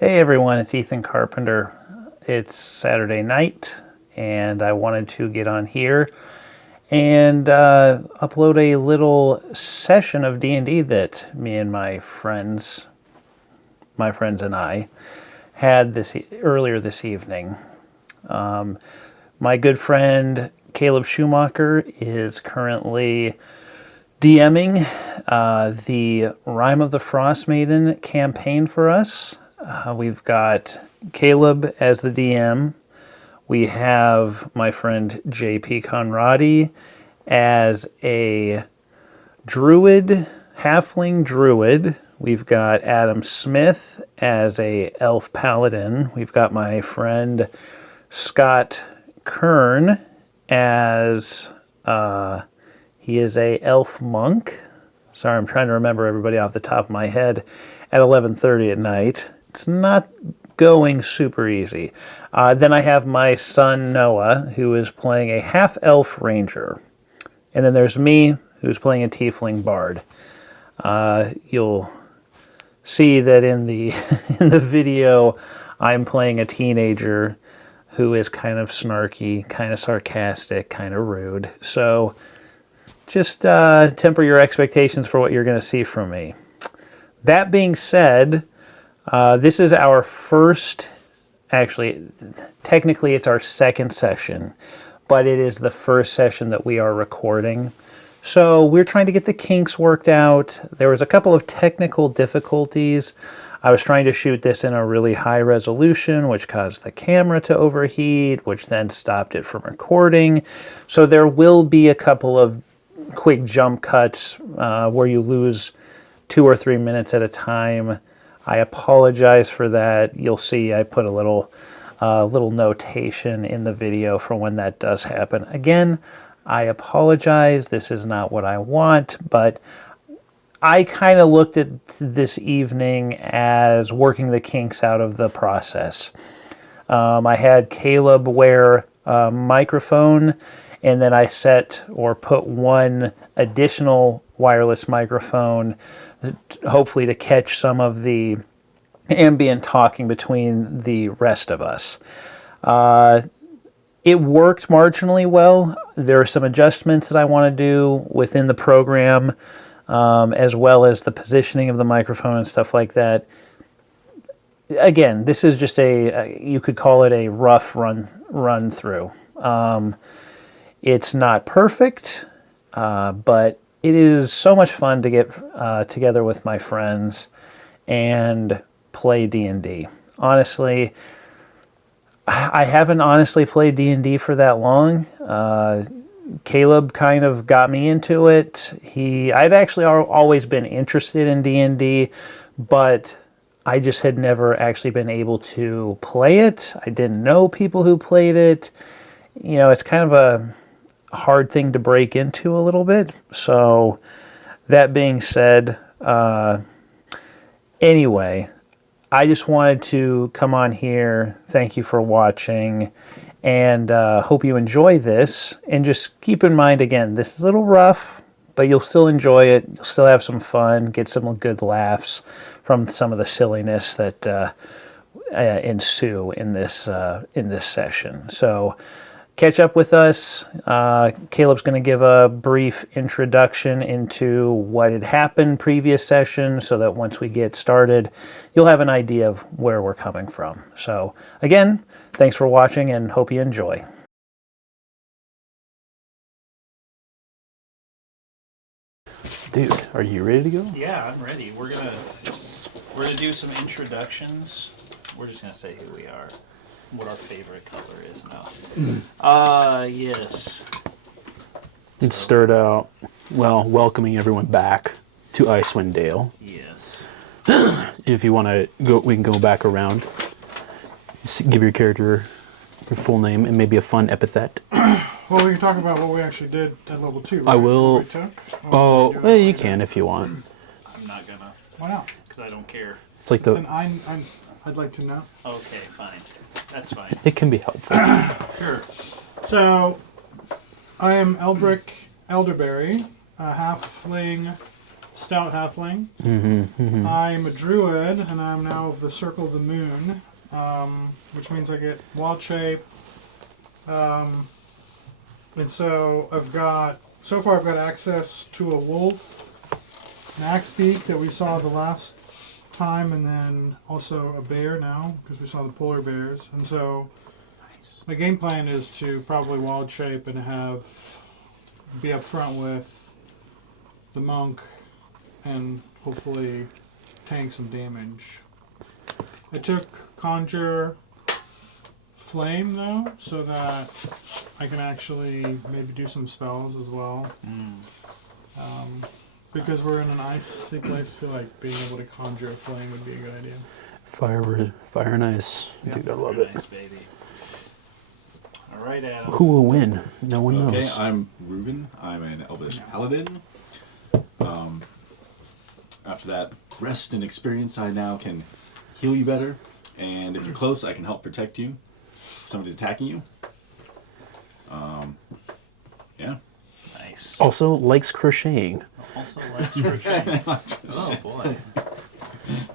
Hey everyone, it's Ethan Carpenter. It's Saturday night, and I wanted to get on here and upload a little session of D&D that me and my friends and I had earlier this evening. My good friend Caleb Schumacher is currently DMing the Rime of the Frostmaiden campaign for us. We've got Caleb as the DM. We have my friend JP Conradie as a Druid, Halfling Druid. We've got Adam Smith as a Elf Paladin. We've got my friend Scott Kern as he is a Elf Monk. Sorry, I'm trying to remember everybody off the top of my head at 11:30 at night. It's not going super easy. Then I have my son Noah, who is playing a half-elf ranger. And then there's me, who's playing a Tiefling Bard. You'll see that in the in the video, I'm playing a teenager who is kind of snarky, kind of sarcastic, kind of rude. So just temper your expectations for what you're going to see from me. That being said, this is our first, actually, technically it's our second session, but it is the first session that we are recording. So we're trying to get the kinks worked out. There was a couple of technical difficulties. I was trying to shoot this in a really high resolution, which caused the camera to overheat, which then stopped it from recording. So there will be a couple of quick jump cuts where you lose 2 or 3 minutes at a time. I apologize for that. You'll see I put a little notation in the video for when that does happen. Again, I apologize. This is not what I want, but I kind of looked at this evening as working the kinks out of the process. I had Caleb wear a microphone, and then I set or put one additional wireless microphone, hopefully to catch some of the ambient talking between the rest of us. It worked marginally well. There are some adjustments that I want to do within the program, as well as the positioning of the microphone and stuff like that. Again, this is just you could call it a rough run through. It's not perfect, but it is so much fun to get together with my friends and play D&D. Honestly, I haven't honestly played D&D for that long. Caleb kind of got me into it. I'd actually always been interested in D&D, but I just had never actually been able to play it. I didn't know people who played it. You know, it's kind of a hard thing to break into a little bit. So that being said, anyway, I just wanted to come on here. Thank you for watching, and hope you enjoy this. And just keep in mind, again, this is a little rough, but you'll still enjoy it. You'll still have some fun, get some good laughs from some of the silliness that ensue in this session. So catch up with us. Caleb's going to give a brief introduction into what had happened previous session so that once we get started, you'll have an idea of where we're coming from. So again, thanks for watching and hope you enjoy. Dude, are you ready to go? Yeah, I'm ready. We're gonna do some introductions. We're just gonna say who we are, what our favorite color is now. Yes. Let's start out, welcoming everyone back to Icewind Dale. Yes. If you want to go, we can go back around. Just give your character your full name and maybe a fun epithet. Well, we can talk about what we actually did at level 2. Right? I will. What we took. Oh, well, you can if you want. I'm not gonna. Why not? Because I don't care. It's like Then I'd like to know. Okay, fine. That's fine. It can be helpful. Sure. So, I am Elbrick Elderberry, a halfling stout halfling. I'm a druid, and I'm now of the Circle of the Moon, which means I get wild shape. And so I've got access to a wolf, an axe beak that we saw the last time, and then also a bear now because we saw the polar bears. And so my game plan is to probably wild shape and be up front with the monk and hopefully tank some damage. I took conjure flame though, so that I can actually maybe do some spells as well. Because we're in an icy place, I feel like being able to conjure a flame would be a good idea. Fire and ice. Yeah. Dude, I love it. Nice, baby. All right, Adam. Who will win? No one knows. Okay, I'm Reuben. I'm an Elvish Paladin. After that rest and experience, I now can heal you better. And if you're close, I can help protect you. If somebody's attacking you. Yeah. Nice. Also likes crocheting. Also likes crocheting. Oh, boy.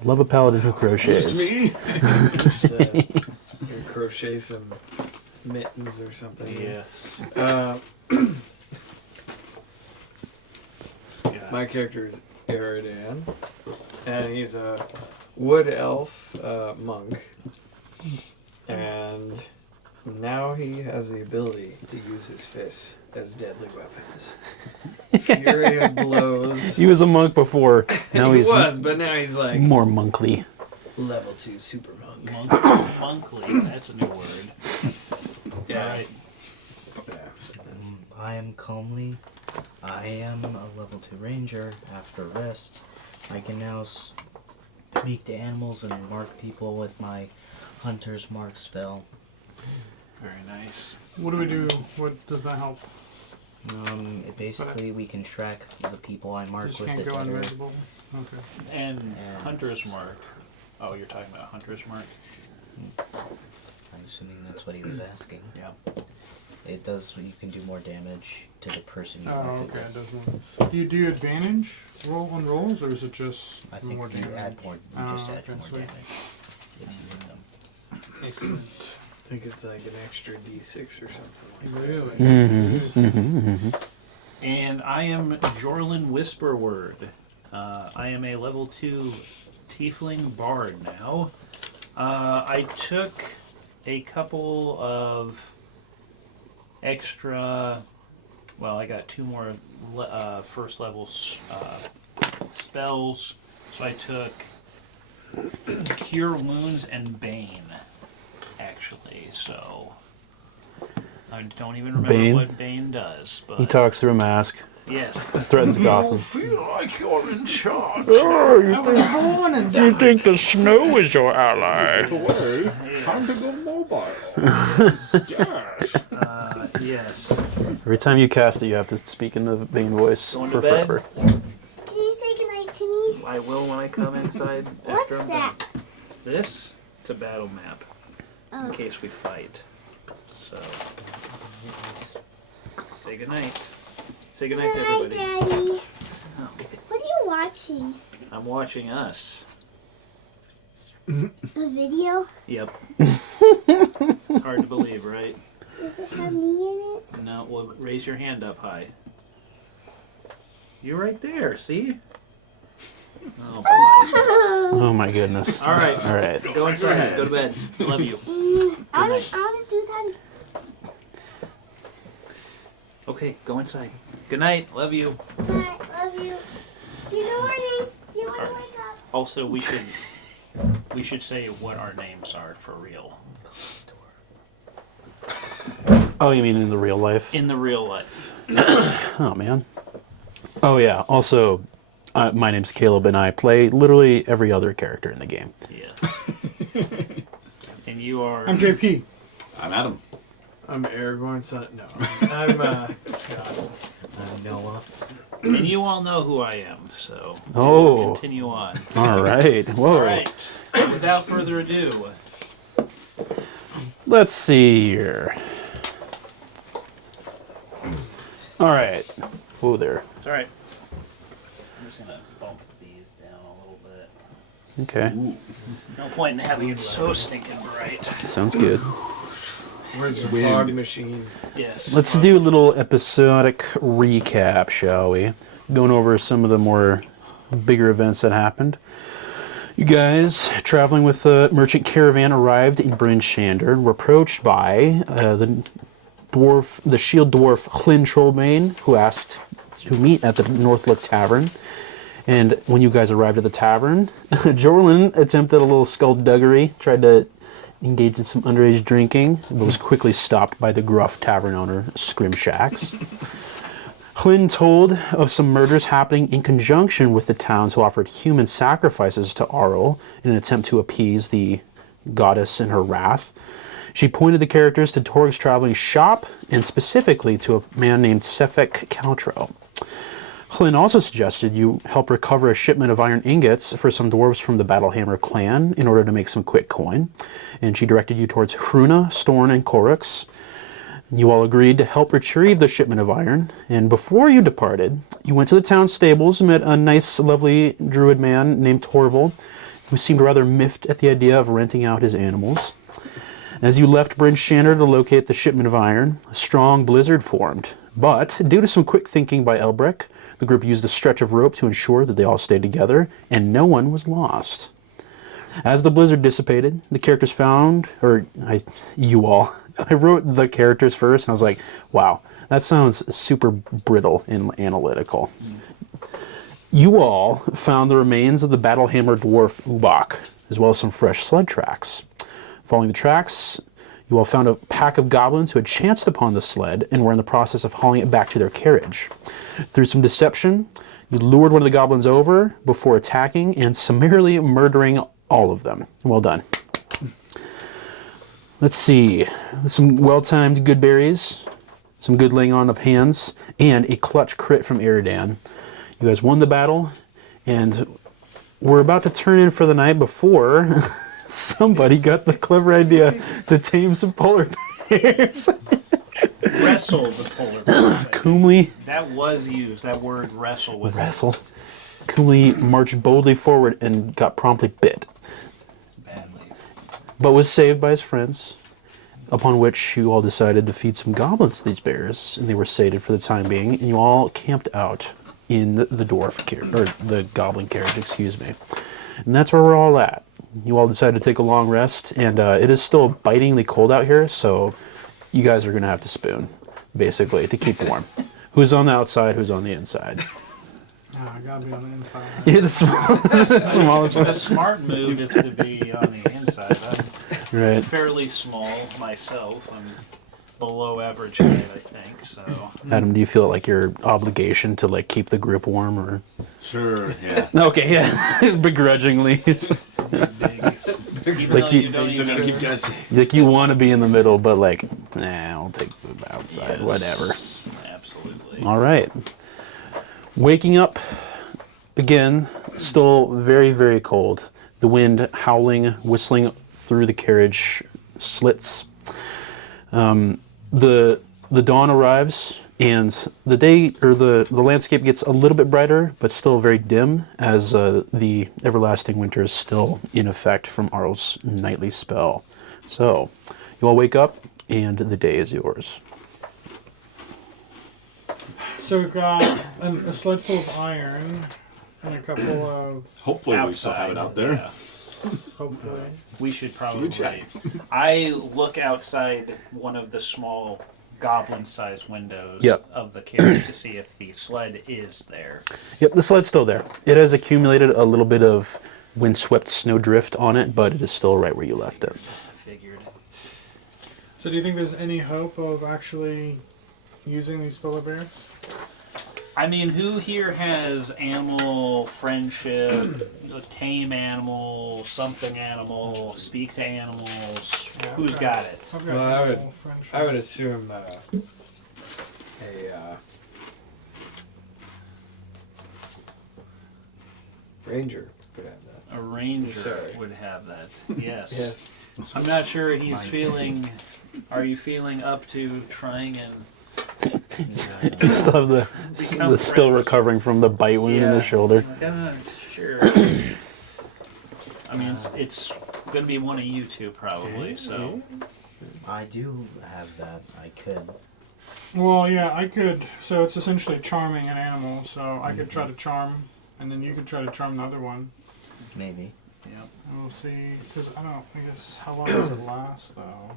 Love a paladin who crochets. Just me. You crochet some mittens or something. Yes. My character is Eridan, and he's a wood elf monk, and now he has the ability to use his fists as deadly weapons. Fury of blows. He was a monk before. Now He he's was, but now he's like more monkly. level 2 super monk. Monkly, that's a new word. Yeah. All right. I am Calmly. I am a level 2 ranger. After rest, I can now speak to animals and mark people with my Hunter's Mark spell. Very nice. What do we do? What does that help? Basically, we can track the people I mark Just with can't it go better. invisible. Okay. And Hunter's Mark. Oh, you're talking about Hunter's Mark? I'm assuming that's what he was asking. Yeah. It does. You can do more damage to the person you Oh, mark it okay. It with. doesn't. Do you do advantage roll on rolls, or is it just I think more you damage? add more. You just add okay, more sweet. damage if you hit them. Excellent. I think it's like an extra D6 or something like that. Really? And I am Jorlin Whisperword. I am a level 2 Tiefling Bard now. I took a couple of extra... Well, I got 2 more first level spells. So I took Cure Wounds and Bane, actually. So I don't even remember Bane? what Bane does. But He talks through a mask. yes. Threatens Gotham. Feel like you're in charge. Oh, You think the snow is your ally? Worry. Yes. Time to go mobile. Yes. Yes. Every time you cast it, you have to speak in the Bane voice Going to for bed? forever. Can you say goodnight to me? I will when I come inside. What's after I'm that? done. This? It's a battle map. Oh. In case we fight. So. Say goodnight. Say goodnight to Hi, everybody. Daddy. Okay. What are you watching? I'm watching us. A video? Yep. It's hard to believe, right? Does it have me in it? No, well, raise your hand up high. You're right there, see? Oh, boy. Oh my goodness. All right. All right. Go inside. Go to bed. Love you. I want night. to do that. Okay, go inside. Good night. Love you. Bye. Love you. Good morning. You want to Alright. wake up? Also, we should say what our names are for real. Oh, you mean in the real life? In the real life. Oh, man. Oh, yeah. Also, my name's Caleb, and I play literally every other character in the game. Yes. And you are... I'm JP. I'm Adam. I'm Aragorn's son. No, I'm Scott. I'm Noah. And you all know who I am, so... Oh. we'll continue on. All right. Whoa. All right. Without further ado... Let's see here. All right. Whoa there. It's alright. I'm just gonna Okay, Ooh. No point in having it so stinking bright. sounds good. Where's the Wind. fog machine? Yes. Let's do a little episodic recap, shall we? Going over some of the more bigger events that happened. You guys, traveling with the merchant caravan, arrived in Bryn Shander, were approached by the shield dwarf Hlyn Trollbane, who asked to meet at the Northlook Tavern. And when you guys arrived at the tavern, Jorlin attempted a little skullduggery, tried to engage in some underage drinking, but was quickly stopped by the gruff tavern owner, Scrimshax. Hlyn told of some murders happening in conjunction with the towns who offered human sacrifices to Arl in an attempt to appease the goddess in her wrath. She pointed the characters to Torg's traveling shop, and specifically to a man named Sefek Caltro. Hlyn also suggested you help recover a shipment of iron ingots for some dwarves from the Battlehammer clan in order to make some quick coin. And she directed you towards Hruna, Storn, and Korux. You all agreed to help retrieve the shipment of iron, and before you departed, you went to the town stables and met a nice, lovely druid man named Torval, who seemed rather miffed at the idea of renting out his animals. As you left Bryn Shander to locate the shipment of iron, a strong blizzard formed, but due to some quick thinking by Elbrick, the group used a stretch of rope to ensure that they all stayed together, and no one was lost. As the blizzard dissipated, the characters found, you all, I wrote the characters first, and I was like, wow, that sounds super brittle and analytical. You all found the remains of the Battlehammer dwarf Ubak, as well as some fresh sled tracks. Following the tracks, you all found a pack of goblins who had chanced upon the sled and were in the process of hauling it back to their carriage. Through some deception, you lured one of the goblins over before attacking and summarily murdering all of them. Well done. Let's see. Some well-timed good berries, some good laying on of hands, and a clutch crit from Eridan. You guys won the battle, and we're about to turn in for the night before somebody got the clever idea to tame some polar bears. Wrestle the polar bear. Kumli. That was used. That word wrestle was Wrestle. Kumli marched boldly forward and got promptly bit, badly. but was saved by his friends, upon which you all decided to feed some goblins to these bears, and they were sated for the time being, and you all camped out in the the goblin carriage, excuse me. And that's where we're all at. You all decided to take a long rest, and it is still bitingly cold out here, so you guys are going to have to spoon, basically, to keep warm. Who's on the outside, who's on the inside? Oh, I gotta be on the inside. Yeah, the smallest one. The smart move is to be on the inside. I'm Right. fairly small myself. I'm below average height, I think. So Adam, do you feel like your obligation to like keep the group warm, or? Sure, yeah. Okay, yeah, begrudgingly. even Like though you- don't Still gotta even- keep guys safe. Like you want to be in the middle, but like, nah, I'll take the outside, Yes. whatever. Absolutely. All right. Waking up again, still very, very cold. The wind howling, whistling through the carriage slits. The dawn arrives, and the day or the landscape gets a little bit brighter, but still very dim, as the everlasting winter is still in effect from Arl's nightly spell. So, you all wake up, and the day is yours. So we've got a sled full of iron and a couple of, Hopefully we still have it out there. Yeah. hopefully. We should probably. check? I look outside one of the small goblin-sized windows Yep. of the carriage to see if the sled is there. Yep, the sled's still there. It has accumulated a little bit of windswept snowdrift on it, but it is still right where you left it. I figured. So do you think there's any hope of actually using these polar bears? I mean, who here has animal friendship, a tame animal, something animal, speak to animals? Yeah, Who's I've got it? I've got Well, I would- animal friendship. I would assume ranger would have that. A ranger Sorry. would have that. Yes. Yes. I'm not sure he's feeling. Are you feeling up to trying and? You still have the still friends. recovering from the bite wound in the shoulder. Like, I'm not sure. I mean, it's going to be one of you two probably. So I do have that. I could. Well, yeah, I could. So it's essentially charming an animal. So I could try to charm, and then you could try to charm the other one. Maybe. yeah. And we'll see. Because I guess how long does it last though?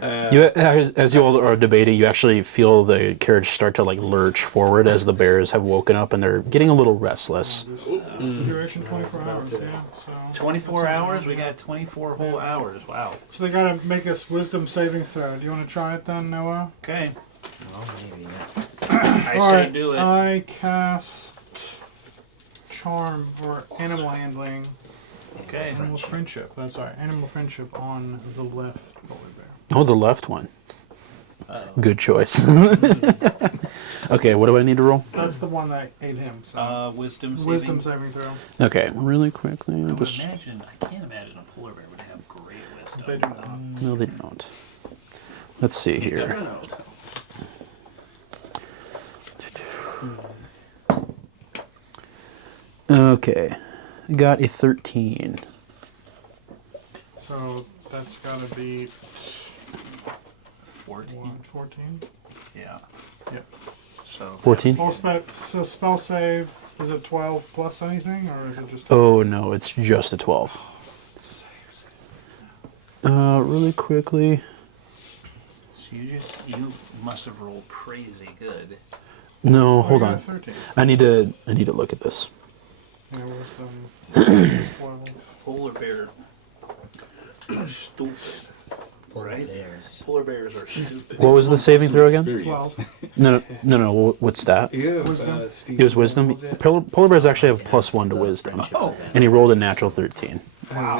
As you all are debating, you actually feel the carriage start to like lurch forward as the bears have woken up and they're getting a little restless. Duration 24 hours. Yeah. So 24 hours. We got 24 whole hours. Wow. So they gotta make us wisdom saving throw. Do you want to try it then, Noah? Okay. Well, maybe. I say Alright, do it. I cast charm or animal handling. Okay. Animal friendship. That's right. Animal friendship on the left polar bear. Oh, the left one. Good choice. Okay, what do I need to roll? That's the one that ate him. So. Wisdom saving. Wisdom saving throw. Okay, really quickly. I Just can't imagine a polar bear would have great wisdom. They do not. no, they don't. Let's see here. Okay, got a 13. So that's gotta be 14. 14. Yeah. Yep. So 14. So spell save, is it 12 plus anything, or is it just... Oh no, it's just a 12. Really quickly. So you must have rolled crazy good. No, Oh, hold you got on. a 13. I need to look at this. Yeah, wisdom 12. Polar bear are stupid. Right? Bears. Polar bears are stupid. What was the saving throw again? Experience. 12. No. What's that? You have, Wisdom. speaking It was of wisdom. animals yet? Polar bears actually have +1 to wisdom, and he rolled a natural 13.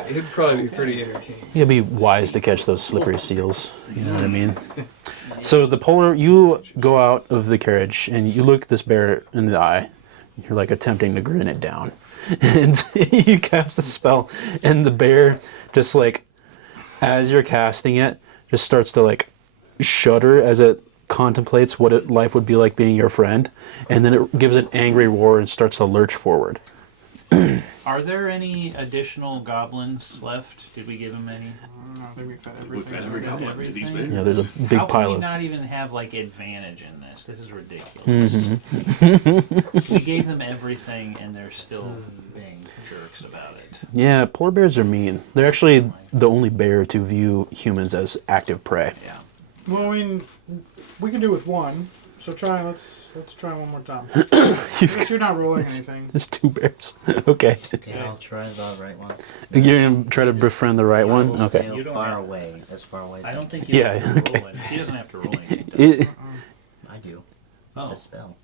He'd probably be pretty entertaining. You'd be wise to catch those slippery seals. You know what I mean? So you go out of the carriage and you look this bear in the eye. You're like attempting to grin it down, and you cast a spell, and the bear just like, as you're casting it, just starts to like shudder as it contemplates what life would be like being your friend, and then it gives an angry roar and starts to lurch forward. Are there any additional goblins left? Did we give him any? I think we fed We've everything. fed every goblin to these bears. Yeah, there's a big How pile can we of. not even have like advantage in this? This is ridiculous. We gave them everything and they're still being jerks about it. Yeah, polar bears are mean. They're actually the only bear to view humans as active prey. Yeah. Well, I mean, we can do with one. So let's try one more time. Because you're not rolling anything. There's 2 bears. Okay. Okay, I'll try the right one. You're gonna try to befriend the right I one? will Okay. stay You don't far have- away, as far away as I don't can. think you Yeah, have to okay. roll it. He doesn't have to roll anything. does he? It, I do. Oh. It's a spell.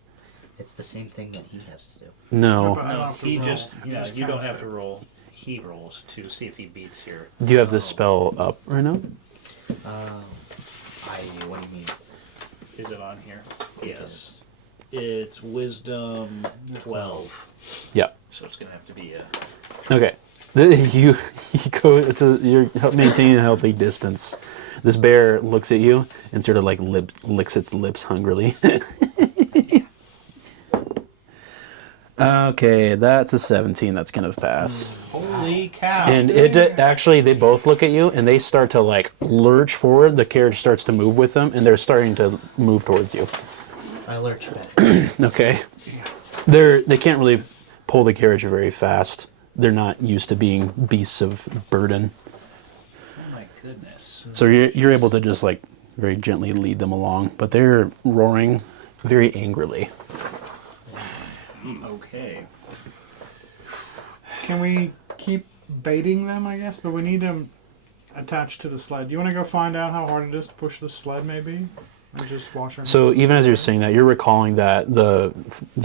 It's the same thing that he has to do. no. But I don't No, have to he roll. just, You yeah, just you don't cast have it. to roll. He rolls to see if he beats here. Do you have the spell up right now? What do you mean? Is it on here? Yes. It's wisdom 12. Yeah. So it's going to have to be a... Okay. You go to, you're maintaining a healthy distance. This bear looks at you and sort of like licks its lips hungrily. Okay, that's a 17. That's gonna pass. Holy cow. And actually, they both look at you and they start to like lurch forward. The carriage starts to move with them, and they're starting to move towards you. I lurch back. Okay. They can't really pull the carriage very fast. They're not used to being beasts of burden. Oh my goodness. So you're able to just like very gently lead them along, but they're roaring very angrily. Okay. Can we keep baiting them, I guess? But we need them attached to the sled. Do you want to go find out how hard it is to push the sled, maybe? And just wash our So hands? even as you're saying that, you're recalling that the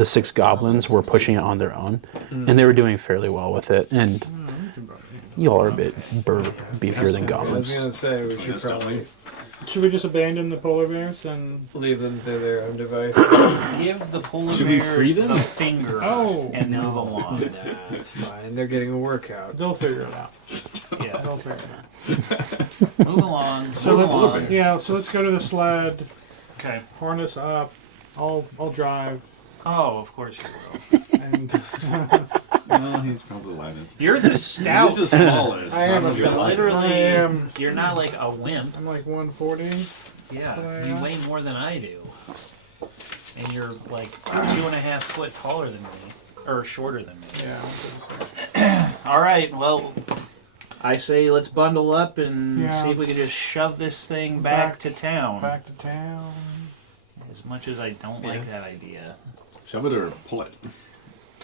6 goblins were pushing it on their own, and they were doing fairly well with it. And y'all are a bit beefier than I was goblins. gonna say we should probably Should we just abandon the polar bears and... leave them to their own devices. Give the polar Should we bears free them? a finger Oh. and move along. That's fine. They're getting a workout. They'll figure it out. Yeah. They'll figure it out. Move along. So move let's along. so let's go to the sled, Okay. harness up. I'll drive, Oh, of course you will. And No, he's probably the lightest. You're the stout. He's the smallest. I am not a the stout. lightest. I am. You're not like a wimp. I'm like 140. Yeah, you weigh more than I do. And you're like 2.5 foot taller than me. Or shorter than me. Yeah. I'm Alright, well, I say let's bundle up and Yeah. see if we can just shove this thing back to town. back to town. As much as I don't like that idea. Shove it or pull it.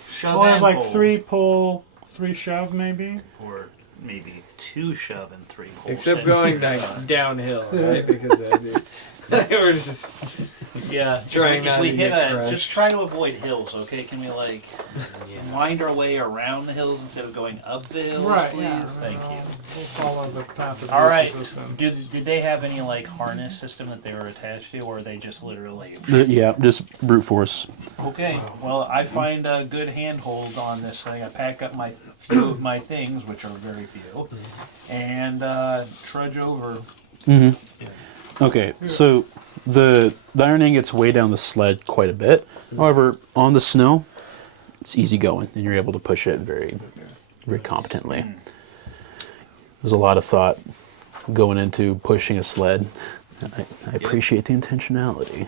Shove We'll have and like pull. 3 pull, 3 shove maybe. Or maybe 2 shove and 3 pull. Except going downhill, right? Because we're just Yeah, Trying if not we to hit get a, crushed. just try to avoid hills, okay? Can we like wind our way around the hills instead of going up the hills, Right. please? Yeah. Thank you. We'll follow the path of All right. resistance. Did they have any like harness system that they were attached to, or are they just literally? Yeah, just brute force. Okay. Well, I find a good handhold on this thing. I pack up my few of my things, which are very few, and trudge over. Okay, so the iron ingot's way down the sled quite a bit. However, on the snow, it's easy going, and you're able to push it very, very competently. There's a lot of thought going into pushing a sled. I appreciate the intentionality.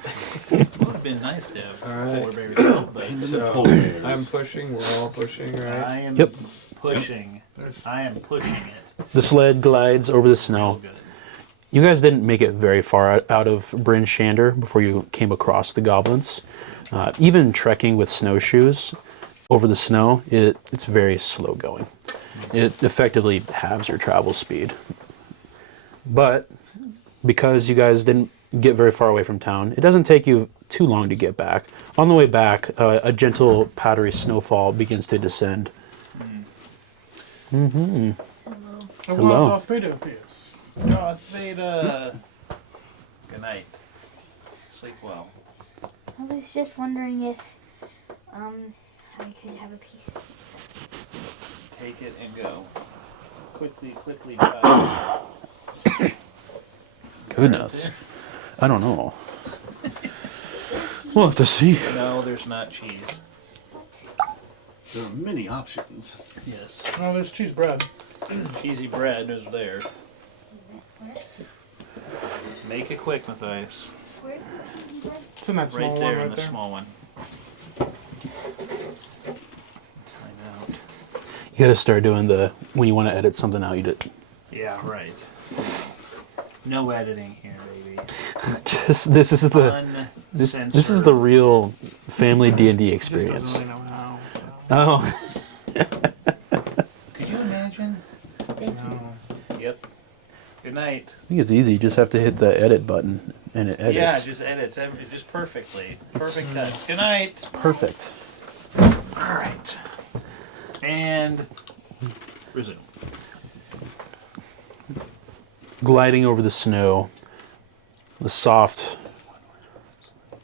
It would have been nice to have All right. polar bears out, but so I'm pushing. We're all pushing, right? I am Yep. pushing. I am pushing it. The sled glides over the Oh, snow. good. You guys didn't make it very far out of Bryn Shander before you came across the goblins. Even trekking with snowshoes over the snow, it's very slow going. It effectively halves your travel speed. But because you guys didn't get very far away from town, it doesn't take you too long to get back. On the way back, a gentle powdery snowfall begins to descend. And Hello. Darth Vader appears. Darth Vader. Good night. Sleep well. I was just wondering if I could have a piece of pizza. Take it and go. Quickly, drive. Goodness. I don't know. We'll have to see. No, there's not cheese. There are many options. Yes. Oh, there's cheese bread. Cheesy bread is there. Make it quick, Matthias. Where's the cheese bread? It's in that small Right there one in right the there. small one. Time out. You gotta start doing when you want to edit something out, you do. Yeah, right. No editing here, baby. This is the this is the real family D&D Just experience. doesn't really know how. So. Oh, Could you imagine? Thank you. Yep. Good night. I think it's easy. You just have to hit the edit button and it edits. Yeah, it just edits just perfectly. Perfect cut. Good night. Perfect. All right. And resume. Gliding over the snow, the soft,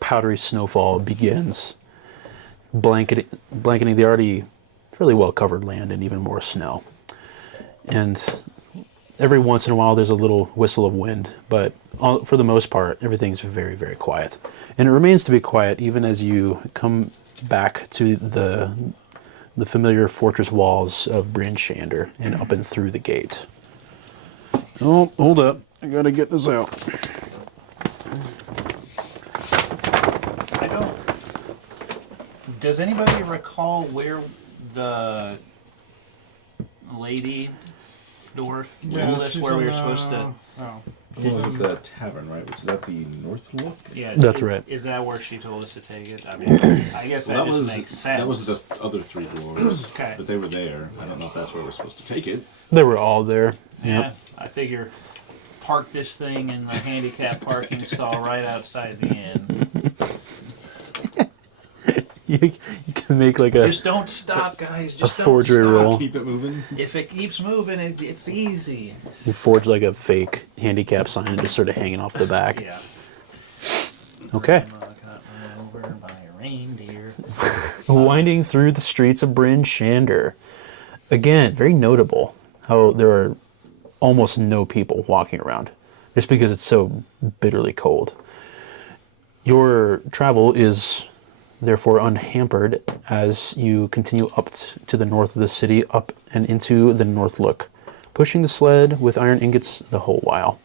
powdery snowfall begins, blanketing the already fairly well-covered land and even more snow. And every once in a while there's a little whistle of wind, but for the most part, everything's very, very quiet. And it remains to be quiet even as you come back to the familiar fortress walls of Bryn Shander and up and through the gate. Oh, hold up. I gotta get this out. I don't. Does anybody recall where the lady dwarf told us she's where we were in, supposed to? Oh. It was at the tavern, right? Which is at the North Look? Yeah, That's right. Is that where she told us to take it? I mean, I guess Well, that just makes sense. that was the other 3 dwarves. Okay. But they were there. I don't know if that's where we're supposed to take it. They were all there. Yeah, Yep. I figure park this thing in the handicap parking stall right outside the inn. You can make like a Just don't stop, guys. Just don't forgery stop. roll. Keep it moving. If it keeps moving, it's easy. You forge like a fake handicap sign and just sort of hanging off the back. Yeah. Okay. I'm got run over by a reindeer. Winding through the streets of Bryn Shander. Again, very notable how there are almost no people walking around just because it's so bitterly cold. Your travel is therefore unhampered as you continue up to the north of the city, up and into the North Look, pushing the sled with iron ingots the whole while.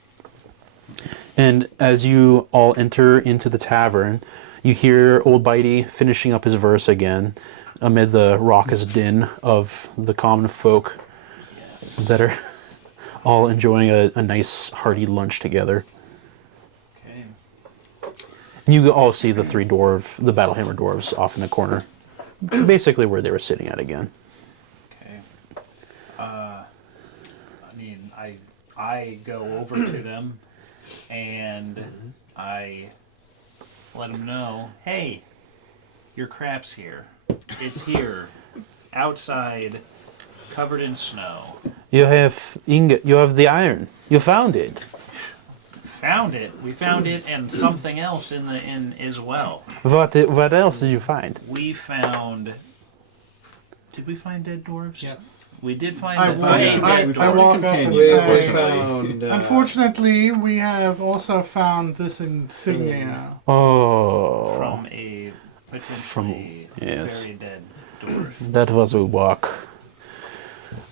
And as you all enter into the tavern, you hear Old Bitey finishing up his verse again amid the raucous din of the common folk that are all enjoying a nice hearty lunch together. Okay. You all see the the Battlehammer dwarves off in the corner, basically where they were sitting at again. Okay. I go over to them and I let them know, hey, your crap's here. It's here, outside, covered in snow. You have you have the iron. You found it. Found it. We found it and something else in as well. What else did you find? We found. Did we find dead dwarves? Yes. We did find I dead walk up and We say, found. unfortunately, we have also found this insignia. Oh, from a potentially yes. very dead dwarf. that was a walk.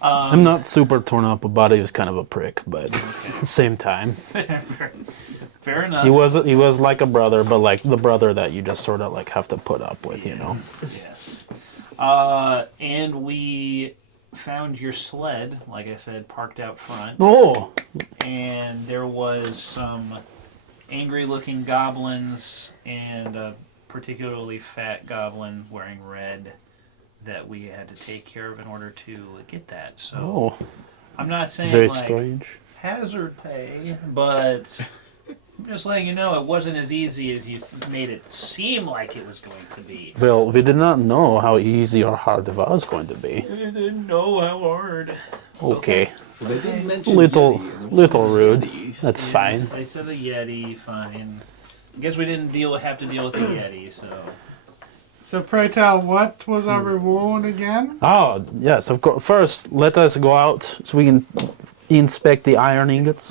I'm not super torn up about it. He was kind of a prick, but at the same time, Fair enough. he was like a brother, but like the brother that you just sort of like have to put up with, you know. Yes. And we found your sled, like I said, parked out front. Oh, And there was some angry-looking goblins and a particularly fat goblin wearing red that we had to take care of in order to get that. So oh, I'm not saying very like strange. hazard pay, but I'm just letting you know it wasn't as easy as you made it seem like it was going to be. Well, we did not know how easy or hard it was going to be. I didn't know how hard. Okay, Well, they did mention little Yeti, and there was little some rude. Yetis. That's fine. They said a Yeti, fine. I guess we didn't have to deal with the Yeti, so. So pray tell, what was our reward again? Oh yes, of course. First, let us go out so we can inspect the iron ingots.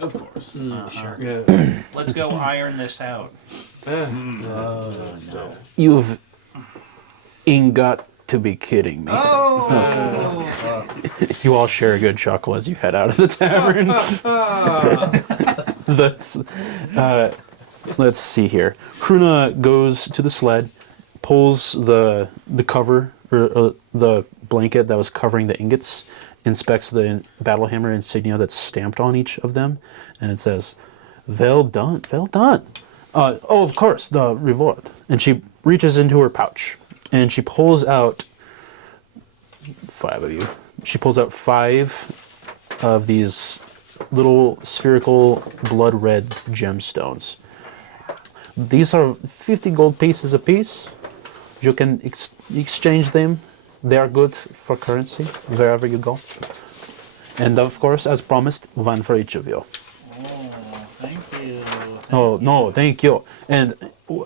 Of course. Sure. Yeah. Let's go iron this out. You've got to be kidding me. Oh! You all share a good chuckle as you head out of the tavern. Let's see here. Kruna goes to the sled, pulls the cover, or the blanket that was covering the ingots, inspects the Battlehammer insignia that's stamped on each of them, and it says, well done, well done. Oh, of course, the reward. And she reaches into her pouch, and she pulls out 5 of you. She pulls out 5 of these little spherical blood red gemstones. These are 50 gold pieces apiece. You can exchange them. They are good for currency wherever you go. And of course, as promised, 1 for each of you. Oh, thank you. Oh, no, thank you. And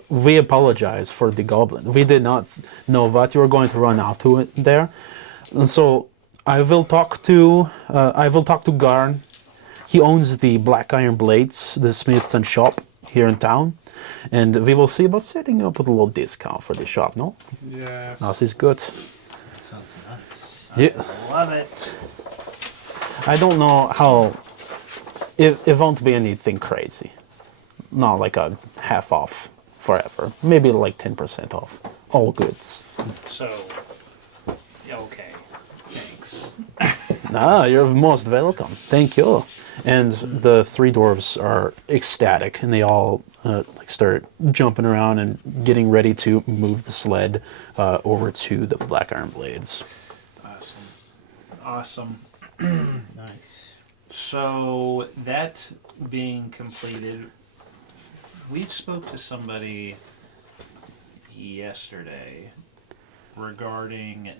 we apologize for the goblin. We did not know what you were going to run out to there. And so I will talk to Garn. He owns the Black Iron Blades, the Smithson shop here in town. And we will see about setting up with a little discount for the shop, no? Yes. This is good. That sounds nice. Yeah. Love it. I don't know how... It won't be anything crazy. Not like a half off forever. Maybe like 10% off. All goods. So, okay. Thanks. You're most welcome. Thank you. And the 3 dwarves are ecstatic, and they all start jumping around and getting ready to move the sled over to the Black Iron Blades. Awesome. Nice. So, that being completed, we spoke to somebody yesterday regarding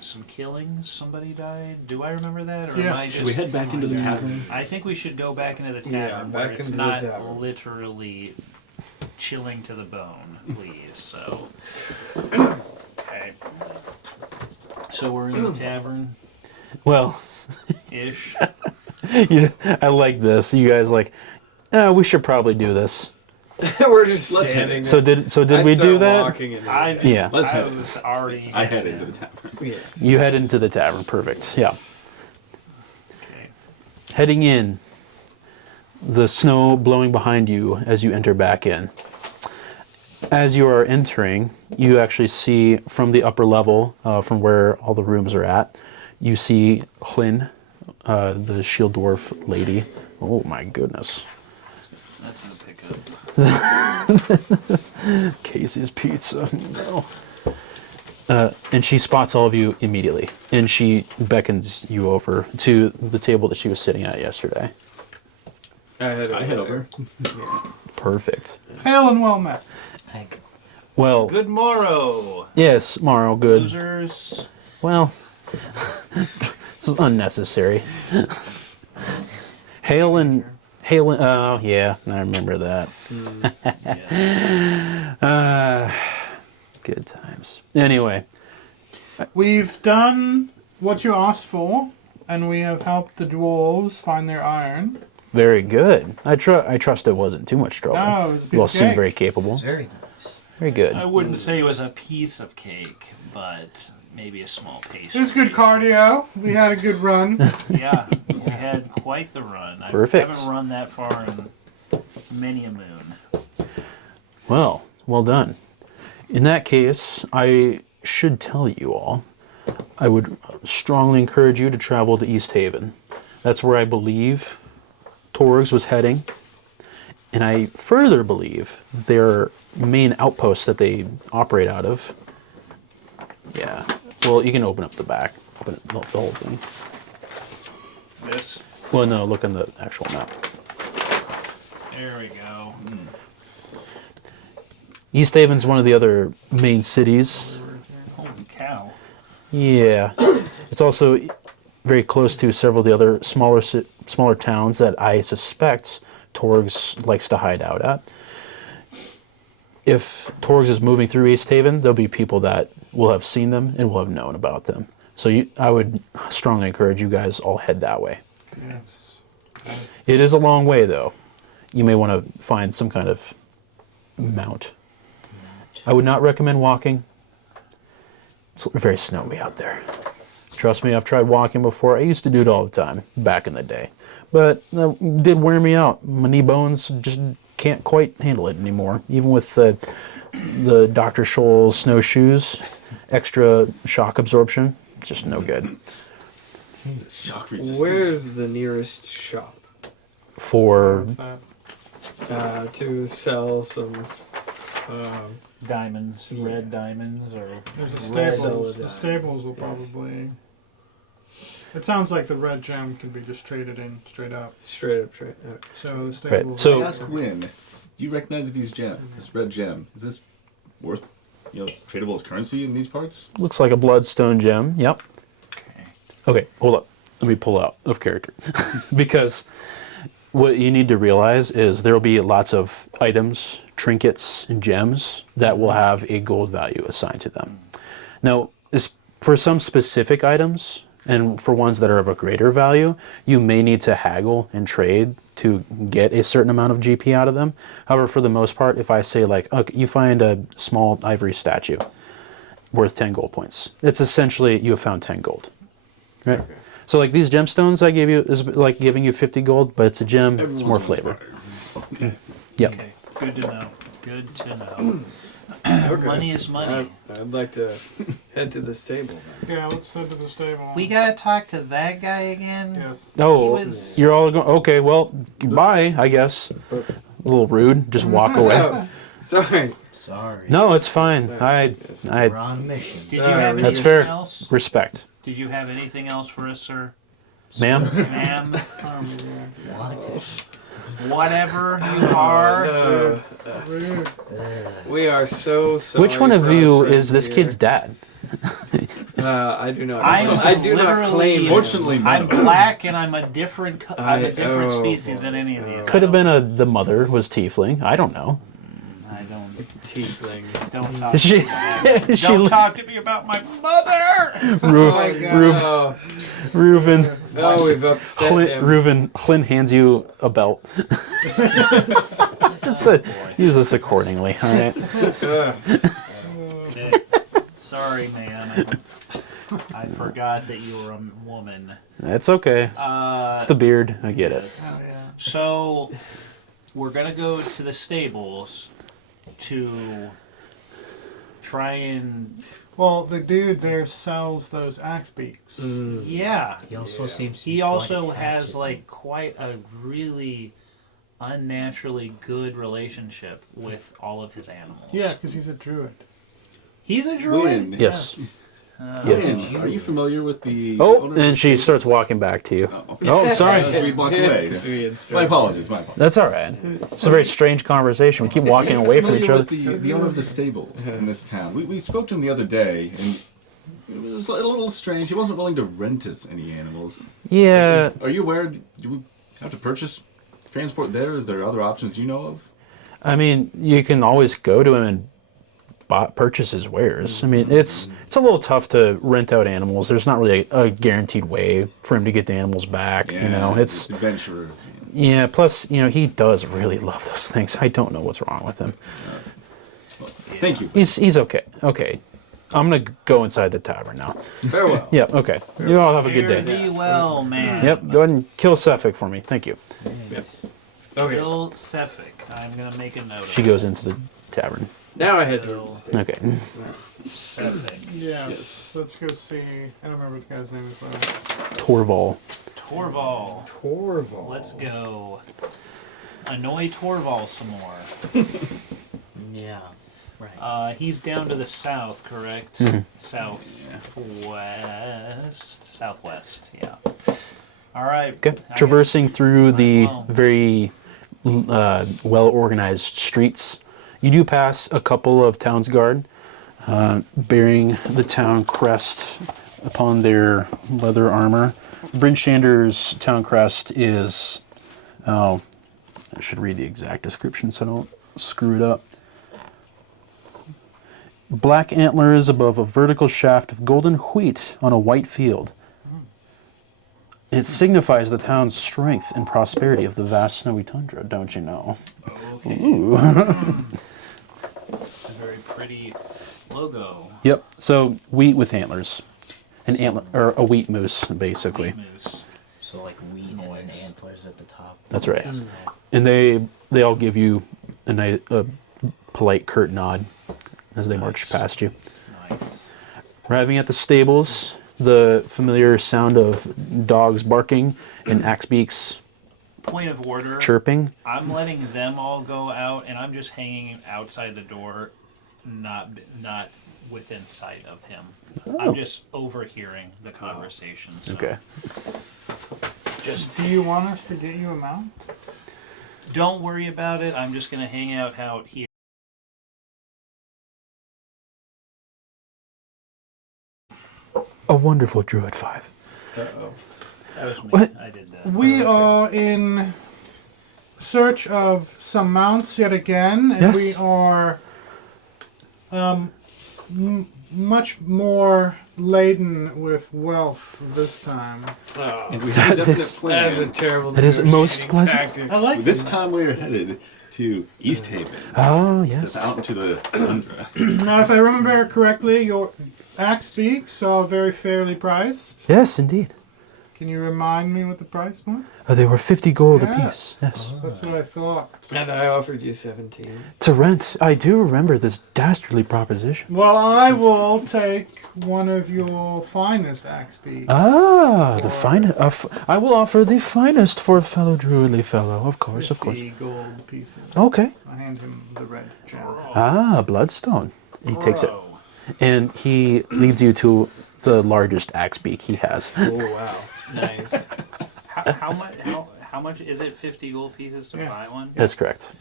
some killings. Somebody died. Do I remember that? Or Yeah. am I just... Should we head back into the tavern? I think we should go back into the tavern Yeah, where back it's into the not tavern. literally chilling to the bone, please. So, okay. So we're in the tavern, Well, ish. I like this. You guys we should probably do this. We're just Let's hit standing it. there. So did I we start do that? walking into I, the Yeah. Let's I head. was already. I head into the tavern. yeah. You head into the tavern. Perfect. Yeah. Okay. Heading in, the snow blowing behind you as you enter back in. As you are entering, you actually see from the upper level, from where all the rooms are at, you see Hlyn, the shield dwarf lady. Oh my goodness. That's gonna pick up. Casey's Pizza. No. And she spots all of you immediately, and she beckons you over to the table that she was sitting at yesterday. I head over. Yeah. Perfect. Hail and well met. Hank. Well, Good morrow, yes, Morrow, good. losers. Well, this is unnecessary. Oh, yeah, I remember that. Good times. Anyway, We've done what you asked for, and we have helped the dwarves find their iron. very good. I trust it wasn't too much trouble. No, it was a piece You all of seem cake. very capable. It's very nice. Very good. I wouldn't say it was a piece of cake, but maybe a small pastry. It was good cardio. We had a good run. Yeah, we had quite the run. Perfect. I haven't run that far in many a moon. Well done. In that case, I should tell you all, I would strongly encourage you to travel to East Haven. That's where I believe Torgs was heading. And I further believe their main outpost that they operate out of. Yeah. Well, you can open up the back, but the whole thing. This. Well, no, look on the actual map. There we go. East Haven's one of the other main cities. Holy cow. Yeah. It's also very close to several of the other smaller towns that I suspect Torgs likes to hide out at. If Torgs is moving through East Haven, there'll be people that will have seen them and will have known about them. So I would strongly encourage you guys all head that way. Yes. It is a long way, though. You may want to find some kind of mount. I would not recommend walking. It's very snowy out there. Trust me, I've tried walking before. I used to do it all the time back in the day. But it did wear me out. My knee bones just can't quite handle it anymore. Even with the Dr. Scholl's snowshoes, extra shock absorption, just no good. Shock resistance. Where's the nearest shop For What's that? to sell some? Diamonds, Yeah. red diamonds, or There's a Red stables. Solid, The stables will yes. probably. It sounds like the red gem can be just traded in straight up. Straight up trade. So the stables. So- I ask Win, do you recognize these gems? This red gem, is this worth, tradable as currency in these parts? looks like a bloodstone gem. Yep. okay. Okay, hold up. Let me pull out of character. Because what you need to realize is there will be lots of items, trinkets, and gems that will have a gold value assigned to them. Now, for some specific items, and for ones that are of a greater value, you may need to haggle and trade to get a certain amount of GP out of them. However, for the most part, if I say like, okay, you find a small ivory statue worth 10 gold points, it's essentially you have found 10 gold. Right? Okay. So like these gemstones I gave you is like giving you 50 gold, but it's a gem, it's more Everyone's flavor. Okay. Yep. Okay. Good to know. Good to know. Okay. Money is money. I'd like to head to the stable. Then. Yeah, let's head to the stable. We gotta talk to that guy again. Yes. Oh, He was- you're all going, okay, well, goodbye, I guess. A little rude, just walk away. Oh, sorry. Sorry. No, it's fine. I We're on a mission. Did you have That's anything fair. else? respect. Did you have anything else for us, sir? Ma'am? Ma'am? What? Whatever you are. No. Rude. We are so sorry. Which one of for our you friends is this here. kid's dad? I do not. I'm I do not literally- claim. him. Fortunately, none I'm of us. black and I'm a different Oh, species boy. than any of these. Could have been the mother was tiefling. I don't know. I don't Tiefling. talk She- to me about that. she Don't lo- talk to me about my mother. Ru- my God. Ru- Oh, Reuben. Oh, we've upset him. Flynn hands you a belt. Use this accordingly, all right? Sorry, man. I forgot that you were a woman. That's okay. It's the beard. I get it. Oh, yeah. So, we're going to go to the stables to try and... Well, the dude there sells those axe beaks. Yeah. He also seems to be He quite also attached has, to like, quite a really unnaturally good relationship with all of his animals. Yeah, because he's a druid. He's a druid? Win. Yes. Win. Are you familiar with the... Oh, owner of the and she starts stables? walking back to you. Oh, Oh, sorry. As we walked away. My apologies. That's all right. It's a very strange conversation. We keep walking away from each other. With the owner of the stables in this town. We spoke to him the other day, and it was a little strange. He wasn't willing to rent us any animals. Yeah. Are you aware? Do we have to purchase transport there? Is there other options you know of? I mean, you can always go to him and purchase his wares. I mean, it's a little tough to rent out animals. There's not really a guaranteed way for him to get the animals back. Yeah, You know, it's adventurer. yeah. Plus, you know, he does really love those things. I don't know what's wrong with him. Well, thank you. He's okay. Okay, I'm gonna go inside the tavern now. Farewell. Yeah. Okay. You all have a good Fare day. thee well, man. Yep. Go ahead and kill Suffolk for me. Thank you. Okay. Bill Sefik. I'm going to make a note of She it. goes into the tavern. Now I head towards the stage. Okay. Sefik. Yes. Let's go see. I don't remember what the guy's name is though. Torval. Torval. Torval. Let's go annoy Torval some more. Yeah, right. He's down to the south, correct? Southwest, yeah. All right. Okay. I Traversing through the well. very well-organized streets, you do pass a couple of town's guard bearing the town crest upon their leather armor. Brindshander's town crest is, I should read the exact description so I don't screw it up. Black antlers above a vertical shaft of golden wheat on a white field. It signifies the town's strength and prosperity of the vast snowy tundra, don't you know? Okay. Ooh. A very pretty logo. Yep. So wheat with antlers, an antler or a wheat moose, basically. Wheat moose. So like wheat and then antlers at the top. That's right. And they all give you a polite, curt nod as they march past you. Nice. Arriving at the stables, the familiar sound of dogs barking and axe beaks Point of order. chirping. I'm letting them all go out, and I'm just hanging outside the door, not within sight of him. I'm just overhearing the conversation. So Okay. Just Do you want us to get you a mount? don't worry about it. I'm just gonna hang out here. A wonderful Druid 5. Uh-oh. That was me. What? I did that. We are in search of some mounts yet again, and Yes. we are much more laden with wealth this time. Oh, And we have a definite is- that is a plan. terrible That is most negotiating pleasant. tactic. I like This time we're headed to East Haven. Oh, yes. Step out into the tundra. Now, if I remember correctly, your axe beaks are very fairly priced. Yes, indeed. Can you remind me what the price was? They were 50 gold Yes. apiece. Yes. That's what I thought. And I offered you 17. To rent. I do remember this dastardly proposition. Well, I will take one of your finest axe beaks. Ah, the finest. I will offer the finest for a fellow druidly fellow. Of course, of course. 50 gold pieces. Okay. I hand him the red gem. Ah, bloodstone. He takes it, Bro. and he leads you to the largest axe beak he has. Oh, wow. Nice. How much is it? 50 gold pieces to Yeah. buy one? That's correct.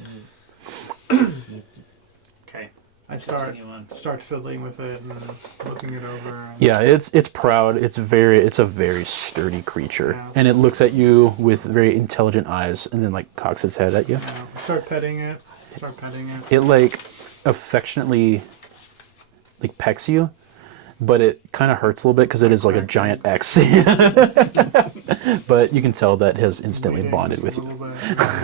Okay. I start Continue on. fiddling with it and looking it over. And Yeah, it's proud. It's a very sturdy creature, Yeah. and it looks at you with very intelligent eyes, and then like cocks its head at you. start petting it. Start petting it. It like affectionately like pecks you, but it kind of hurts a little bit because it is like a giant X. But you can tell that has instantly Bleeding bonded just with a you. little bit.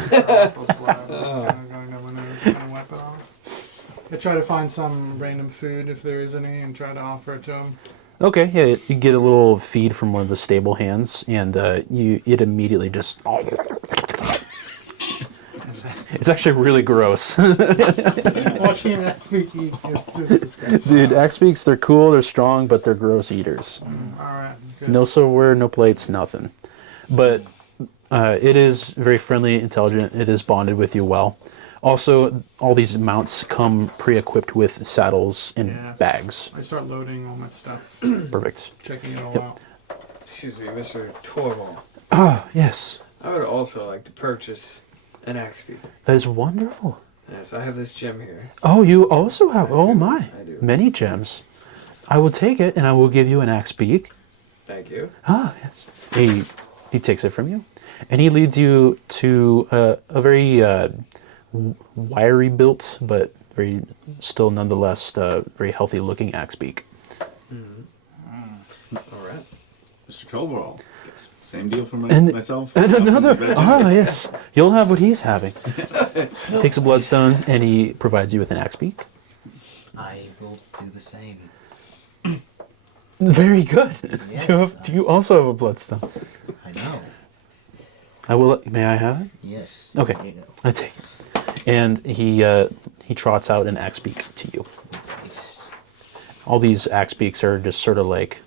Kinda going down my nose, kinda wipe it off. I try to find some random food if there is any and try to offer it to him. Okay, yeah, you get a little feed from one of the stable hands, and it immediately just... It's actually really gross. Watching an X-Beak eat, it's just disgusting. Dude, X-Beaks, they're cool, they're strong, but they're gross eaters. Alright, good. No silverware, no plates, nothing. But it is very friendly, intelligent, it is bonded with you well. Also, all these mounts come pre-equipped with saddles and Yes. bags. I start loading all my stuff, Perfect. checking it all Yep. out. Excuse me, Mr. Torval. Ah, yes. I would also like to purchase an axe speed. That is wonderful. Yes, I have this gem here. Oh, you also have... Oh, my. I do. Many gems. I will take it, and I will give you an axe beak. Thank you. Ah, yes. He takes it from you, and he leads you to a very wiry built, but very still nonetheless very healthy looking axe beak. All right. Mr. Trollball. Same deal for And- myself. And another. Nothing Ah, yes. You'll have what he's having. Takes a bloodstone, and he provides you with an axe beak. I will do the same. Very good. Yes. Do you also have a bloodstone? I know. I will. May I have it? Yes. Okay. There you go. I take it. And he trots out an axe beak to you. Nice. All these axe beaks are just sort of like,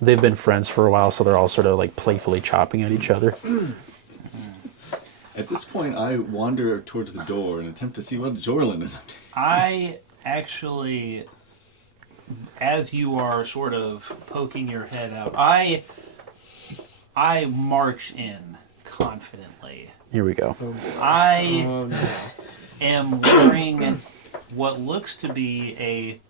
they've been friends for a while, so they're all sort of like playfully chopping at each other. At this point, I wander towards the door and attempt to see what Jorlin is up to. I actually, as you are sort of poking your head out, I march in confidently. Here we go. I Oh no. am wearing what looks to be a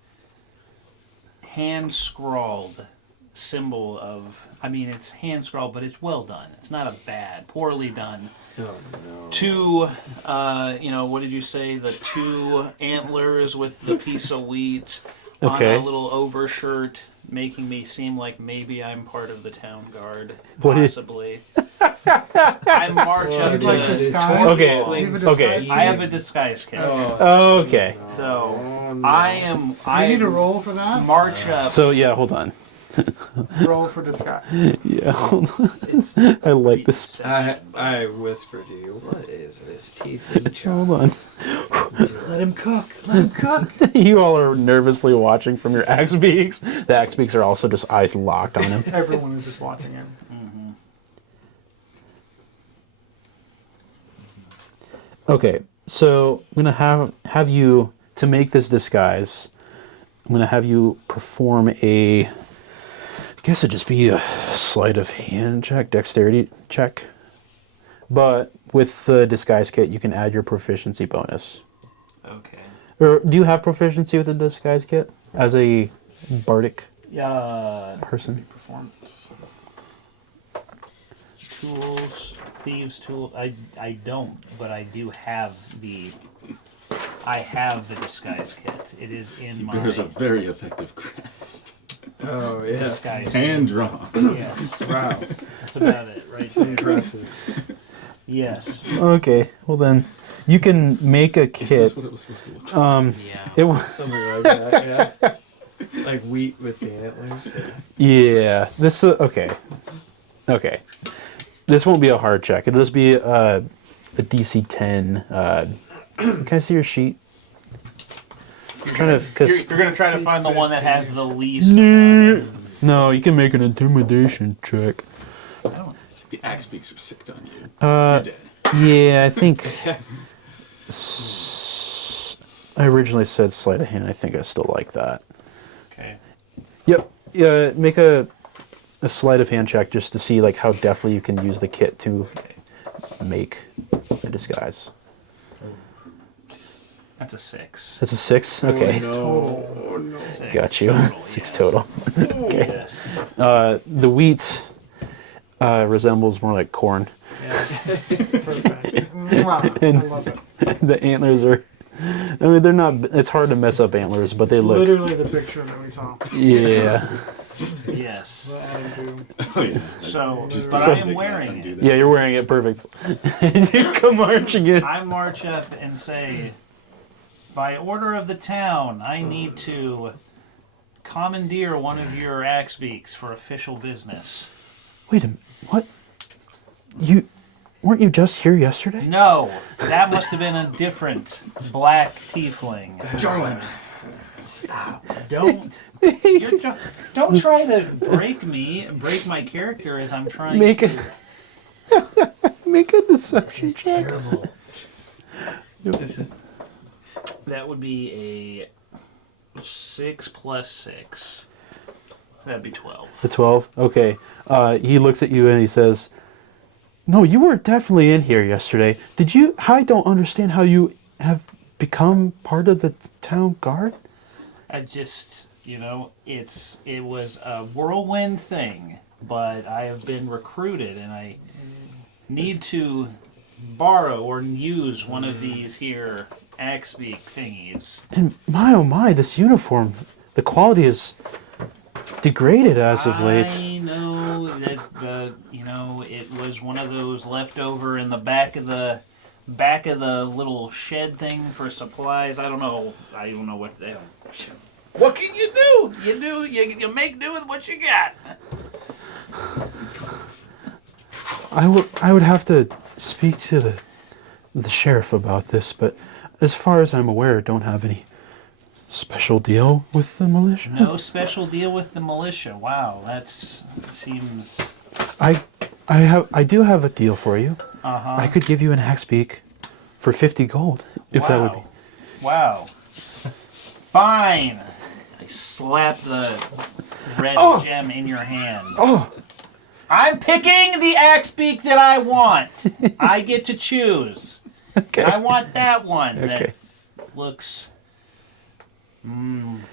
hand-scrawled symbol of, I mean, it's hand-scrawled, but it's well done. It's not a bad, poorly done. Oh no. Two, what did you say? The two antlers with the piece of wheat Okay. on a little overshirt, making me seem like maybe I'm part of the town guard, What is- possibly. I march Well, up You've to like it's disguise. Okay, You have a okay. disguise I have kit? a disguise kit. Okay. So no. I You need to roll for that? march up. So yeah, hold on. Roll for disguise. Yeah, hold on. I like this. I whisper to you, what is this tiefling child? Hold on. Let him cook. Let him cook. You all are nervously watching from your axe beaks. The axe beaks are also just eyes locked on him. Everyone is just watching it. Okay, so I'm gonna have you, to make this disguise, I'm gonna have you perform I guess it'd just be a sleight of hand check, dexterity check. But with the disguise kit, you can add your proficiency bonus. Okay. Or do you have proficiency with the disguise kit as a bardic person? Performance. Tools, thieves' tool. I don't, but I do have the. I have the disguise kit. It is in He my bears a very effective crest. Oh yes. disguise Hand drawn. kit. Yes, Wow. that's about it, right It's there. impressive. Yes. Okay, well then, you can make a Is kit. this what it was supposed to look like? Yeah. It was. Something like that, yeah. Like wheat with the antlers. Yeah, this okay. Okay, this won't be a hard check. It'll just be a DC 10. Can I see your sheet? I'm trying to, because You're gonna try to find the one that has the least. no, you can make an intimidation check. The axe beaks are sick on you. Uh, You're dead. yeah, I think I originally said sleight of hand. I think I still like that. Okay. Yep. Yeah, make a sleight of hand check just to see like how deftly you can use the kit to make a disguise. That's a 6. That's a 6. Okay, Oh no. 6 got you. total, 6 yes. total. Okay. Yes. The wheat resembles more like corn. Yes. Perfect. Mwah. I love it. The antlers are I mean, they're not. It's hard to mess up antlers, but they It's look. literally the picture that we saw. Yeah. Yes. The Andrew. Oh, yeah. So, Just- but so- I am wearing Undo it. that. Yeah, you're wearing it perfect. You come marching in. I march up and say, by order of the town, I need to commandeer one of your axe beaks for official business. Wait a minute. What? Weren't you just here yesterday? No, that must have been a different black tiefling. Jarwin, stop. Don't don't try to break my character as I'm trying Make to. Make a This deception is check. terrible. This is That would be a 6 plus 6. That'd be 12. The 12? Okay. He looks at you and he says, "No, you were definitely in here yesterday. Did you? I don't understand how you have become part of the town guard." I just, it was a whirlwind thing, but I have been recruited and I need to borrow or use one of these here axe beak thingies. And my oh my, this uniform, the quality is degraded as of late. I know that it was one of those leftover in the back of the little shed thing for supplies. I don't know what the hell. What can you do? You make do with what you got. I would have to speak to the sheriff about this, but as far as I'm aware, I don't have any special deal with the militia. No special deal with the militia. Wow, that seems. I do have a deal for you. Uh-huh. I could give you an axe beak for 50 gold, if that would be. Wow. Fine. I slap the red gem in your hand. Oh, I'm picking the axe beak that I want. I get to choose. okay. I want that one Okay. that looks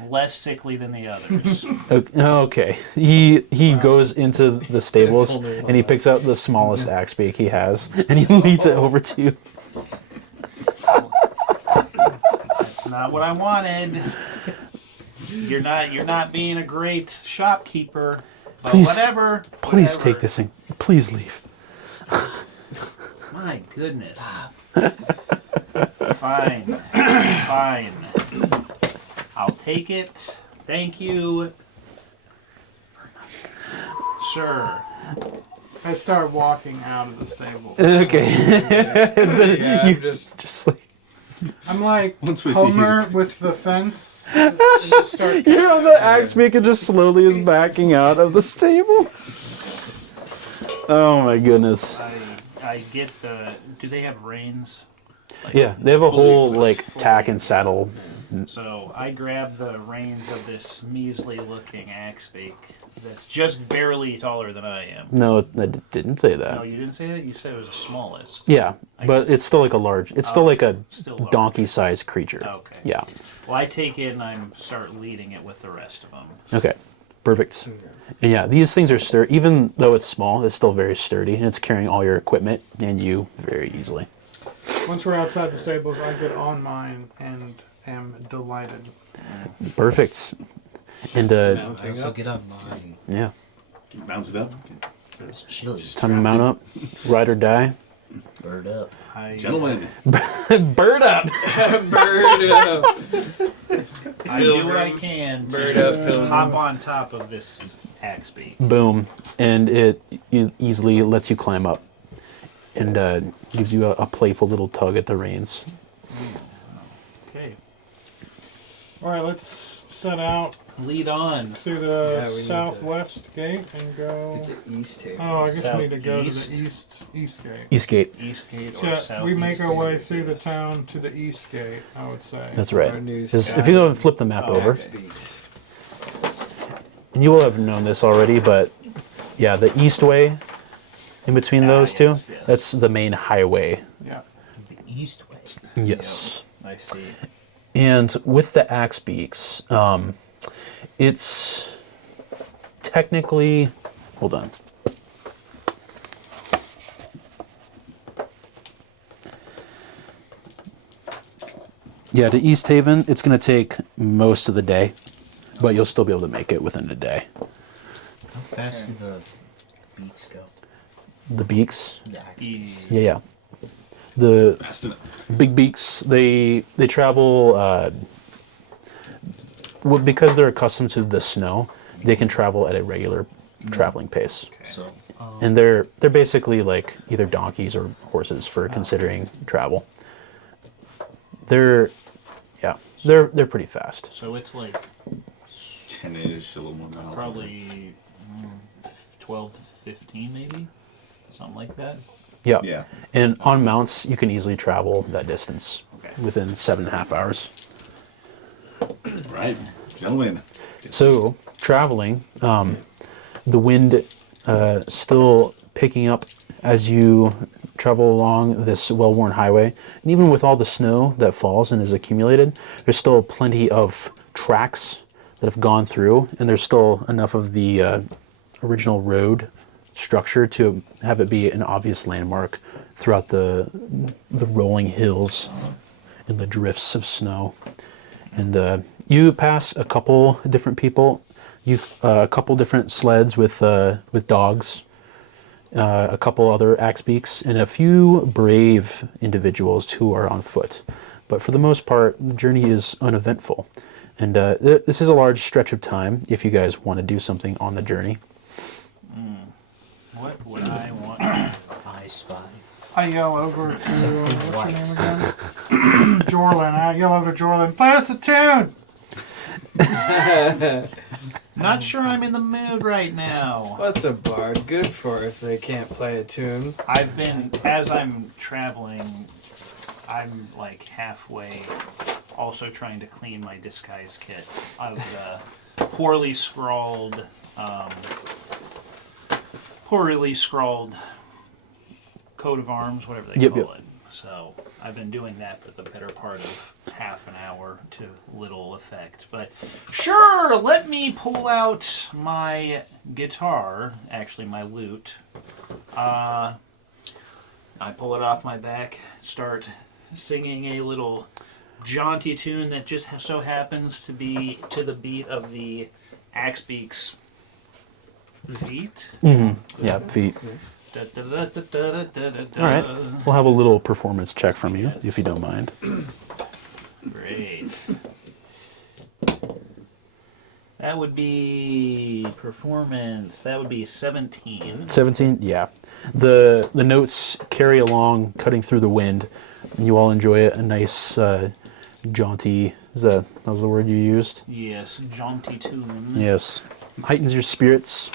less sickly than the others. Okay. He goes into the stables This whole new and he picks out the smallest axe beak he has and he leads it over to you. That's not what I wanted. You're not being a great shopkeeper. But Please- whatever. Please whatever. take this thing. Please leave. My goodness. Fine. Fine. I'll take it. Thank you. Sure. I start walking out of the stable. Okay. Yeah, I'm Just like I'm like Once we see he's Homer with the fence. And just start you're on the axe beak and just slowly is backing out of the stable. Oh my goodness. I get the. Do they have reins? Like, Yeah, they have a Fully whole equipped. like Fully tack and equipped. saddle. So I grab the reins of this measly looking axe beak that's just barely taller than I am. No, I didn't say that. No, you didn't say that? You said it was the smallest. Yeah, I but guess- it's still like a large. It's still like a Still large. donkey-sized creature. Okay. Yeah. Well, I take it and I start leading it with the rest of them. Okay. Perfect. And yeah, these things are sturdy. Even though it's small, it's still very sturdy, and it's carrying all your equipment and you very easily. Once we're outside the stables, I get on mine and am delighted. Perfect. And I also get on mine. yeah, Get mounted up. It's chilly. time to mount up, ride or die. Bird up. Gentlemen, Bird up. Bird up. I do what I can Bird to up, pilgrim. hop on top of this axe beak. Boom, and it easily lets you climb up, and gives you a playful little tug at the reins. Okay. All right, let's set out Lead on. through the Yeah, we need to- southwest gate and go. It's an east table. Oh, I guess we need to go to Southeast. the east gate. Eastgate. Eastgate or So south. we make our way through the town to the east gate, I would say. That's right. Our new 'Cause sky if you go and flip the map over, axe beaks. and you will have known this already, but yeah, the east way, in between those two, yes, yes. that's the main highway. Yeah. The east way. Yes. I see. And with the axe beaks, it's technically. Hold on. Yeah, to East Haven, it's going to take most of the day, but you'll still be able to make it within a day. How fast do the beaks go? The beaks? The axes. Yeah. The Fast enough. big beaks, they travel, because they're accustomed to the snow, they can travel at a regular traveling pace. So, And they're basically like either donkeys or horses for considering travel. They're pretty fast. So it's like 10-ish, a little more miles. probably 12 to 15 maybe? Something like that? Yeah. Yeah. And on mounts, you can easily travel that distance Okay. within 7.5 hours. Right. Gentlemen. So, traveling, the wind still picking up as you travel along this well-worn highway. And even with all the snow that falls and is accumulated, there's still plenty of tracks that have gone through, and there's still enough of the original road structure to have it be an obvious landmark throughout the rolling hills and the drifts of snow. And you pass a couple different people, a couple different sleds with dogs, a couple other axe beaks, and a few brave individuals who are on foot. But for the most part, the journey is uneventful. And this is a large stretch of time if you guys want to do something on the journey. What would I want? I spy. I yell over to Something what's white. your name again? Jorlin. I yell over to Jorlin. Play us a tune. Not sure I'm in the mood right now. What's a bard good for if they can't play a tune? As I'm traveling, I'm like halfway also trying to clean my disguise kit out of the poorly scrawled coat of arms, whatever they call it. So I've been doing that for the better part of half an hour to little effect. But sure, let me pull out my guitar, actually my lute. I pull it off my back, start singing a little jaunty tune that just so happens to be to the beat of the Axe Beaks feet. Yeah, feet. All right. We'll have a little performance check from you, if you don't mind. Great. That would be performance. That would be 17. 17, yeah. The notes carry along, cutting through the wind, and you all enjoy it. A nice, jaunty. That was the word you used? Yes, jaunty tune. Yes. Heightens your spirits,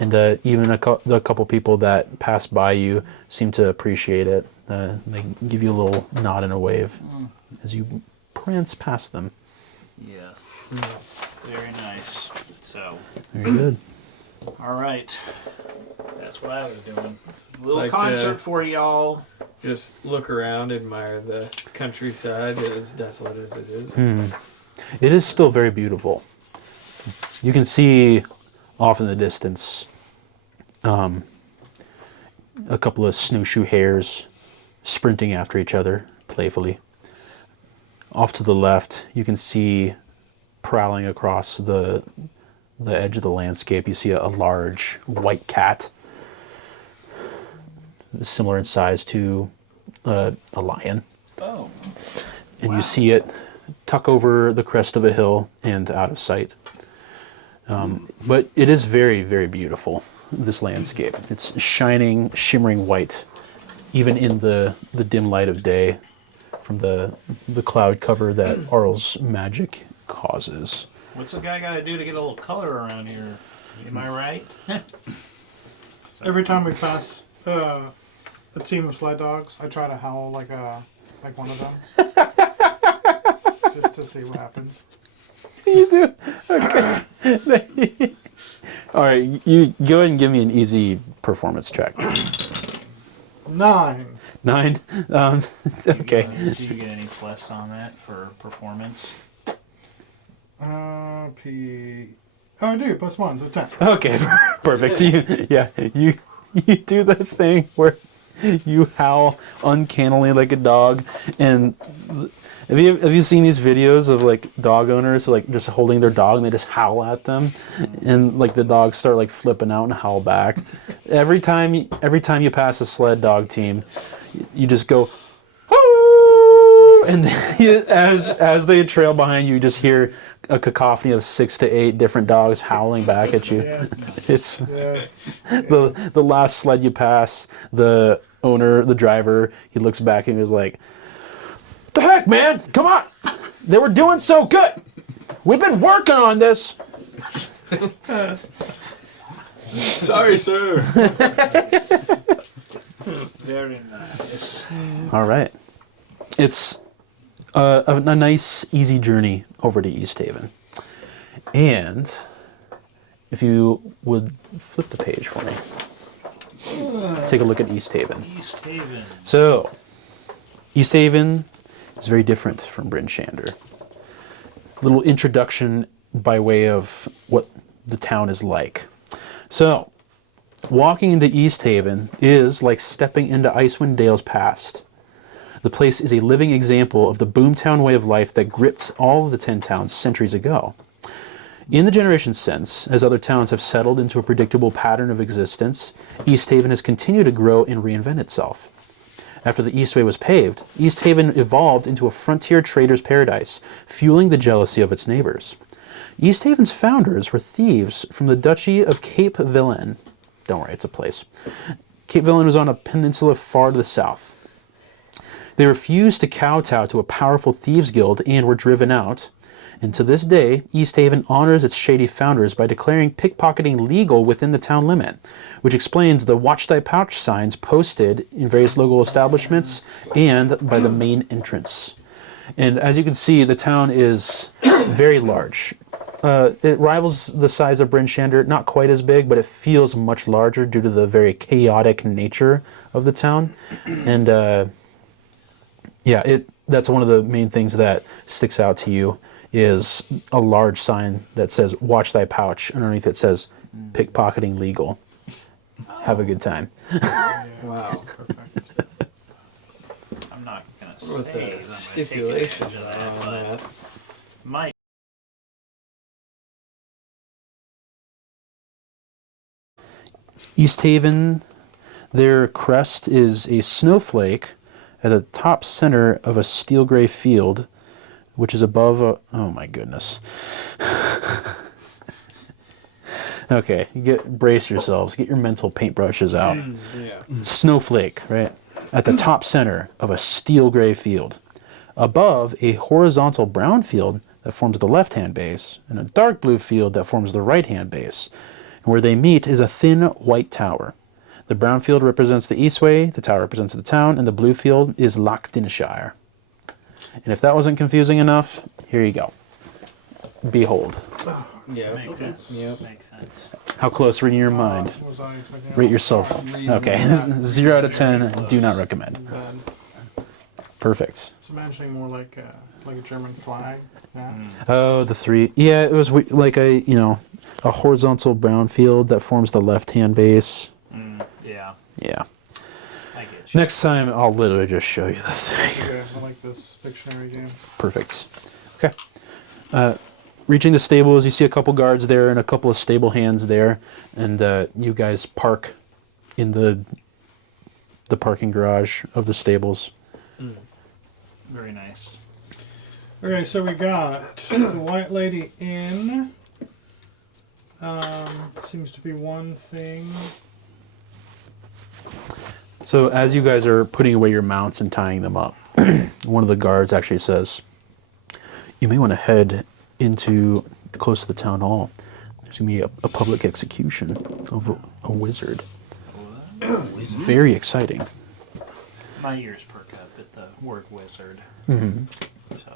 and even the couple people that pass by you seem to appreciate it. They give you a little nod and a wave as you prance past them. Yes. Very nice. So, Very good. all right. That's what I was doing. A little Like concert to- for y'all. Just look around, admire the countryside, as desolate as it is. It is still very beautiful. You can see off in the distance a couple of snowshoe hares sprinting after each other playfully. Off to the left, you can see prowling across the edge of the landscape, you see a large white cat, similar in size to a lion. Oh. And you see it tuck over the crest of a hill and out of sight. But it is very, very beautiful, this landscape. It's shining, shimmering white, even in the dim light of day from the cloud cover that Arl's magic causes. What's a guy got to do to get a little color around here? Am I right? Every time we pass a team of sled dogs, I try to howl like one of them, just to see what happens. You do? Okay. All right, you go ahead and give me an easy performance check. 9. 9? Okay. Do you get any plus on that for performance? P. Oh, I do. +1, so 10. Okay, perfect. You do the thing where You howl uncannily like a dog. And have you seen these videos of like dog owners like just holding their dog and they just howl at them, and like the dogs start like flipping out and howl back. Every time you pass a sled dog team, you just go, "Hoo!" And as they trail behind you, you just hear a cacophony of 6 to 8 different dogs howling back at you. It's the last sled you pass, the owner, the driver, he looks back and he was like, "The heck, man! Come on! They were doing so good! We've been working on this!" Sorry, sir. Very nice. All right. It's a nice, easy journey over to East Haven. And if you would flip the page for me, take a look at East Haven. East Haven. So, East Haven is very different from Bryn Shander. Little introduction by way of what the town is like. So, walking into East Haven is like stepping into Icewind Dale's past. The place is a living example of the boomtown way of life that gripped all of the 10 towns centuries ago. In the generations since, as other towns have settled into a predictable pattern of existence, East Haven has continued to grow and reinvent itself. After the Eastway was paved, East Haven evolved into a frontier trader's paradise, fueling the jealousy of its neighbors. East Haven's founders were thieves from the Duchy of Cape Villain. Don't worry, it's a place. Cape Villain was on a peninsula far to the south. They refused to kowtow to a powerful thieves guild and were driven out. And to this day, East Haven honors its shady founders by declaring pickpocketing legal within the town limit, which explains the "Watch Thy Pouch" signs posted in various local establishments and by the main entrance. And as you can see, the town is very large. It rivals the size of Bryn Shander, not quite as big, but it feels much larger due to the very chaotic nature of the town. And that's one of the main things that sticks out to you is a large sign that says "Watch Thy Pouch." Underneath it says "Pickpocketing legal." Have a good time. Wow. Perfect. I'm not gonna With say the that stipulations I'm on gonna take that. might. East Haven, their crest is a snowflake at the top center of a steel gray field, which is above a... Oh my goodness. Okay, brace yourselves. Get your mental paintbrushes out. Yeah. Snowflake, right? At the top center of a steel gray field. Above a horizontal brown field that forms the left-hand base, and a dark blue field that forms the right-hand base. And where they meet is a thin white tower. The brown field represents the Eastway, the tower represents the town, and the blue field is Lochdenshire. And if that wasn't confusing enough, here you go. Behold. Yeah. Makes sense. Yep. Makes sense. How close were you in your mind? Was I expecting Rate yourself. Okay. 0 out of 10. Do not recommend. Bad. Perfect. It's imagining more like a German flag. Yeah. Oh, the 3. Yeah, it was like a horizontal brown field that forms the left-hand base. Yeah, Yeah. I get you. Next time, I'll literally just show you the thing. Okay, I like this Pictionary game. Perfect. Okay. Reaching the stables, you see a couple guards there and a couple of stable hands there, and you guys park in the parking garage of the stables. Very nice. Okay, so we got the White Lady Inn. Seems to be one thing. So as you guys are putting away your mounts and tying them up, one of the guards actually says, "You may want to head into close to the town hall. There's going to be a public execution of a wizard." Very exciting. My ears perk up at the word wizard. Mm-hmm. So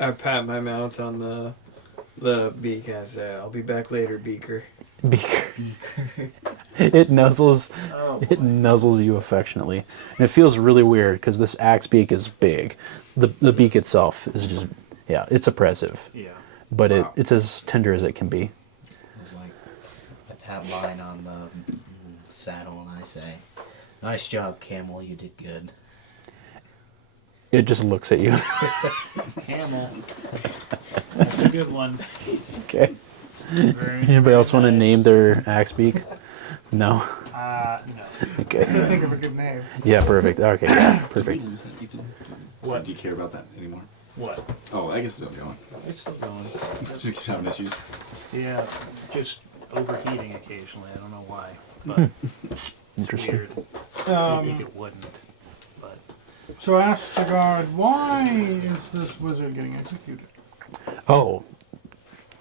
I pat my mount on the beak and I say, "I'll be back later, Beaker." Beaker. It nuzzles. Oh, It nuzzles you affectionately, and it feels really weird because this axe beak is big. The beak itself is just it's oppressive, yeah. but Wow. it's as tender as it can be. It was like I pat mine on the saddle and I say, Nice job, Camel. You did good. It just looks at you. Camel. That's a good one. Okay. Very, Anybody else want to nice. name their axe beak? No? No. Okay. Can't think of a good name. Yeah, perfect. Okay, yeah, Did perfect. we lose that, Ethan? What? Do you care about that anymore? What? Oh, I guess it's still going. It's still going. Just keeps having issues. Yeah, just overheating occasionally. I don't know why, but it's Interesting. weird. I think Um, it wouldn't, but so I asked the guard, why is this wizard getting executed? Oh,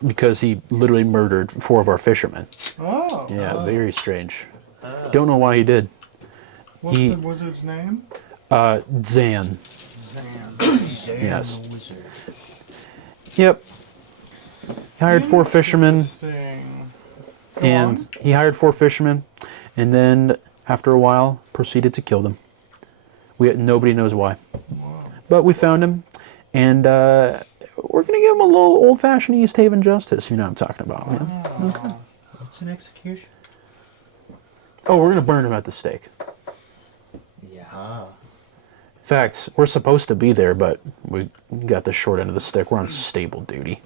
because he literally murdered 4 of our fishermen. Oh. Yeah, very strange. Don't know why he did. What's he- the wizard's name? Zan. Zan. Yes. The wizard. Yep. He hired 4 fishermen, Interesting. Go and on. he hired 4 fishermen, and then after a while proceeded to kill them. Nobody knows why, but we found him, and we're gonna give him a little old-fashioned East Haven justice. You know what I'm talking about, man. Oh. What's an execution? Oh, we're gonna burn him at the stake. Yeah. Ah. In fact, we're supposed to be there, but we got the short end of the stick. We're on stable duty.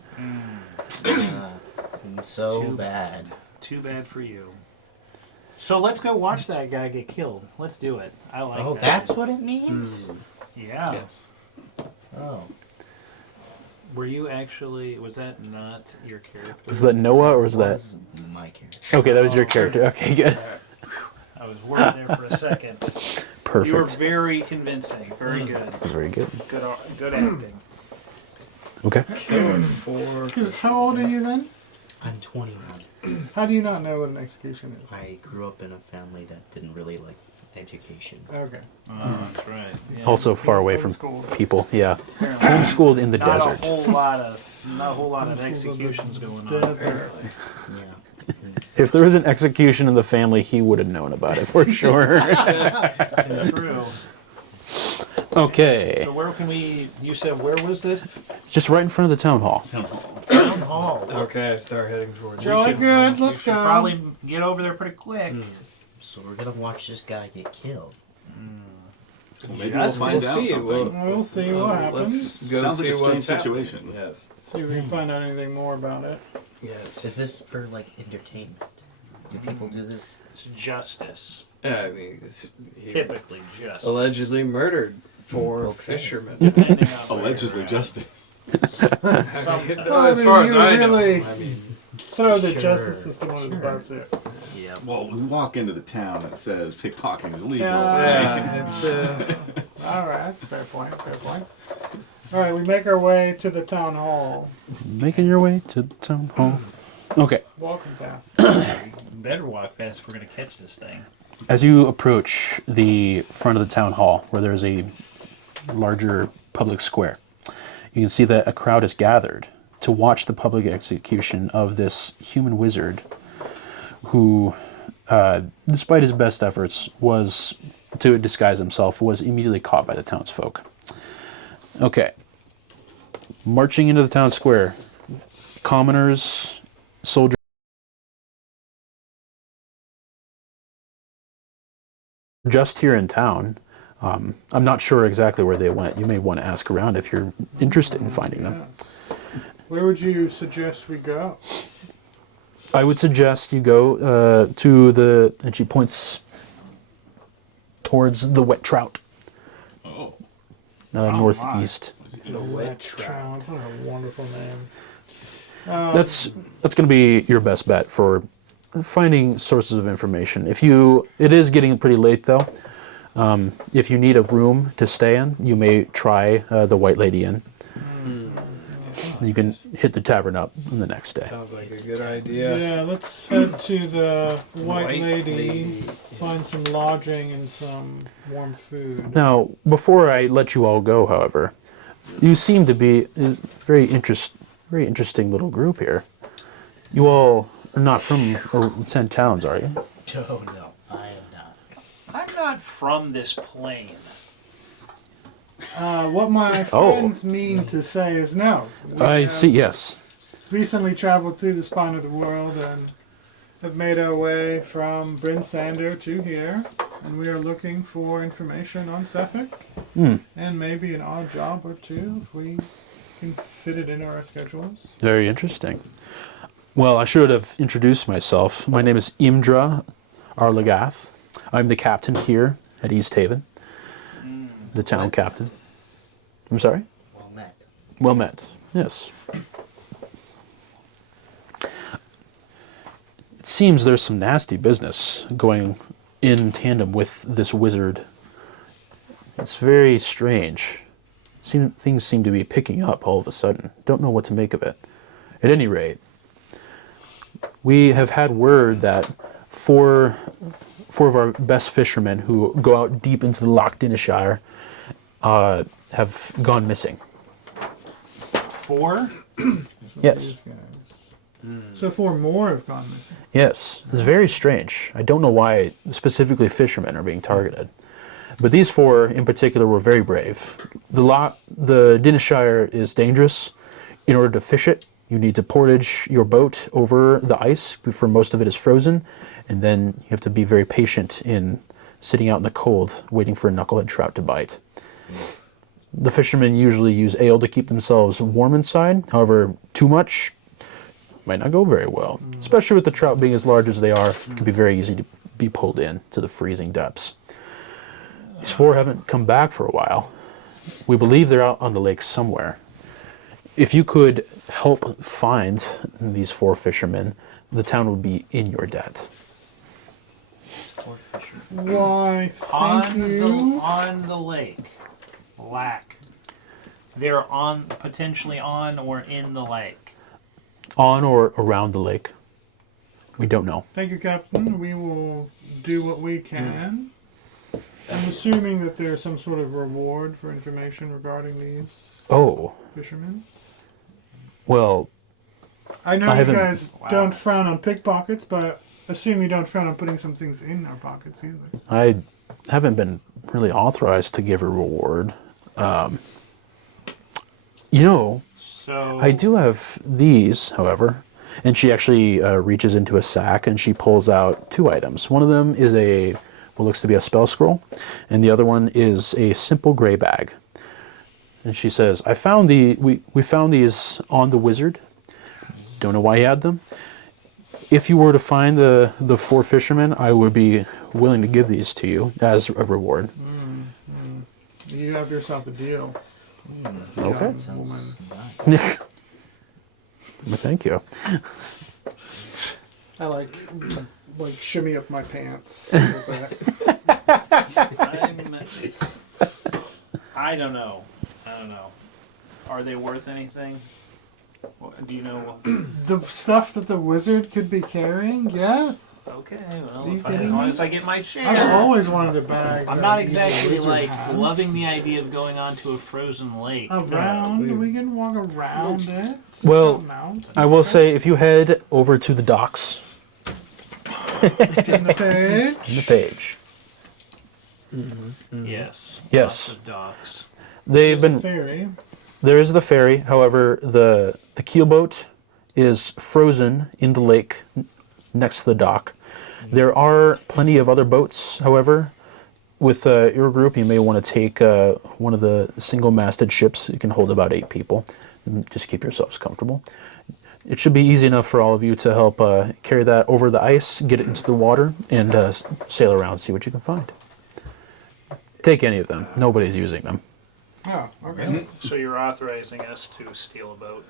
So Too bad. too bad for you. So let's go watch that guy get killed. Let's do it. I like Oh, that. that's what it means? Yeah. Yes. Oh. Were you actually? Was that not your character? Was that Noah or was that? Was my character. Okay, that was your character. Okay, good. I was worried there for a second. You were Perfect. very convincing. Very good. Very good. Good acting. Okay. Because how old are you then? I'm 21. How do you not know what an execution is? I grew up in a family that didn't really like education. Okay. Oh, that's right. Yeah. Also far away from Homeschooled. people. Yeah. Apparently. Homeschooled in the Not desert. a whole lot of Homeschooled in the executions going on. desert. Apparently. Yeah. If there was an execution in the family, he would have known about it for sure. True. Okay. So where can we? You said where was this? Just right in front of the town hall. Town hall. Okay, I start heading towards Jolly good, let's You should go. probably get over there pretty quick. So we're gonna watch this guy get killed. Well, maybe we'll find out something. We'll see what happens. Let's go Sounds see like a strange what's happening. situation. Yes. See if we can find out anything more about it. Yes. Is this for like entertainment? Do people do this? It's justice. Yeah, I mean, he Typically justice. allegedly murdered 4 Okay. fishermen. Depending on Allegedly where, justice. Sometimes. Well, I as mean, far as you I really- know, I mean, Throw the Sure, justice system under the sure. bus here. Yeah. Well, we walk into the town that says pickpocketing is legal. yeah, it's All right, that's a fair point. Fair point. All right, we make our way to the town hall. Making your way to the town hall. Okay. Walking fast. Better walk fast if we're gonna catch this thing. As you approach the front of the town hall, where there's a larger public square, you can see that a crowd is gathered to watch the public execution of this human wizard who, despite his best efforts was to disguise himself, was immediately caught by the townsfolk. Okay. Marching into the town square, commoners, soldiers, just here in town. I'm not sure exactly where they went. You may want to ask around if you're interested in finding them. Where would you suggest we go? I would suggest you go to the, and she points towards the Wet Trout, Oh. northeast. The Wet Trout. What a wonderful name. That's going to be your best bet for finding sources of information. It is getting pretty late though. If you need a room to stay in, you may try the White Lady Inn. You can hit the tavern up the next day. sounds like a good idea. Yeah, let's head to the White White Lady, Lady. find some lodging and some warm food. Now, before I let you all go, however, you seem to be a very interesting little group here. You all are not from St. Towns, are you? Oh no, I am not. I'm not from this plane. What my friends mean to say is no. We I have see, yes. recently traveled through the spine of the world and have made our way from Bryn Sander to here. and we are looking for information on Suffolk, and maybe an odd job or two if we can fit it into our schedules. Very interesting. Well, I should have introduced myself. My name is Imdra Arlagath. I'm the captain here at East Haven. The town captain. I'm sorry? Well met. Well met. Yes. It seems there's some nasty business going in tandem with this wizard. It's very strange. Things seem to be picking up all of a sudden. Don't know what to make of it. At any rate, we have had word that four of our best fishermen who go out deep into the Loch Dinishire have gone missing. 4? Yes. These guys. So 4 more have gone missing. Yes. It's very strange. I don't know why specifically fishermen are being targeted. But these 4 in particular were very brave. The Dinishire is dangerous. In order to fish it, you need to portage your boat over the ice, for most of it is frozen, and then you have to be very patient in sitting out in the cold, waiting for a knucklehead trout to bite. The fishermen usually use ale to keep themselves warm inside. However, too much might not go very well. Especially with the trout being as large as they are, it can be very easy to be pulled in to the freezing depths. These 4 haven't come back for a while. We believe they're out on the lake somewhere. If you could help find these 4 fishermen, the town would be in your debt. Why, thank you. On the lake. Lack. They're potentially on or in the lake. On or around the lake. We don't know. Thank you, Captain. We will do what we can. I'm assuming that there's some sort of reward for information regarding these fishermen. Well, I know you guys Wow. don't frown on pickpockets, but assume you don't frown on putting some things in our pockets either. I haven't been really authorized to give a reward. So I do have these, however. And she actually reaches into a sack and she pulls out 2 items. One of them is what looks to be a spell scroll, and the other one is a simple gray bag. And she says, we found these on the wizard. Don't know why he had them. If you were to find the 4 fishermen, I would be willing to give these to you as a reward. You have yourself a deal. Okay. Young Sounds woman. nice. Well, thank you. I like shimmy up my pants. A little bit. I don't know. Are they worth anything? Do you know? The stuff that the wizard could be carrying, yes. Okay, well, Are you as kidding long me? as I get my share. I've always wanted a bag. I'm that not the exactly wizard like has. loving the idea of going onto a frozen lake. Around, we can walk around it. Well, Mounts I and will stuff. say, if you head over to the docks, In the page. in the page, Yes. Yes. Lots of docks. they've There's a been. ferry. There is the ferry. However, the keelboat is frozen in the lake next to the dock. There are plenty of other boats. However, with your group, you may want to take one of the single-masted ships. It can hold about 8 people. And just keep yourselves comfortable. It should be easy enough for all of you to help carry that over the ice, get it into the water, and sail around, see what you can find. Take any of them. Nobody's using them. Oh, okay. So you're authorizing us to steal a boat?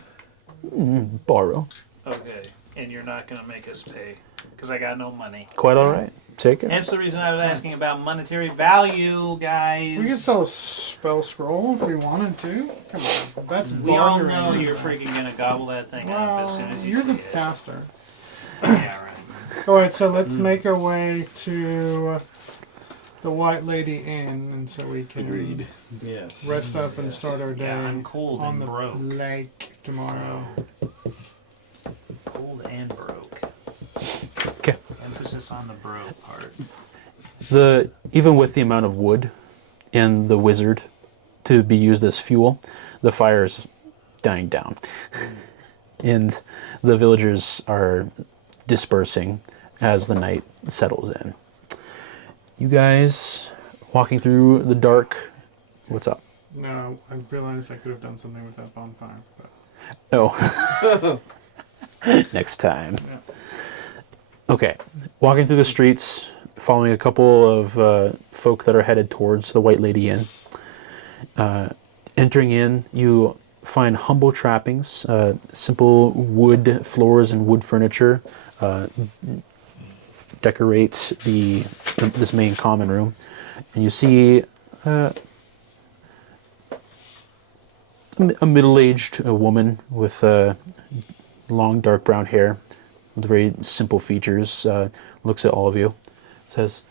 Borrow. Okay. And you're not going to make us pay? Because I got no money. Quite all right. Take it. Hence the reason I was asking about monetary value, guys. We could sell a spell scroll if we wanted to. Come on, that's We all bartering. know you're freaking going to gobble that thing up as soon as you You're see the it. pastor. Yeah, right. All right, so let's make our way to the White Lady Inn, and so we can Agreed. Yes. rest up and start our day Yeah, I'm cold on and the broke. lake tomorrow. Cold and broke. Okay. Emphasis on the broke part. Even with the amount of wood in the wizard to be used as fuel, the fire is dying down. And the villagers are dispersing as the night settles in. You guys walking through the dark. What's up? No, I realized I could have done something with that bonfire. But... Oh. Next time. Yeah. Okay. Walking through the streets, following a couple of folk that are headed towards the White Lady Inn. Entering in, you find humble trappings, simple wood floors and wood furniture decorate this main common room. And you see a middle-aged woman with long dark brown hair with very simple features, looks at all of you, says,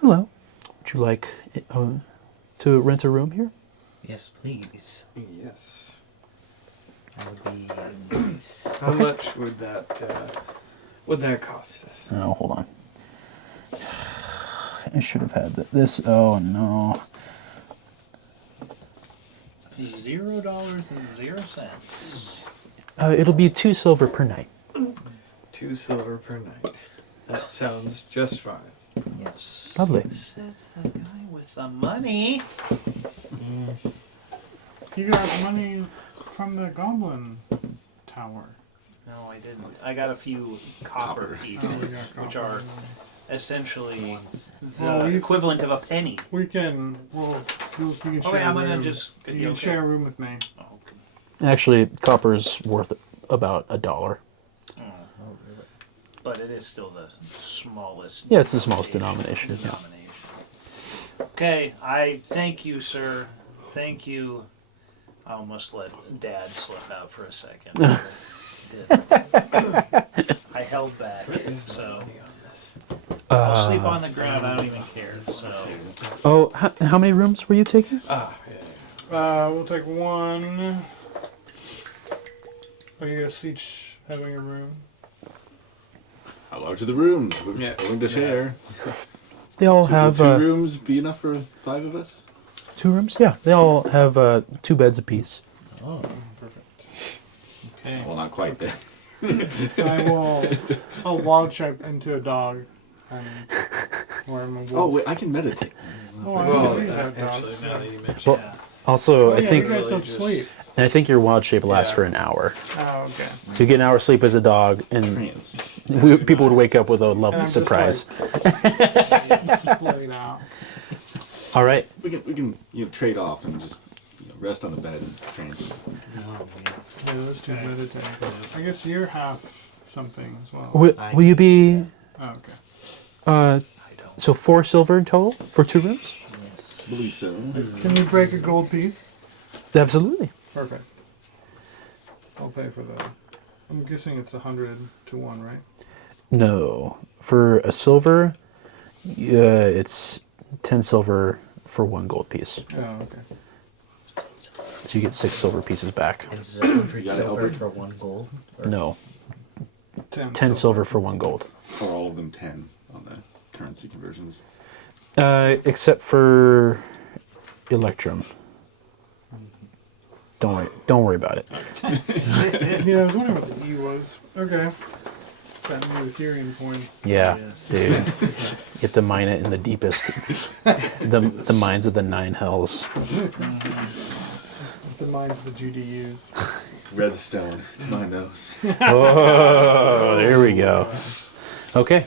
"Hello, would you like to rent a room here?" Yes, please. Yes. That would be nice. How much would that cost us? Oh, hold on. I should have had this. Oh, no. $0.00. It'll be 2 silver per night. 2 silver per night. That sounds just fine. Yes. Lovely. Says the guy with the money. You got money from the Goblin Tower. No, I didn't. I got a few copper pieces, Oh, we got copper. which are essentially the Well, we've- equivalent of a penny. We can. Well, you can share. Okay, I'm a gonna room. just. You can share a room with me. Oh, okay. Actually, copper's worth about $1. But it is still the smallest. Yeah, it's the smallest denomination, yeah. Okay, I thank you, sir. Thank you. I almost let Dad slip out for a second. I held back, so I'll sleep on the ground. I don't even care. So Oh, how many rooms were you taking? We'll take one. Are you guys each having a room? How large are the rooms? We're Yeah. willing to share. They all Will have 2 rooms be enough for 5 of us? 2 rooms? Yeah, they all have 2 beds apiece. Oh, perfect. okay. Well, not quite then. I'll wild shape into a dog. And or I'm a wolf. Oh, wait, I can meditate. Oh, I Well, believe that, actually, dogs. now that you mention Well, Yeah. also, Oh, I yeah, think you guys don't Really sleep. and I think your wild shape lasts Yeah. for an hour. Oh, okay. So you get an hour's sleep as a dog, and Trance. people would wake up with a And lovely I'm just surprise. Splayed out. All right. We can trade off and just rest on the bed and trance. Yeah, those two meditate. I guess you're half something as well. Will you be Oh, okay. so 4 silver in total for 2 rooms? Yes. I believe so. Can you break a gold piece? Absolutely. Perfect. I'll pay for that. I'm guessing it's 100 to 1, right? No, for a silver, it's 10 silver for 1 gold piece. Oh, okay. So you get 6 silver pieces back. And it's 100 got it, silver Albert? for 1 gold? Or- No, 10 silver for 1 gold. Or all of them 10 on the currency conversions. Except for Electrum. Don't worry about it. Yeah, I was wondering what the E was. Okay. It's that new Ethereum coin. Yeah, Yes. dude. You have to mine it in the deepest, the mines of the 9 hells. The mines the Judy used. Redstone. To mine those. Oh, there we go. Okay,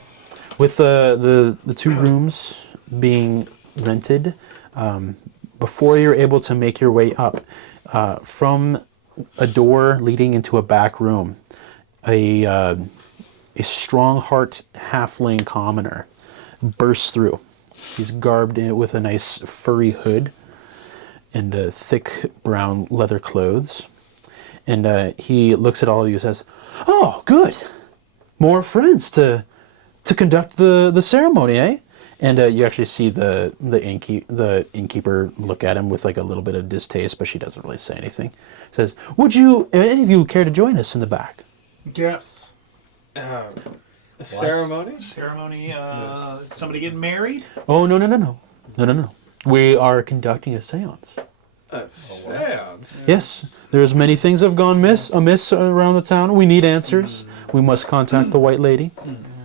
with the 2 rooms being rented, before you're able to make your way up, from a door leading into a back room, a strong heart halfling commoner bursts through. He's garbed in with a nice furry hood and thick brown leather clothes. And he looks at all of you and says, "Oh, good. More friends to conduct the ceremony, eh?" And you actually see the innkeeper look at him with like a little bit of distaste, but she doesn't really say anything. Says, "Would any of you care to join us in the back?" Yes. A ceremony? Ceremony. Somebody getting married? Oh, no. We are conducting a seance. A seance? Yes, there's many things have gone amiss around the town. We need answers. We must contact the White Lady.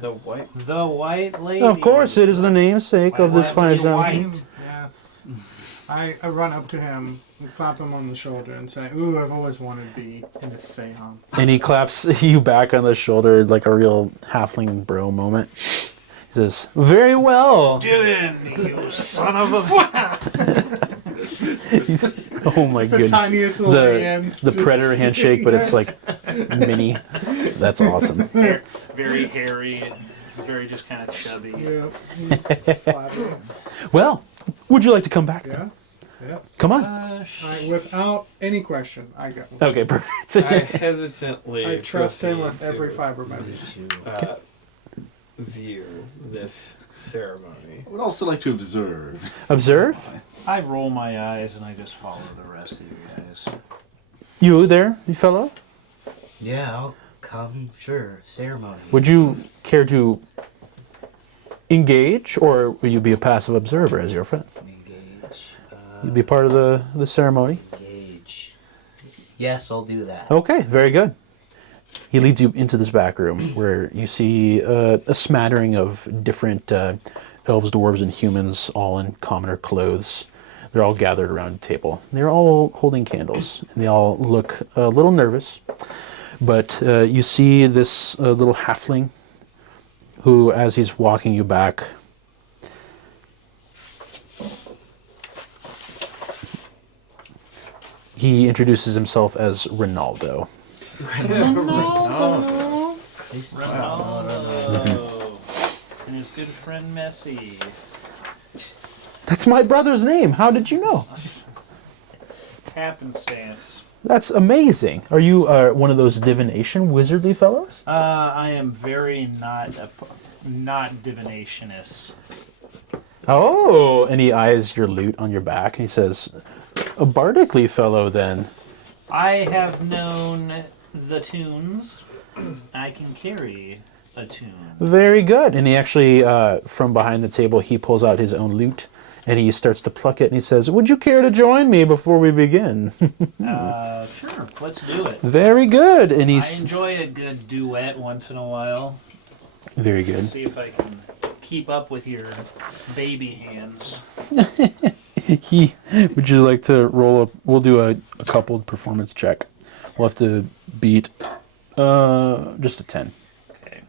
The white. The white lady. Of course, it is the namesake of this fine establishment. White. Yes. I run up to him and clap him on the shoulder and say, "Ooh, I've always wanted to be in a seance." And he claps you back on the shoulder like a real halfling bro moment. He says, "Very well." Dylan, you son of a... Oh my Just the goodness. tiniest little hands. The just- predator handshake, but it's like mini. That's awesome. Very hairy and very just kind of chubby. Yeah. He's clapping. Well, would you like to come back? Then? Yes. Yes. Come on. Without any question, I go. Okay, perfect. I hesitantly I trust him proceed with every to, fiber of my being. view this ceremony. I would also like to observe. Observe. I roll my eyes and I just follow the rest of you guys. You there, you fellow? Yeah, I'll come. Sure. Ceremony. Would you care to engage, or will you be a passive observer as your friends? Engage. You'd be part of the ceremony. Engage. Yes, I'll do that. Okay, very good. He leads you into this back room where you see a smattering of different elves, dwarves, and humans, all in commoner clothes. They're all gathered around a table. They're all holding candles, and they all look a little nervous. But you see this little halfling who, as he's walking you back, he introduces himself as Ronaldo. And his good friend Messi. That's my brother's name. How did you know? Happenstance. That's amazing. Are you one of those divination wizardly fellows? I am very not divinationist. Oh, and he eyes your lute on your back and he says, "A bardically fellow then." I have known the tunes. I can carry a tune. Very good. And he actually, from behind the table, he pulls out his own lute and he starts to pluck it and he says, "Would you care to join me before we begin?" Sure, let's do it. Very good. And I he's enjoy a good duet once in a while. very good. See if I can keep up with your baby hands. Would you like to roll up? We'll do a coupled performance check. We'll have to beat just a 10. Okay.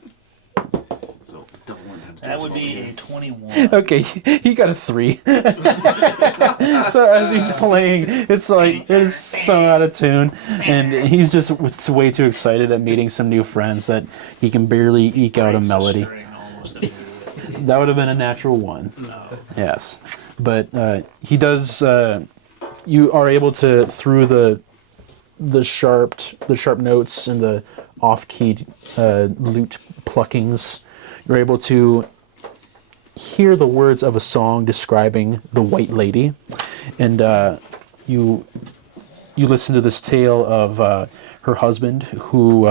So double one times That would double be here. a 21. Okay, he got a 3. So as he's playing, it's like it is so out of tune, and he's just way too excited at meeting some new friends that he can barely eke out a Breaks melody. string almost immediately. That would have been a natural 1. No. Yes, but he does. You are able to, through the sharp notes and the off-keyed lute pluckings, you're able to hear the words of a song describing the White Lady, and you listen to this tale of her husband, who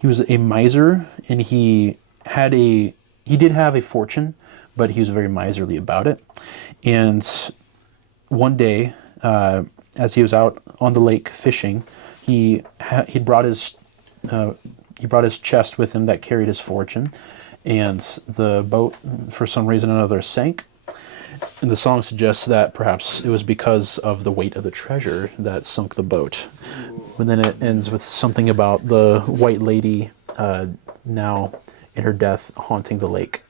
he was a miser, and he did have a fortune, but he was very miserly about it. And one day, as he was out on the lake fishing, he brought his chest with him that carried his fortune, and the boat, for some reason or another, sank. And the song suggests that perhaps it was because of the weight of the treasure that sunk the boat. But then it ends with something about the White Lady now in her death haunting the lake.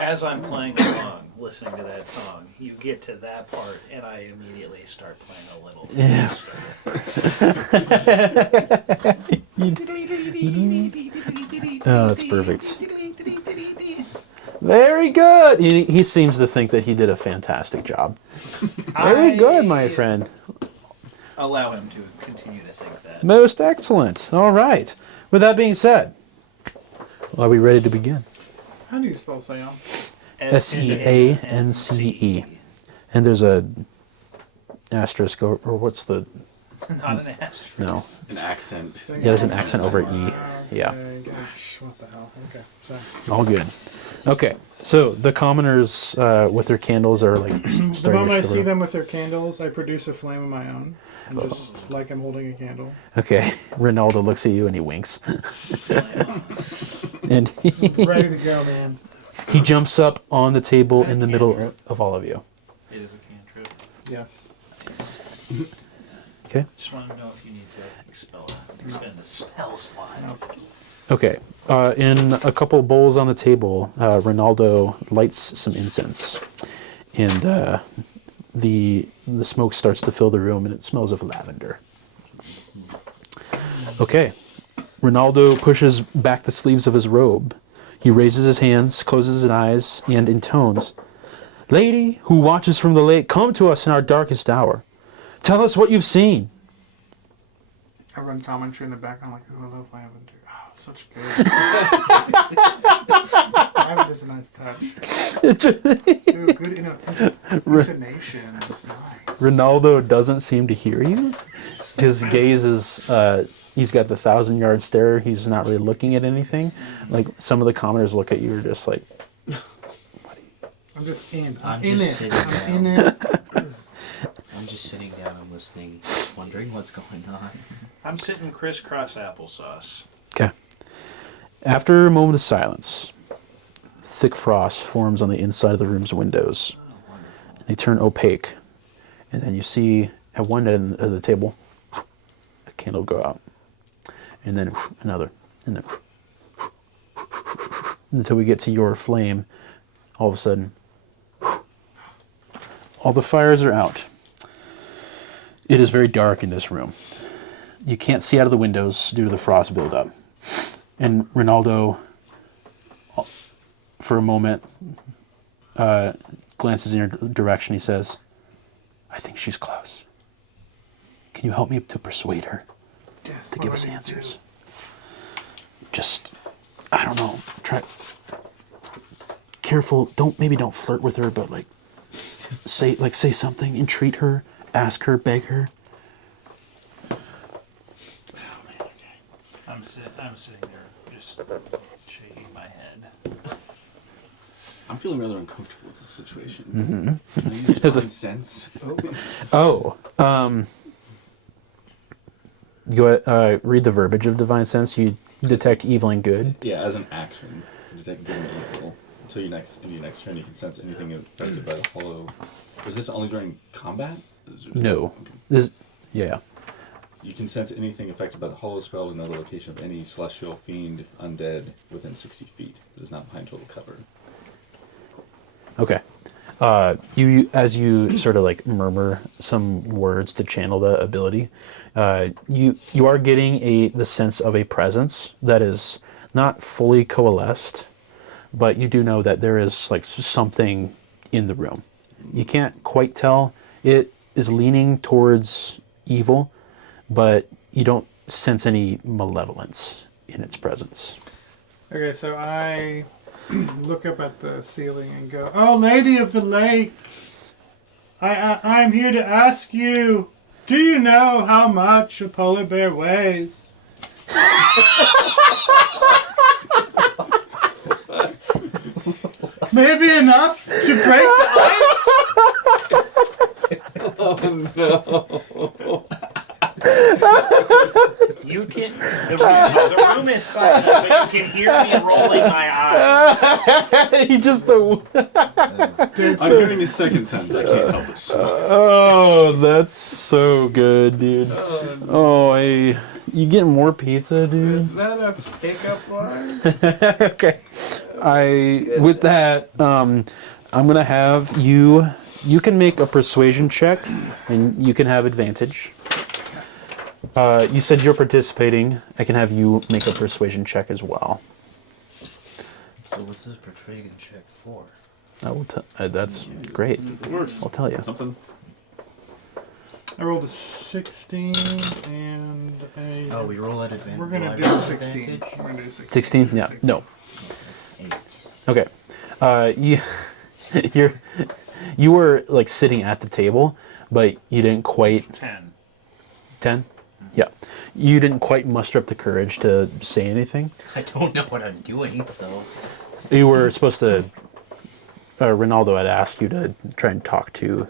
As I'm playing along, listening to that song, you get to that part, and I immediately start playing a little faster. Oh, that's perfect. Very good. He seems to think that he did a fantastic job. Very good, my friend. Allow him to continue to think that. Most excellent. All right. With that being said, are we ready to begin? How do you spell seance? Seance. And there's a asterisk, or what's the... Not an asterisk. No. An accent. Yeah, there's an accent over E. Yeah. Gosh, what the hell? Okay, so All good. Okay. So the commoners with their candles are like starting The moment to I shiver. see them with their candles, I produce a flame of my own, and just like I'm holding a candle. Okay, Ronaldo looks at you and he winks. And Ready to go, man. he jumps up on the table in the middle of all of you. It is a cantrip. Yes. Okay. Just want to know if you need to expend a spell slot. No. Okay. In a couple bowls on the table, Ronaldo lights some incense, and the smoke starts to fill the room, and it smells of lavender. Okay. Ronaldo pushes back the sleeves of his robe. He raises his hands, closes his eyes, and intones, "Lady who watches from the lake, come to us in our darkest hour. Tell us what you've seen." I run commentary in the background like, ooh, I love lavender. Oh, it's such good. Lavender's a nice touch. Ooh, good intonation. It's nice. Ronaldo doesn't seem to hear you. His gaze is, he's got the 1,000-yard stare. He's not really looking at anything. Like, some of the commoners look at you and are just like, I'm just in. I'm in just it. sitting I'm in down. it. I'm just sitting down and listening, wondering what's going on. I'm sitting crisscross applesauce. okay. After a moment of silence, thick frost forms on the inside of the room's windows. They turn opaque. And then you see at one end of the table, a candle go out. And then another. And then until we get to your flame, all of a sudden, all the fires are out. It is very dark in this room. You can't see out of the windows due to the frost buildup. And Ronaldo, for a moment, glances in your direction. He says, "I think she's close. Can you help me to persuade her Yes, to what give do us I need to do? answers? Just, I don't know, try. Careful, maybe don't flirt with her, but say something, entreat her, ask her, beg her." I'm sitting there just shaking my head. I'm feeling rather uncomfortable with this situation. Can I use divine sense? Oh, read the verbiage of divine sense. You detect evil and good. Yeah, as an action, detect good and evil. So in your next turn, you can sense anything affected by the hollow. Was this only during combat? No, okay. Yeah. You can sense anything affected by the hollow spell to know the location of any celestial, fiend, undead within 60 feet. That is not behind total cover. Okay. You as you sort of murmur some words to channel the ability, you are getting the sense of a presence that is not fully coalesced, but you do know that there is something in the room. You can't quite tell. It is leaning towards evil, but you don't sense any malevolence in its presence. Okay, so I look up at the ceiling and go, "Oh, Lady of the Lake, I'm here to ask you, do you know how much a polar bear weighs?" Maybe enough to break the ice? Oh no! You can. The room is silent, but you can hear me rolling my eyes. He just I'm hearing his second sentence. I can't help it. Oh, that's so good, dude. Oh, hey, you getting more pizza, dude? Is that a pickup line? Okay. With that, I'm gonna have you. You can make a persuasion check, and you can have advantage. You said you're participating. I can have you make a persuasion check as well. So what's this persuasion check for? I will that's great. It works. I'll tell you. Something. I rolled a 16 and a... Oh, we roll at advantage. We're going to Do I do roll 16. advantage? We're going to do 16. 16? Yeah. No. 8. Okay. You were sitting at the table, but you didn't quite 10. 10? Yeah. You didn't quite muster up the courage to say anything. I don't know what I'm doing, so... You were supposed to Ronaldo had asked you to try and talk to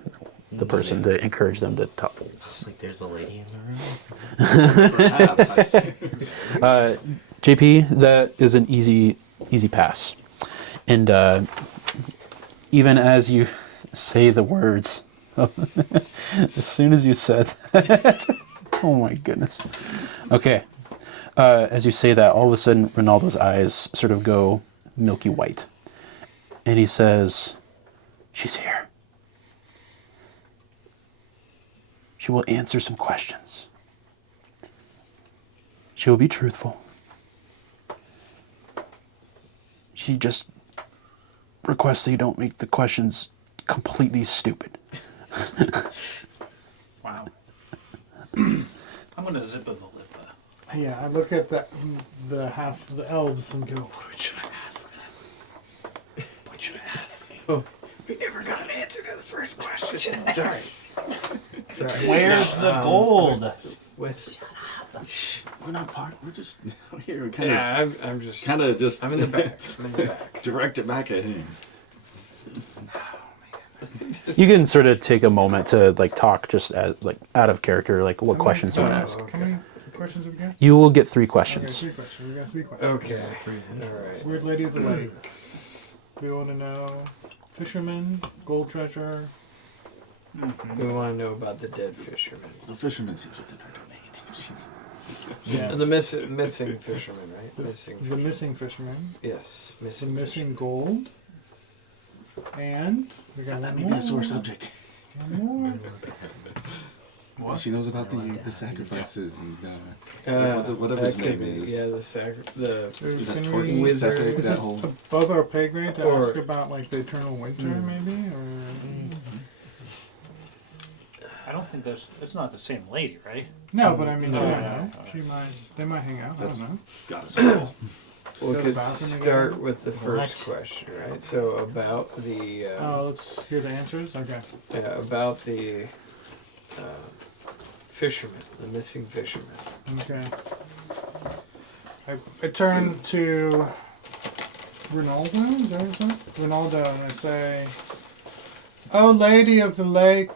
the person to encourage them to talk. It's like there's a lady in the room. Perhaps. JP, that is an easy pass. And even as you say the words, as soon as you said that, oh my goodness. Okay. As you say that, all of a sudden, Ronaldo's eyes sort of go milky white. And he says, she's here. She will answer some questions. She will be truthful. She just requests that you don't make the questions completely stupid. Wow. I'm gonna zip of the lip. Yeah, I look at the elves and go, what should I ask them? What should I ask? Oh, we never got an answer to the first question. Sorry. Where's the gold? We're not part. We're just here. I'm just. Kind of just. I'm in the back. Direct it back at him. You can sort of take a moment to talk just as out of character, what questions you want to ask. How many questions have we got? You will get 3 Okay, questions. 3 questions. We got 3 questions. Okay. Alright. Weird Lady of the Lake. We want to know fisherman, gold treasure. We want to know about the dead fisherman. The fisherman seems within her domain. She's Yeah. The missing fisherman, right? The missing fisherman. Yes, The missing. missing gold. And we got that one may be a sore more. subject. One more. Well, she knows about the sacrifices and whatever that his could name be, is. yeah, Is Can that we- Torquay? Wizard. Sephic, Is that it whole. above our pay grade to Or- ask about the eternal winter, maybe? Or I don't think it's not the same lady, right? no, but I mean, No, she no, might no. know. They might hang out. That's- I don't know. Got us all. We Go to the could bathroom start again? with the first question, right? So about the Let's hear the answers. Okay. about the fisherman, the missing fisherman. Okay. I turn to Ronaldo. Is that what it's called? Ronaldo, and I say, "Oh, Lady of the Lake,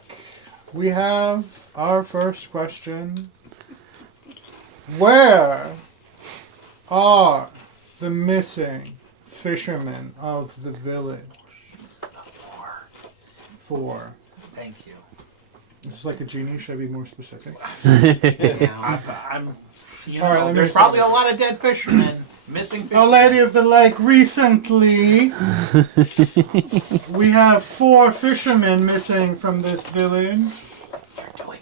we have our first question. Where are the missing fishermen of the village?" 4. Thank you. This is like a genie. Should I be more specific? I'm All right, let me there's start. probably a lot of dead fishermen. Missing fishermen. Oh, Lady of the Lake, recently we have 4 fishermen missing from this village.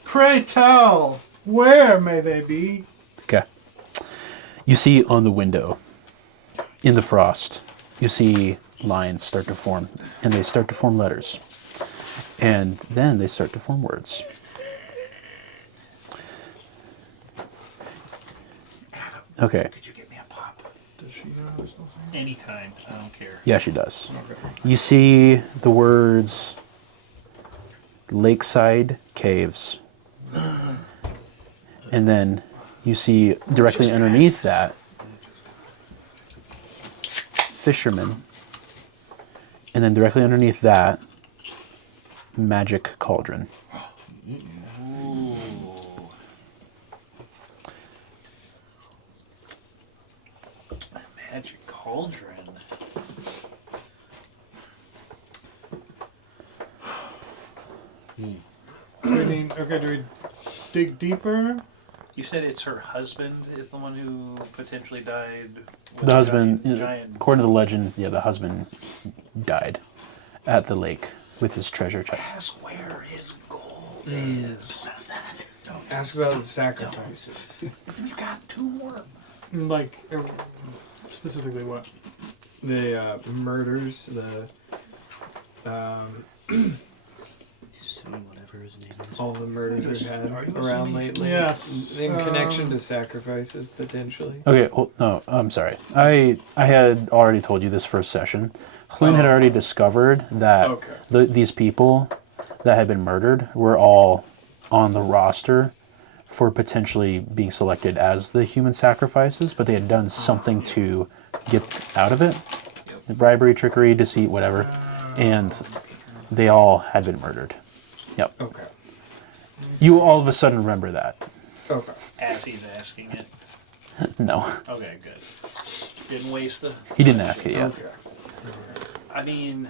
Pray tell, where may they be? Okay. You see on the window, in the frost, you see lines start to form, and they start to form letters. And then they start to form words. Okay. Could you get me a pop? Does she know how to spell something? Any kind. I don't care. Yeah, she does. Okay. You see the words Lakeside Caves. And then you see directly underneath that Fisherman. And then directly underneath that Magic Cauldron. Ooh. Magic cauldron. Do we dig deeper? You said it's her husband is the one who potentially died. With The husband, giant. according to the legend, the husband died at the lake with his treasure chest. Ask where his gold is. How's that? Ask about the sacrifices. You got 2 more. Like, specifically what? The murders, Whatever his name is. all the murders we've had Are you around assuming- lately. Yes. In connection to sacrifices, potentially. Okay, well, no, I'm sorry. I had already told you this first session. Flynn had already discovered that Okay. these people that had been murdered were all on the roster for potentially being selected as the human sacrifices, but they had done something to get out of it. Bribery, trickery, deceit, whatever. and they all had been murdered. Yep. Okay. You all of a sudden remember that. Okay. As he's asking it. No, Okay, good. Didn't waste the... he didn't ask it yet. Okay. I mean,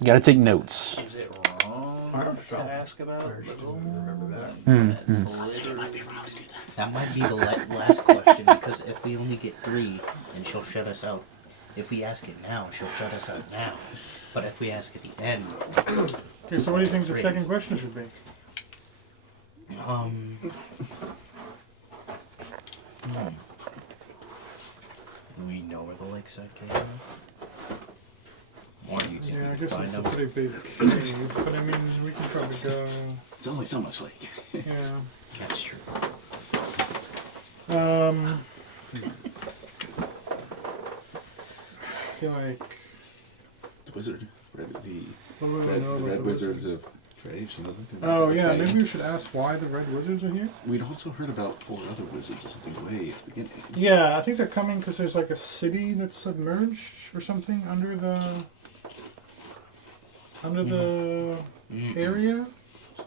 You gotta take notes. is it wrong I don't to know. ask about I it? actually don't remember that. That's literally... That might be the last question, because if we only get 3, then she'll shut us out. If we ask it now, she'll shut us out now. But if we ask at the end, Okay, so what do you think the second question should be? Do we know where the lakeside came from? Or do you think Yeah, I we can guess find it's a them? pretty big cave, but I mean, we can probably go. It's only so much lake. Yeah. That's true. I feel like. The wizard. The What do we really know about red the wizards of Trade. She doesn't think Oh they're yeah, fighting. maybe we should ask why the Red Wizards are here. We'd also heard about 4 other wizards or something way at the beginning. Yeah, I think they're coming because there's like a city that's submerged or something under the area.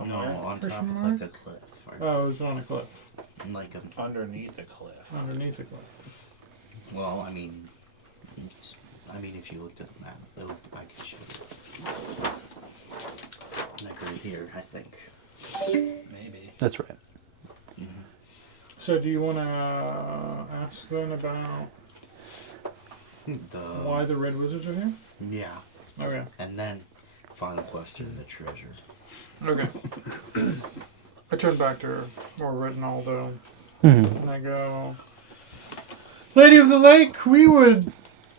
No, on top Question of mark? like a cliff. Or Oh, it was on a cliff, like a, Underneath a cliff. underneath a cliff. well, I mean, if you looked at the map, though, I could show you. Like right here, I think. Maybe. That's right. So, do you want to ask then about why the Red Wizards are here? Yeah. Okay. And then, final question, the treasure. Okay. I turn back to her, or Reginaldo, Mm-hmm. and I go, Lady of the Lake,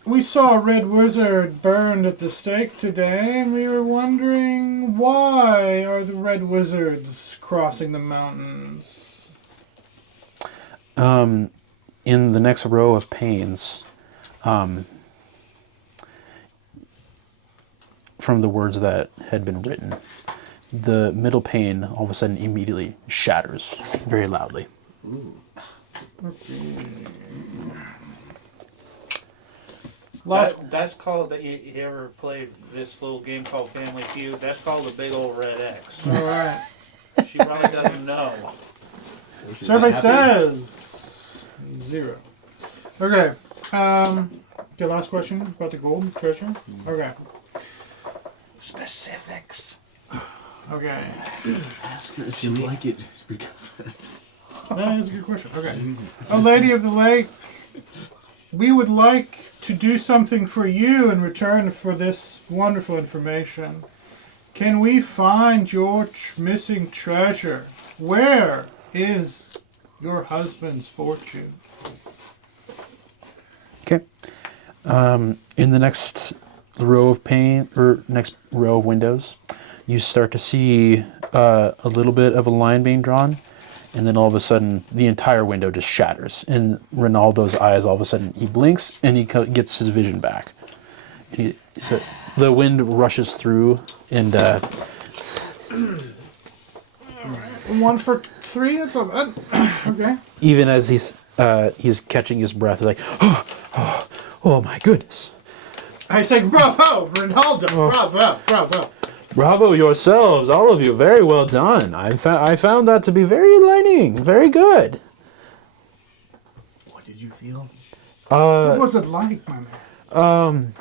we saw a red wizard burned at the stake today, and we were wondering why are the red wizards crossing the mountains? In the next row of panes, from the words that had been written, the middle pane all of a sudden immediately shatters very loudly. That's called, you ever played this little game called Family Feud? That's called a big old red X. Alright. She probably doesn't know. Survey says 0. Okay. Okay, last question about the gold treasure. Okay. Specifics. Okay. Ask her if she'd like it recovered. That's a good question. Okay. A Lady of the Lake, we would like to do something for you in return for this wonderful information. Can we find your missing treasure? Where is your husband's fortune? Okay. In the next row of pane, or next row of windows, you start to see a little bit of a line being drawn, and then all of a sudden the entire window just shatters. And Ronaldo's eyes, all of a sudden, he blinks and he gets his vision back. And so the wind rushes through, and 1 for 3. That's not bad. Okay. even as he's catching his breath, he's like, oh my goodness. I say bravo, Ronaldo. Bravo. Bravo yourselves, all of you. Very well done. I found that to be very enlightening. Very good. What did you feel? What was it like, my man?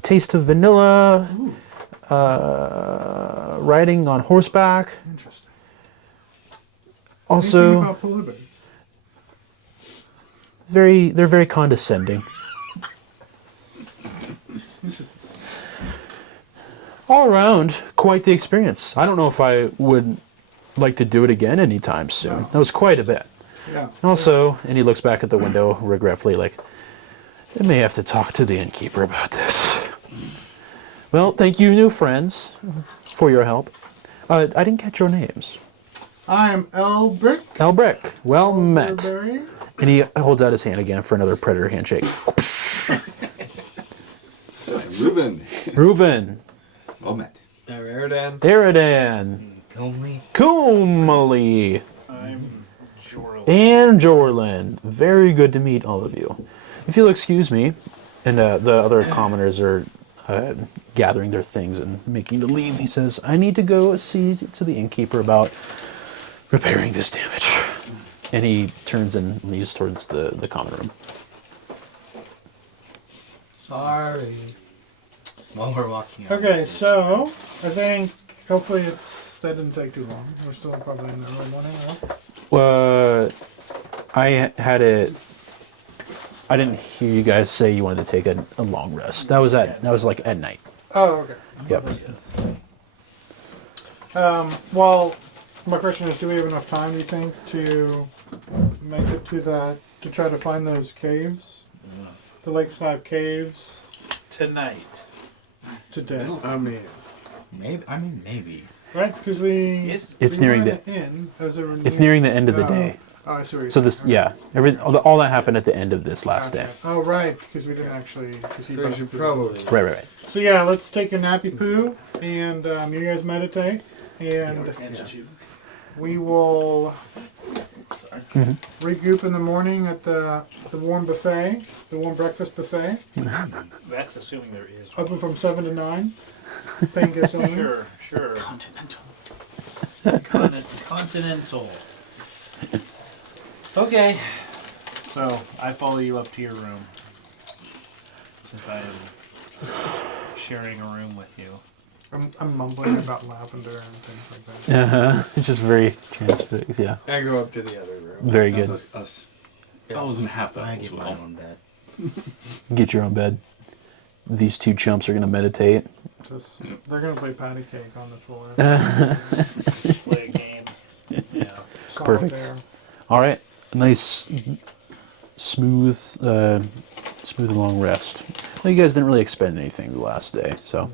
Taste of vanilla. Riding on horseback. Interesting. Anything Also, about polar bears? they're very condescending. Interesting. All around, quite the experience. I don't know if I would like to do it again anytime soon. No. That was quite a bit. Yeah. Also, and he looks back at the window regretfully, like, I may have to talk to the innkeeper about this. Well, thank you, new friends, for your help. I didn't catch your names. I am Elbrick. Elbrick, well met. Elberberry. And he holds out his hand again for another predator handshake. Reuben. Reuven, Well met. Eridan. Eridan, Comely. Kumali, I'm Jorl. and Jorland. Very good to meet all of you. If you'll excuse me, and the other commoners are gathering their things and making to leave, he says, I need to go see to the innkeeper about repairing this damage. And he turns and leaves towards the common room. Sorry. While we're walking. Okay, so I think hopefully that didn't take too long. We're still probably in the early morning, right? I didn't hear you guys say you wanted to take a long rest. That was like at night. Oh, okay. Yep. Well, my question is, do we have enough time, do you think, to make it to try to find those caves? The lakeside caves Tonight. today? Maybe. Right? Because we... It's nearing the inn. It's nearing the end of the day. Oh, I see what you're So saying. all that happened at the end of this last day. Oh, right, because we didn't actually... So we should probably. Right. So yeah, let's take a nappy poo, and you guys meditate, and we will regroup in the morning at the warm buffet, the warm breakfast buffet, That's assuming there is. open from 7 to 9. Paying guests only. Sure. Continental. Continental. Okay. So I follow you up to your room, since I am sharing a room with you. I'm mumbling about lavender and things like that. It's just very transfixed. Yeah. I go up to the other room. Very Sounds good. like us. Elves and half I elves. get my own bed. Get your own bed. These two chumps are gonna meditate. They're gonna play patty cake on the floor. Play a game. Yeah. Perfect. Solitaire. All right. A nice, smooth long rest. Well, you guys didn't really expend anything the last day, so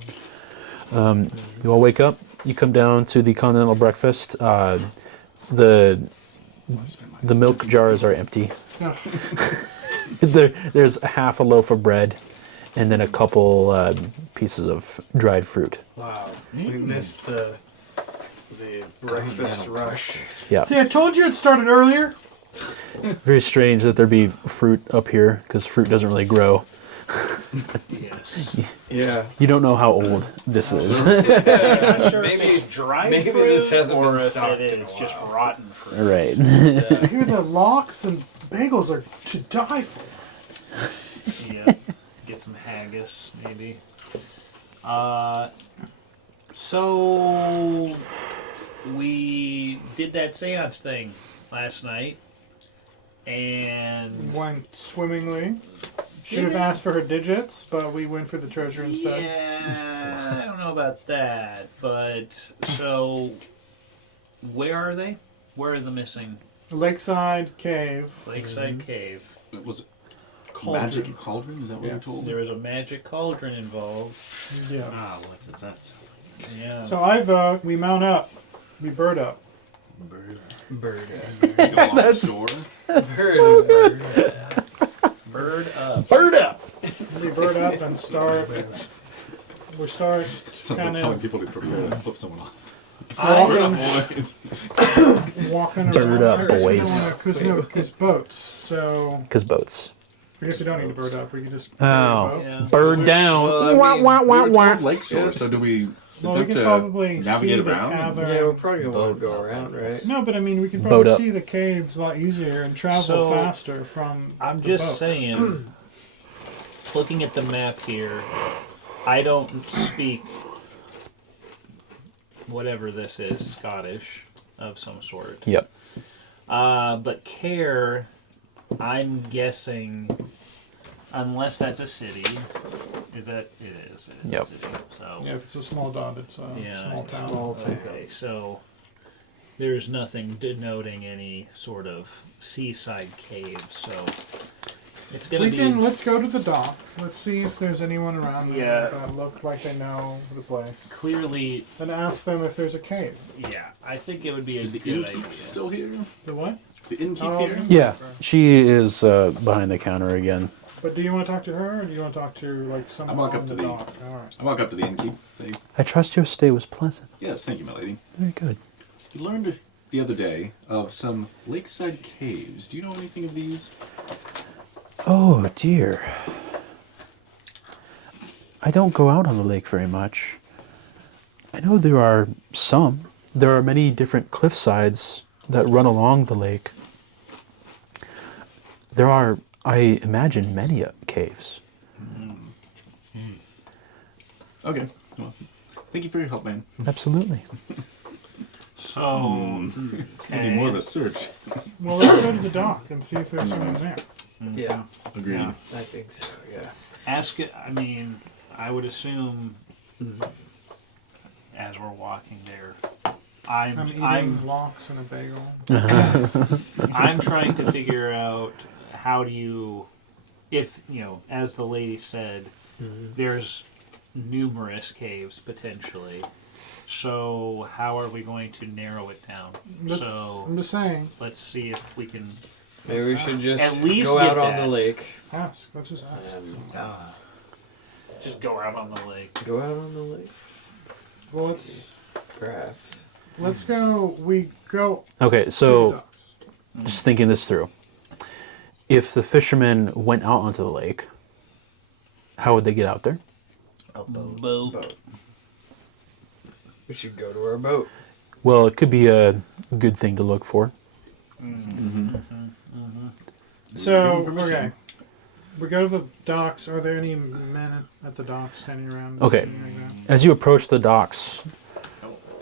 you all wake up. You come down to the continental breakfast. The milk jars are empty. There's half a loaf of bread, and then a couple pieces of dried fruit. Wow. We missed the breakfast rush. Yeah. See, I told you it started earlier. Very strange that there'd be fruit up here, because fruit doesn't really grow. Yes. Yeah. You don't know how old this is. Maybe it's dry maybe fruit, this hasn't or been if stocked it in a is just while. rotten fruit. Right. I hear the lox and bagels are to die for. Yeah. Get some haggis, maybe. So we did that seance thing last night, and Went swimmingly. Should have asked for her digits, but we went for the treasure instead. yeah, I don't know about that, but so where are they? Where are the missing? Lakeside Cave. Lakeside Cave. Was it Cauldron. magic cauldron? Is that what Yes. we're told? There was a magic cauldron involved. Yes. What is that? Yeah. So I vote we mount up. We bird up. Bird. Go along the shore. Bird up. Bird up! We bird up and start. We start Sounds like kind telling of people to prepare to flip someone off. walking, Boys. walking Bird around. up, boys. Because boats. So Because boats. I guess we don't need to bird up. We can just. Oh. Yeah. Bird down. Well, I mean, We were told lakeshore, Yes. so do we Well, we attempt could to probably see navigate the around? cavern. Yeah, we're probably gonna want to go around, right? No, but I mean, we can Boat probably up. see the caves a lot easier and travel So, faster from. I'm the just boat. saying, looking at the map here, I don't speak whatever this is, Scottish of some sort. Yep. But Care, I'm guessing, unless that's a city, is that it is? It is Yep. a city, so Yeah, if it's a small dot, it's a yeah, small town. Small town. okay, so there's nothing denoting any sort of seaside cave, so it's gonna We be. let's go to the dock. Let's see if there's anyone around there Yeah. that look like they know the place. Clearly, And ask them if there's a cave. yeah, I think it would be a Is the good innkeep idea. still here? The what? Is the innkeep Oh, here? Yeah. She is behind the counter again. But do you want to talk to her, or do you want to talk to like someone walk up on to the the- dock? All right. I walk up to the innkeep. Say, I trust your stay was pleasant. yes, thank you, my lady. Very good. You learned the other day of some lakeside caves. Do you know anything of these? Oh, dear. I don't go out on the lake very much. I know there are some. There are many different cliff sides that run along the lake. There are, I imagine, many caves. Okay. Well, thank you for your help, man. Absolutely. So, It's gonna be more of a search. Well, let's go to the dock and see if there's someone there. Yeah, Agreed. Yeah. I think so. Yeah. ask it. I mean, I would assume as we're walking there, I'm eating lox and a bagel. I'm trying to figure out how do you, if you know, as the lady said, there's numerous caves potentially. So how are we going to narrow it down? I'm just saying. Let's see if we can. Maybe we should just At least go get out on that. the lake. Ask. Let's just ask. Just go out on the lake. Go out on the lake, Well, let's perhaps. go. We go. Okay, to the so docks. just thinking this through. If the fishermen went out onto the lake, how would they get out there? A boat. Boat. We should go to our boat. Well, it could be a good thing to look for. So okay, we go to the docks. Are there any men at the docks standing around? Okay. Anything like that? As you approach the docks,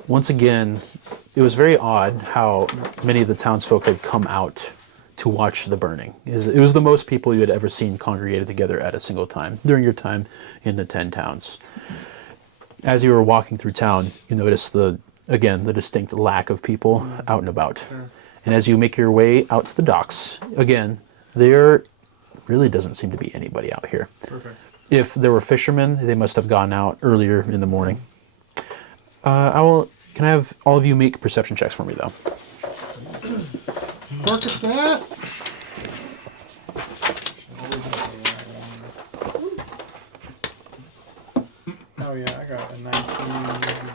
once again, it was very odd how many of the townsfolk had come out to watch the burning. It was the most people you had ever seen congregated together at a single time during your time in the 10 towns. As you were walking through town, you noticed the distinct lack of people out and about. Sure. And as you make your way out to the docks, again, there really doesn't seem to be anybody out here. Perfect. If there were fishermen, they must have gone out earlier in the morning. Can I have all of you make perception checks for me, though? Look at that. Oh yeah, I got a 19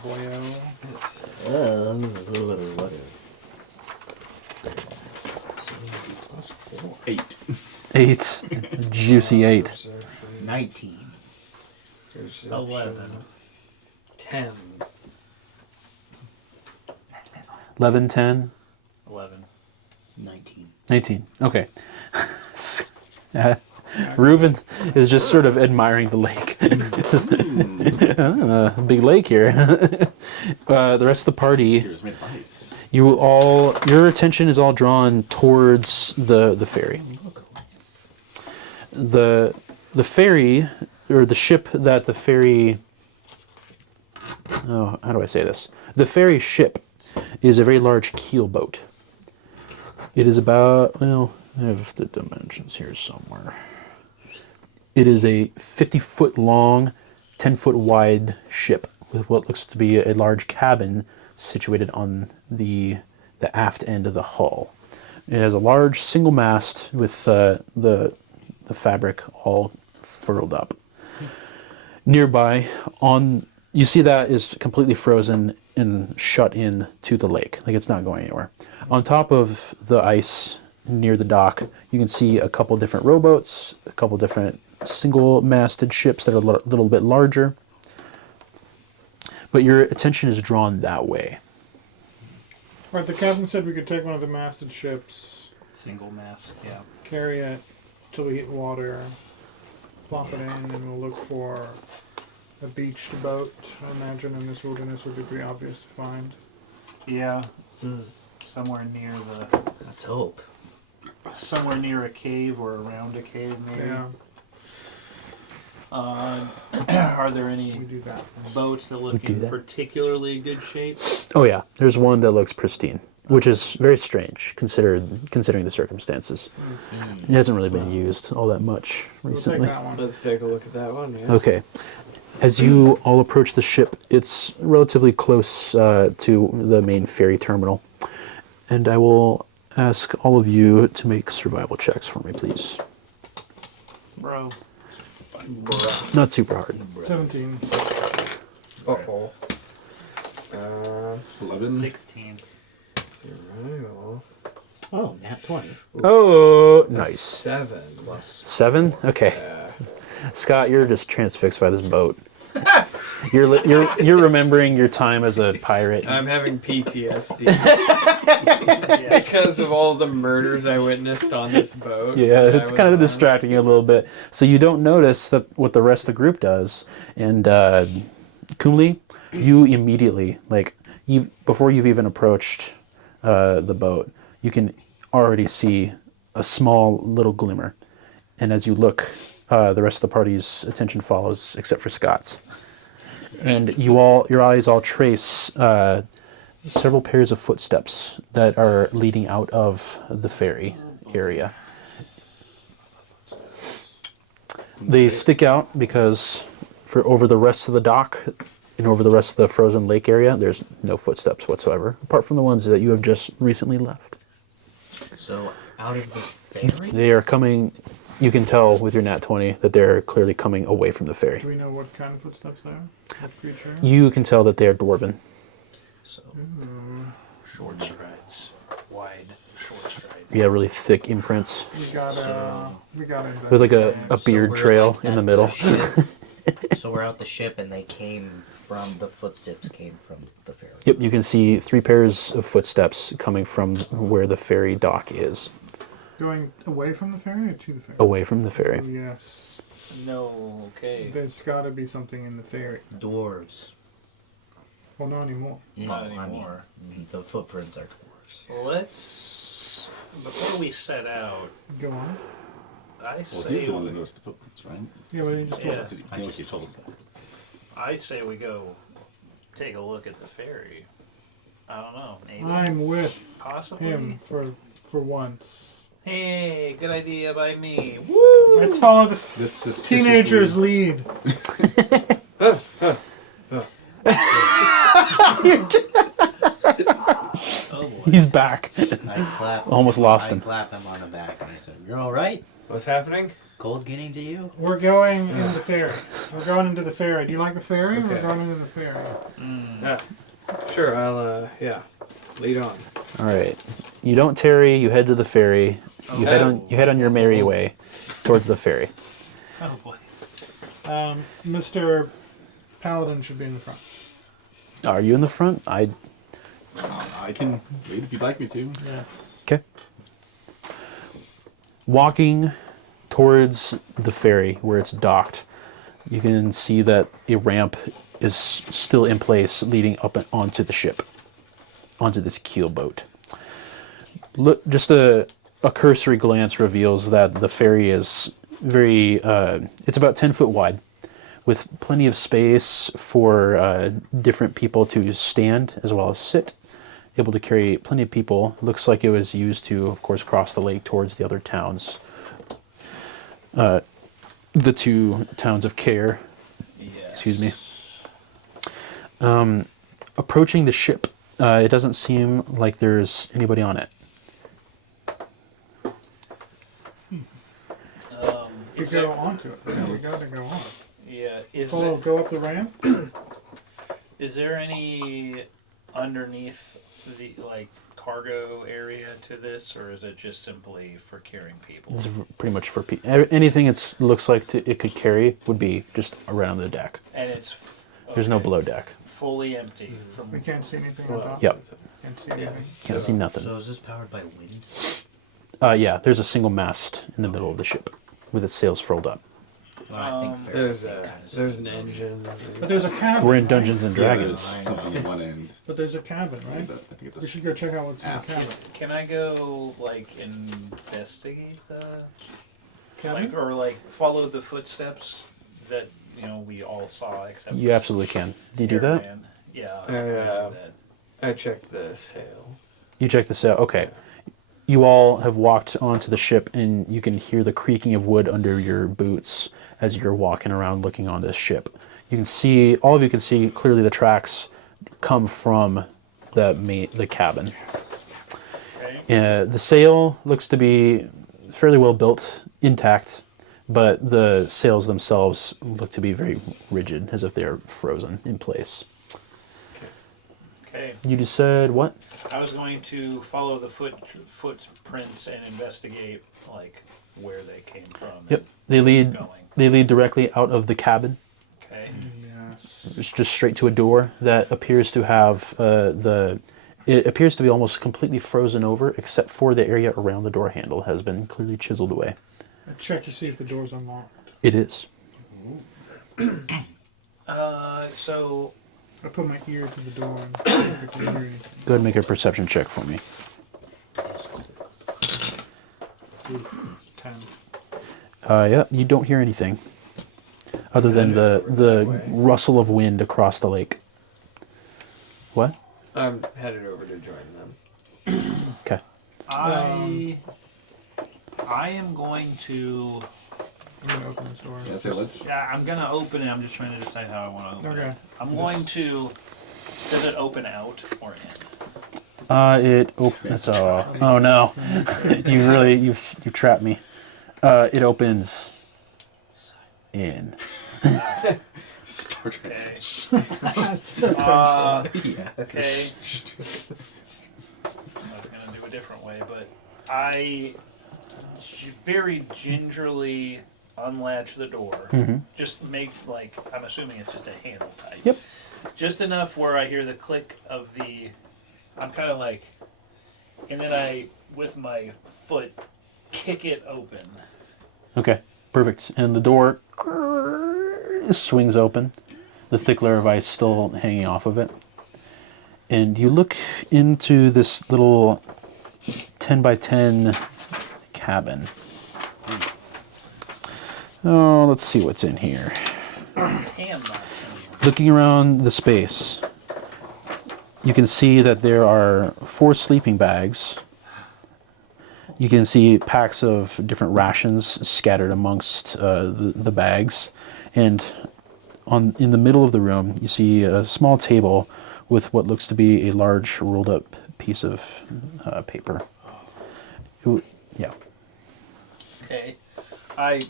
boyo. Plus 4. 8. 8. Juicy 8. 19. 11. 10. 11, 10, 11. 19. 19. Okay. Reuben is just sort of admiring the lake. Big lake here. The rest of the party, Here's made of ice. your attention is all drawn towards the ferry. The ferry, or the ship that the ferry. Oh, how do I say this? The ferry ship is a very large keel boat. It is about, well, I have the dimensions here somewhere. It is a 50-foot long, 10-foot wide ship with what looks to be a large cabin situated on the aft end of the hull. It has a large single mast with the fabric all furled up. Nearby, you see that is completely frozen and shut in to the lake, like it's not going anywhere. On top of the ice near the dock, you can see a couple different rowboats, a couple different single-masted ships that are a little bit larger. But your attention is drawn that way. Right, the captain said we could take one of the masted ships, Single mast, yeah. carry it till we hit water, plop it in, and we'll look for a beached boat. I imagine in this wilderness would be pretty obvious to find. Yeah. Somewhere near Let's hope. somewhere near a cave or around a cave, maybe. Yeah, Are there we any do that. boats that look do in that. particularly good shape? Oh yeah, there's one that looks pristine, which is very strange considering the circumstances. It hasn't really been used all that much We'll take recently. that one. Let's take a look at that one. Yeah. Okay. As you all approach the ship, it's relatively close to the main ferry terminal. And I will ask all of you to make survival checks for me, please. Bro. Not super hard. 17. Uh-oh. 11. 16. Survival. Oh, nat 20. Oh, nice. 7. 7? Okay. Scott, you're just transfixed by this boat. You're remembering your time as a pirate. I'm having PTSD because of all the murders I witnessed on this boat. Yeah, that I it's was kind of on. distracting you a little bit. So you don't notice that what the rest of the group does. And Kumli, you immediately, before you've even approached the boat, you can already see a small little glimmer. And as you look, the rest of the party's attention follows, except for Scott's. And your eyes all trace several pairs of footsteps that are leading out of the ferry area. They stick out because over the rest of the dock and over the rest of the frozen lake area, there's no footsteps whatsoever, apart from the ones that you have just recently left. So, out of the ferry? They are coming. You can tell with your nat 20 that they're clearly coming away from the ferry. Do we know what kind of footsteps they are? What creature? You can tell that they're dwarven. So, Short strides. Wide, short strides. Yeah, really thick imprints. We got it. There's like a so beard we're, trail like, in at the middle. ship. So we're out the ship, and the footsteps came from the ferry. Yep, you can see 3 pairs of footsteps coming from where the ferry dock is. Going away from the ferry or to the ferry? Away from the ferry. Oh, yes. No, okay. There's got to be something in the ferry. Dwarves. Well, not anymore. Not No, anymore. I mean, the footprints are dwarves. Let's, before we set out, Go on. I Well, say he's the one that knows the footprints, right? Yeah, but he just told Yeah. us. He only told us that. I say we go take a look at the ferry. I don't know. Maybe. I'm with Possibly. him for once. Hey, good idea by me. Woo! Let's follow the This suspicious teenager's lead. Oh boy. He's back. I clap. Almost lost I him. clap him on the back, and I said, "You're all right. What's happening? Cold getting to you?" We're going into the ferry. We're going into the ferry. Do you like the ferry? Okay. We're going into the ferry. Yeah. Sure, I'll, lead on. All right. You don't tarry. You head to the ferry. You head on your merry way towards the ferry. Oh boy. Mr. Paladin should be in the front. Are you in the front? I can wait if you'd like me to. Yes. Okay. Walking towards the ferry where it's docked, you can see that a ramp is still in place leading up and onto the ship, onto this keel boat. Look, just a cursory glance reveals that the ferry is it's about 10 foot wide, with plenty of space for different people to stand as well as sit, able to carry plenty of people. Looks like it was used to, of course, cross the lake towards the other towns. The 2 towns of Care. Yes. Excuse me. Approaching the ship, it doesn't seem like there's anybody on it. We go onto it. Yeah, we got to go on. Yeah. Go up the ramp. Is there any underneath the cargo area to this, or is it just simply for carrying people? It's pretty much for anything it looks like it could carry would be just around the deck. And it's There's no okay, below deck. fully empty. From We can't see anything on top. Yep. Can't see anything. Can't see nothing. So is this powered by wind? Yeah, there's a single mast in the middle of the ship with its sails furled up. Well, I think ferries There's kind there's of an engine. But there's a cabin. We're in right? Dungeons and Yeah, there's Dragons. something at one end. But there's a cabin, right? I think it's We should go check out what's in the cabin. Can I go investigate the Cabin? or follow the footsteps that we all saw except You for absolutely can. Do you do that? Caravan? Yeah. I, that. I checked the sail. You check this out. Okay. You all have walked onto the ship, and you can hear the creaking of wood under your boots as you're walking around looking on this ship. You can see, all of you can see clearly the tracks come from the cabin. Okay. The sail looks to be fairly well built, intact, but the sails themselves look to be very rigid, as if they are frozen in place. Okay. You just said what? I was going to follow the footprints and investigate where they came from. Yep. and They lead. Going. They lead directly out of the cabin. Okay. Yes. It's just straight to a door that appears to have It appears to be almost completely frozen over, except for the area around the door handle has been clearly chiseled away. I check to see if the door's unlocked. It is. So I put my ear to the door and see if I can hear anything. Go ahead and make a perception check for me. 10. Yeah, you don't hear anything other than the rustle of wind across the lake. What? I'm headed over to join them. Okay. I am going to. I'm gonna open this door. Yeah, so let's. Yeah, I'm gonna open it. I'm just trying to decide how I want to open Okay. it. I'm going to. Does it open out or in? It opens. Oh no! you've trapped me. It opens in. Star Trek. Okay. That's the Yeah. Okay. I was gonna do a different way, but I very gingerly unlatch the door. Mm-hmm. Just make like I'm assuming it's just a handle type. Yep. Just enough where I hear the click of the. I'm kind of like, and then I with my foot kick it open. Okay, perfect. And the door swings open, the thick layer of ice still hanging off of it. And you look into this little 10 by 10 cabin. Oh, let's see what's in here. Looking around the space, you can see that there are 4 sleeping bags. You can see packs of different rations scattered amongst the bags. And in the middle of the room, you see a small table with what looks to be a large rolled up piece of paper. Yeah. Okay. I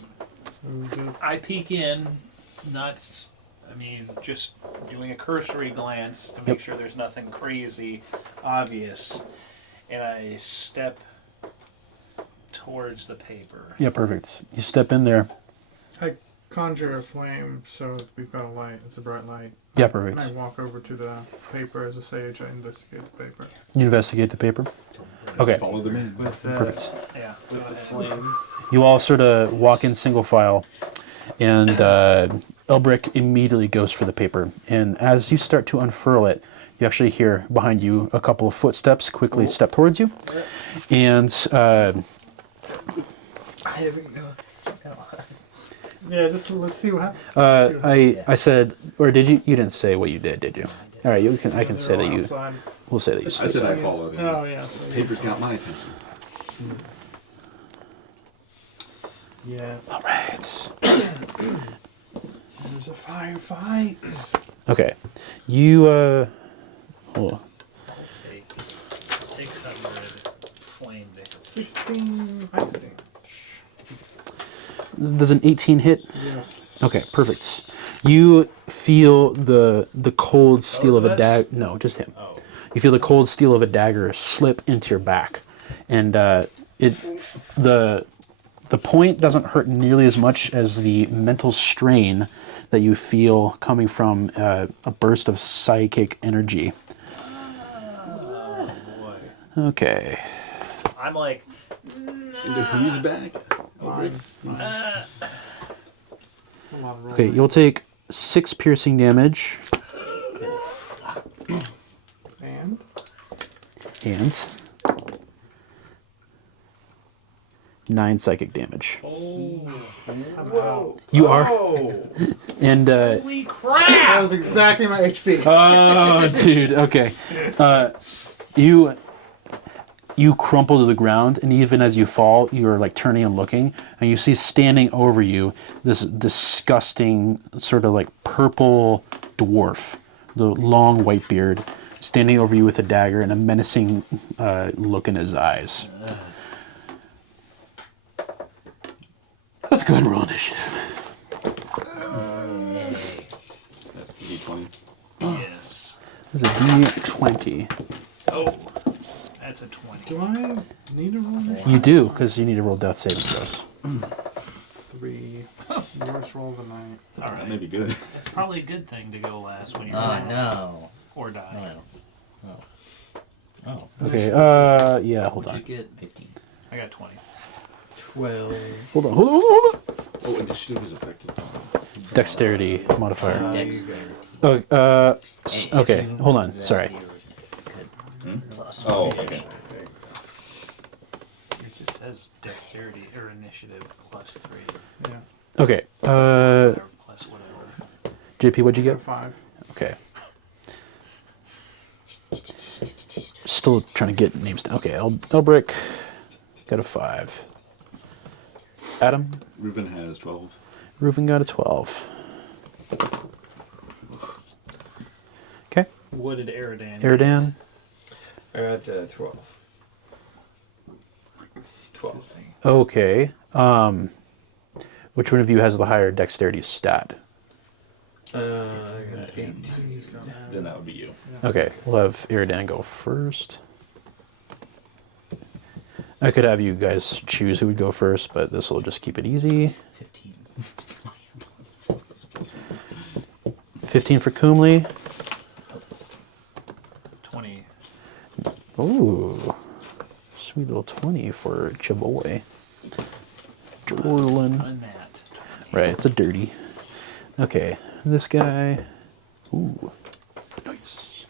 peek in, just doing a cursory glance to make sure there's nothing crazy obvious, and I step towards the paper. Yeah, perfect. You step in there. I conjure a flame so we've got a light. It's a bright light. Yeah, perfect. And I walk over to the paper as a sage. I investigate the paper. You investigate the paper. Okay. Follow the man. With the, Perfect. Yeah. with the flame. You all sort of walk in single file, and Elbrick immediately goes for the paper. And as you start to unfurl it, you actually hear behind you a couple of footsteps quickly step towards you. And Yeah, just let's see what happens. I said, or did you? You didn't say what you did you? All right, you can. I can say that you. Outside. We'll say that you. I said I followed him. Oh yeah. This paper's got my attention. Yes. All right. There's a firefight. Okay, you. Oh, Take 600 flame damage. 16 ice damage. does an 18 hit? Yes. Okay, perfect. You feel the cold steel of a dagger. No, just him. Oh. You feel the cold steel of a dagger slip into your back, and the point doesn't hurt nearly as much as the mental strain that you feel coming from a burst of psychic energy. Oh boy. Okay. I'm like. Into whose back? Elbric's? It's a lot of Okay, rolling. you'll take 6 piercing damage And and 9 psychic damage. Whoa. You are, Oh. and Holy crap! that was exactly my HP. oh, dude. Okay. You crumple to the ground, and even as you fall, you're like turning and looking, and you see standing over you this disgusting sort of like purple dwarf, the long white beard, standing over you with a dagger and a menacing look in his eyes. Let's go ahead and roll initiative. That's D20. Yes. There's a D20. Oh. That's a 20. Do I need to roll this? You do, because you need to roll death saving throws. 3. Worst roll of the night. All That right. may be good. It's probably a good thing to go last when you're Oh down no. or die. Oh. Okay. Yeah. Hold What'd you on. get? 15. I got 20. 12. Hold on. Oh, initiative is affected. Dexterity modifier. Dexterity. Oh. If Okay. you Hold on. that, Sorry. you could plus Oh, one. okay. It just says dexterity or initiative plus 3. Yeah. Okay. Or plus whatever. JP, what'd you I got get? 5. Okay. Still trying to get names down. Okay. Elbrick got a 5. Adam. Reuven has 12. Reuven got a 12. Okay. What did Eridan? Eridan. I got 12. 12. Okay. Which one of you has the higher dexterity stat? I got 18. He's got that. Then that would be you. Okay, we'll have Eridan go first. I could have you guys choose who would go first, but this will just keep it easy. 15. 15 for Kumli. 20. Ooh, sweet little 20 for Chaboy. Jorlin. On that. Right, it's a dirty. Okay, this guy. Ooh, nice.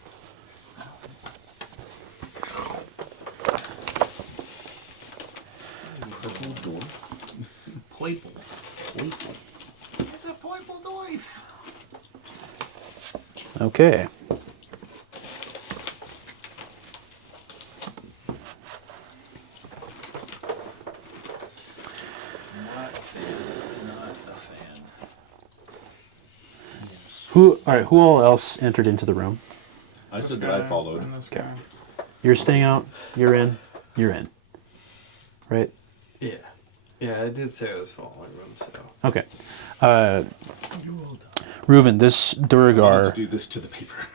Purple dwarf. Playful. It's a playful dwarf. Okay. Not a fan. Not a fan. Who? All right. Who all else entered into the room? I This said that I guy followed. and this Okay. guy. You're staying out. You're in. You're in. Right. Yeah. Yeah, I did say I was following them, so. Okay. Reuven, this I wanted Duergar. to do this to the paper.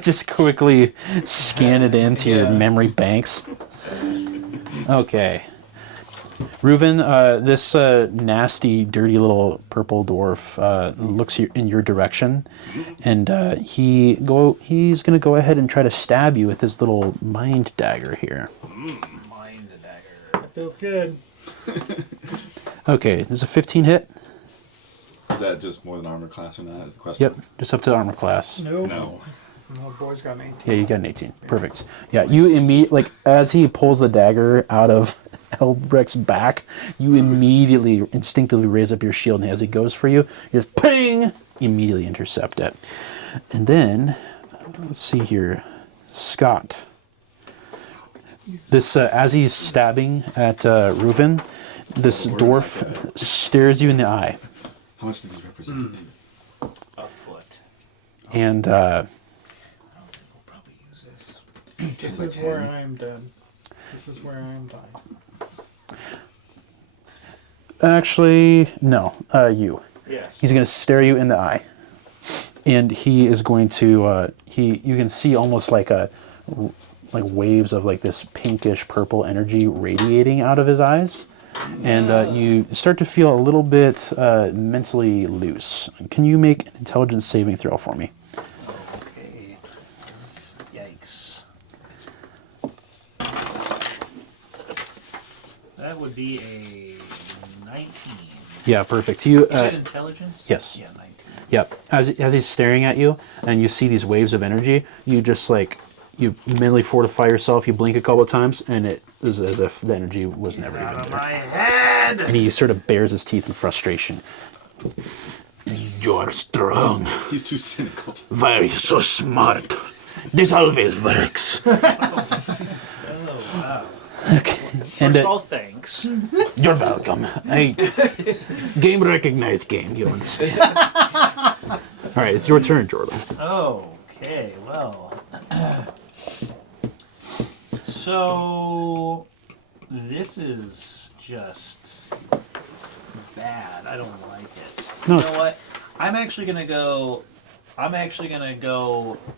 Just quickly scan it into your Yeah. memory banks. Okay. Reuven, this nasty, dirty little purple dwarf looks in your direction, and he's going to go ahead and try to stab you with his little mind dagger here. Mind the dagger. That feels good. Okay, there's a 15 hit. Is that just more than armor class or not? Is the question? Yep, just up to armor class. Nope. No. No, boy's got an 18. Yeah, you got an 18. Perfect. Yeah, you immediately, like, as he pulls the dagger out of Elbrecht's back, you immediately, instinctively raise up your shield, and as he goes for you, you just ping! Immediately intercept it. And then, let's see here, Scott. This, as he's stabbing at Reuven, this dwarf stares you in the eye. How much did this represent? A foot. And, I don't think we'll probably use this. This is where I am dead. This is where I am dying. actually, no, you. Yes. He's going to stare you in the eye, and he is going to. You can see almost like waves of like this pinkish purple energy radiating out of his eyes, and you start to feel a little bit mentally loose. Can you make an intelligence saving throw for me? Okay. Yikes. That would be a 19. Yeah, perfect. You. You said intelligence? yes. Yeah, 19. Yep. As he's staring at you, and you see these waves of energy, you just like you mentally fortify yourself. You blink a couple of times, and it is as if the energy was never Out even of there. my head! And he sort of bares his teeth in frustration. You're strong. He's too cynical. Very so smart. This always works. Oh, wow. Okay. And First of all, thanks. you're welcome. Game recognized game. You understand? All right, it's your turn, Jordan. Okay, well. So, this is just bad. I don't like it. No, You know what? I'm actually gonna go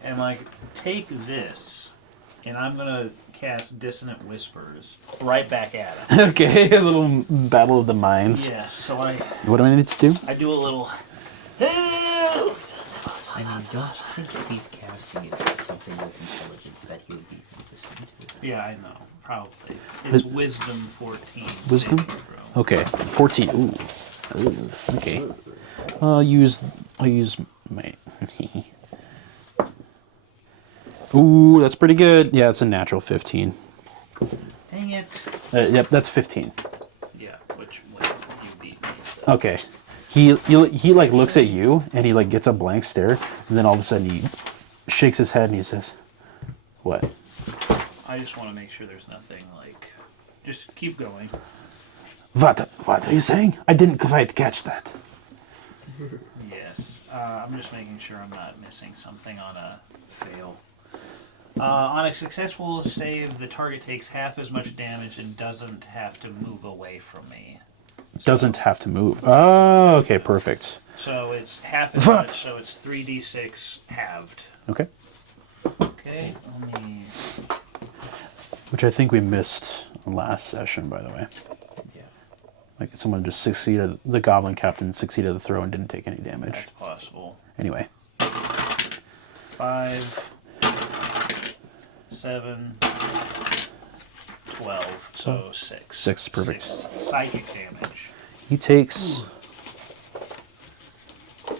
and like take this and I'm gonna cast Dissonant Whispers right back at him. Okay, a little battle of the minds. Yes, so I What do I need to do? do a little. I mean, don't you think if he's casting it with something with intelligence that he would be resistant to it? Yeah, I know. Probably. It's Wisdom 14. Wisdom? saving throw. Okay, 14. Ooh. Ooh, okay. I'll use my. Ooh, that's pretty good. Yeah, it's a natural 15. Dang it. Yep, that's 15. Yeah, which you beat me. So. Okay. He like looks at you and he like gets a blank stare and then all of a sudden he shakes his head and he says, "What?" I just want to make sure there's nothing like. Just keep going. What are you saying? I didn't quite catch that. Yes. I'm just making sure I'm not missing something on a fail. On a successful save, the target takes half as much damage and doesn't have to move away from me. Doesn't have to move. Oh, okay, perfect. So it's half as much, so it's 3d6 halved. Okay. Okay, let me... Which I think we missed last session, by the way. Yeah, Like someone just succeeded, the goblin captain succeeded the throw and didn't take any damage. that's possible. Anyway. 5, 7, 12, so 6. 6, perfect. 6 psychic damage. He takes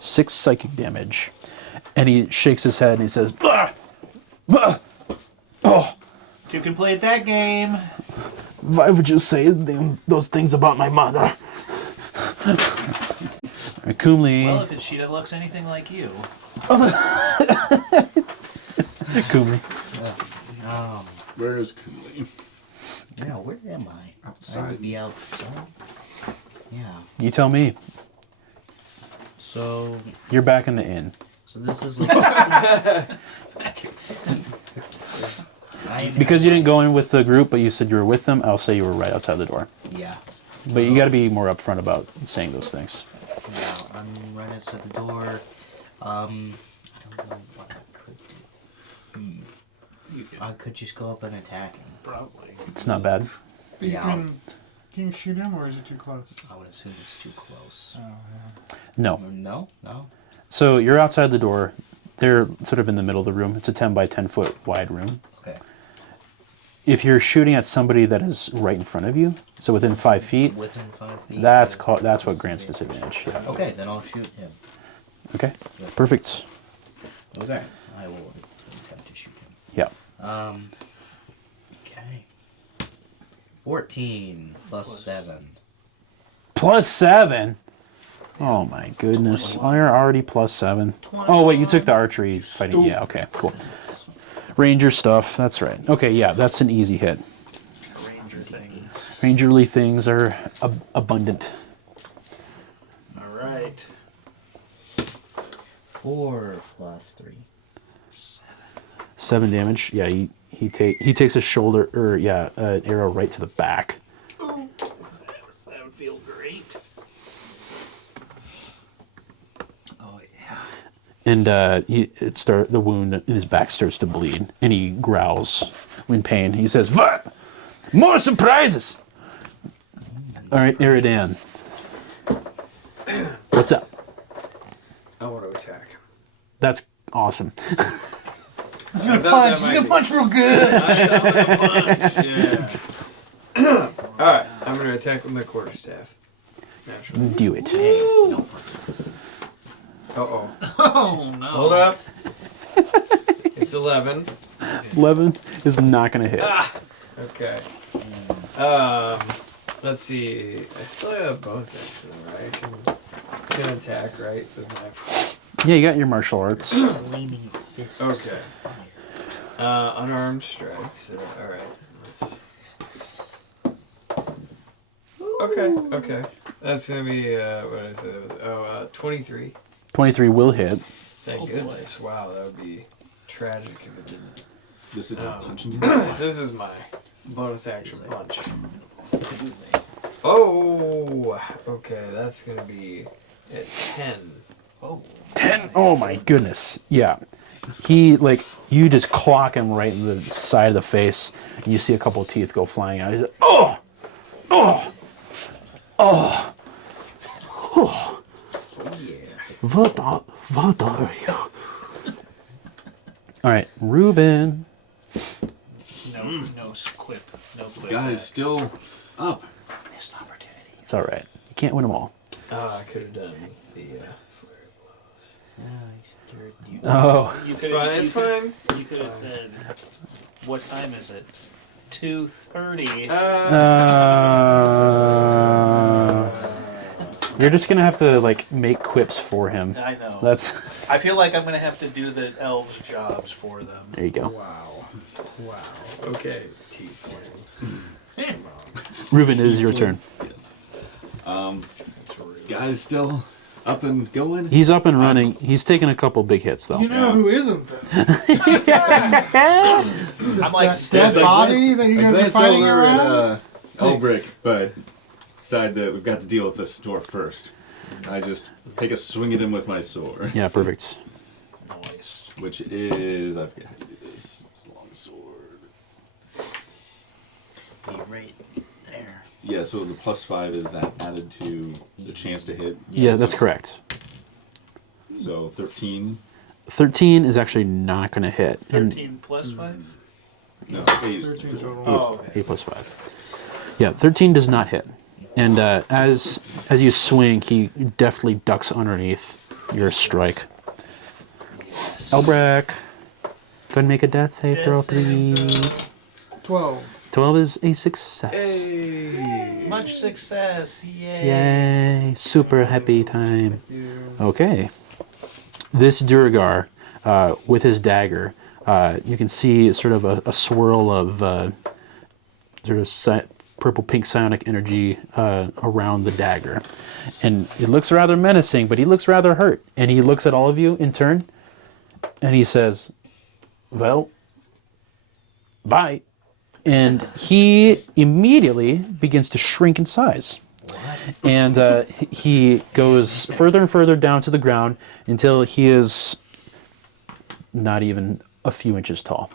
6 psychic damage. And he shakes his head and he says, "Ah! Ah! Oh, You can play at that game. why would you say those things about my mother?" Kumli. Well, if she looks anything like you. Kumli. Where is Kunli? Yeah, where am I? I Outside. would be outside. Yeah. You tell me. So You're back in the inn. this is like. Because you didn't go in with the group, but you said you were with them, I'll say you were right outside the door. Yeah. But you got to be more upfront about saying those things. Yeah, I'm right outside the door. I don't know what I could do. You can I could just go up and attack him. probably. It's not bad. You Yeah. can you shoot him, or is it too close? I would assume it's too close. No. No? So you're outside the door. They're sort of in the middle of the room. It's a 10 by 10 foot wide room. Okay. If you're shooting at somebody that is right in front of you, so within 5 feet, Within 5 feet. that's what grants disadvantage. Yeah. Okay, then I'll shoot him. Okay. Perfect. Okay. I will attempt to shoot him. Yeah. Okay. 14 plus 7. +7. Oh my goodness. Oh, you're already +7. Oh wait, you took the archery fighting. Yeah, okay, cool. Ranger stuff, that's right. Okay, yeah, that's an easy hit. Ranger things. Rangerly things are abundant. All right. 4 plus 3. 7 damage. Yeah, he takes a shoulder an arrow right to the back. That would feel great. Oh yeah. And the wound in his back starts to bleed, and he growls in pain. He says, "What? More surprises!" All right, Eridan. What's up? I want to attack. That's awesome. He's gonna punch. He's gonna punch real good. Yeah. Alright, I'm going to attack with my quarterstaff. Naturally. Do it. Uh-oh. Oh no. Hold up. It's 11. 11 is not going to hit. Okay. Let's see. I still have bonus action, right? I can attack, right? With my... Yeah, you got your martial arts. Flaming fists. Okay. Unarmed strikes. Alright. Let's... Okay. That's gonna be, what is it? 23. 23 will hit. Thank goodness. Wow, that would be tragic if it didn't. This is not punching you. This is my bonus action punch. Oh! Okay, that's gonna be at 10. Oh. 10. Oh my goodness. Yeah. he, like, you just clock him right in the side of the face, and you see a couple of teeth go flying out. He's like, oh! Oh! Oh! Oh! What are you? Alright, Reuben. No quip. No quip. Guys, still up. Missed opportunity. It's alright. You can't win them all. I could have done the flare blows. Oh. It's fine. You could have said, what time is it? 2:30. You're just gonna have to, like, make quips for him. I know. That's... I feel like I'm going to have to do the elves' jobs for them. There you go. Wow. Okay. Tiefling. Reuben, it is your turn. Yes. Guys, still up and going. He's up and running. He's taking a couple big hits, though. You know who isn't though? I'm like, dead body that you guys are fighting over around. at Elbrick, but decide that we've got to deal with this door first. I just take a swing at him with my sword. Yeah, perfect. Nice. Which is, I forget how to do this. It's a long sword. Be right there. Yeah, so the +5 is that added to the chance to hit. Yeah, that's correct. So 13. 13 is actually not going to hit. 13 plus 5? No, 8. 13 total. Oh, okay. 8 plus 5. Yeah, 13 does not hit. And as you swing, he deftly ducks underneath your strike. Elbrick, go ahead and make a death save throw, please. 12. 12 is a success. Much success. Yay. Yay, super happy time. Okay. This Duergar, with his dagger, you can see sort of a swirl of sort of purple-pink psionic energy around the dagger. And it looks rather menacing, but he looks rather hurt. And he looks at all of you in turn, and he says, well, bye. And he immediately begins to shrink in size. And he goes further and further down to the ground until he is not even a few inches tall.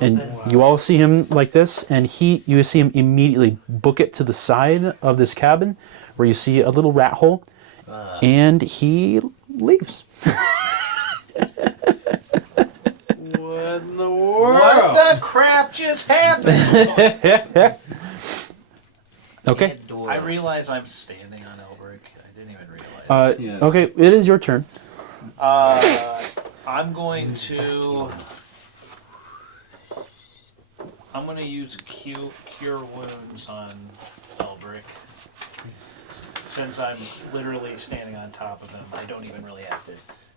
And you all see him like this, and you see him immediately book it to the side of this cabin where you see a little rat hole, and he leaves. What in the world? What the crap just happened? Okay. I realize I'm standing on Elbrick. I didn't even realize. Yes. Okay, it is your turn. I'm going to use cure wounds on Elbrick. Since I'm literally standing on top of him, I don't even really have to.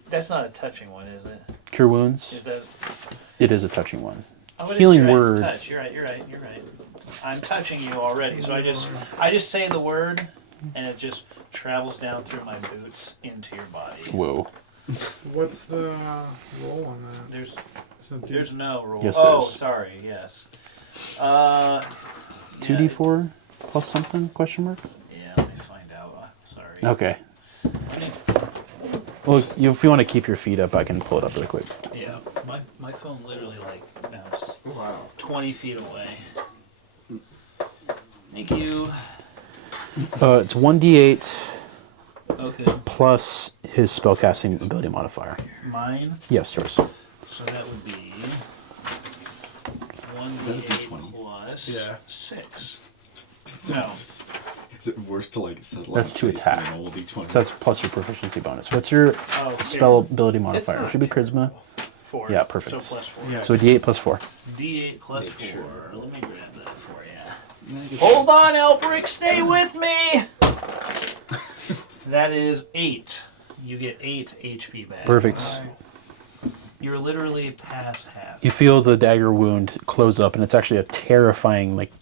That's not a touching one, is it? Cure wounds. Is that? It is a touching one. Oh, it Healing is, you're right, word. it's touch. You're right. I'm touching you already, so I just say the word, and it just travels down through my boots into your body. Whoa. What's the roll on that? There's no rule. Yes, oh, there is. sorry. Yes. 2d4 plus something? Question mark. Yeah, let me find out. Sorry. Okay. Well, if you want to keep your feet up, I can pull it up really quick. Yeah, my phone literally like bounced 20 feet away. Thank you. It's 1d8 Okay, plus his spellcasting ability modifier. mine. Yes, yours. So that would be Is that a 1d8 D20? plus 6. No, Is it worse to like settle That's on to face than attack. an old D20? So that's plus your proficiency bonus. What's your oh, spell ability modifier? not It should be charisma. 4. Yeah, perfect. So plus 4. So d8 plus 4. D8 plus 4. Let me grab that for you. Hold on, Elbrick, stay with me. That is 8. You get 8 HP back. Perfect. You're literally past half. You feel the dagger wound close up, and it's actually a terrifying, like,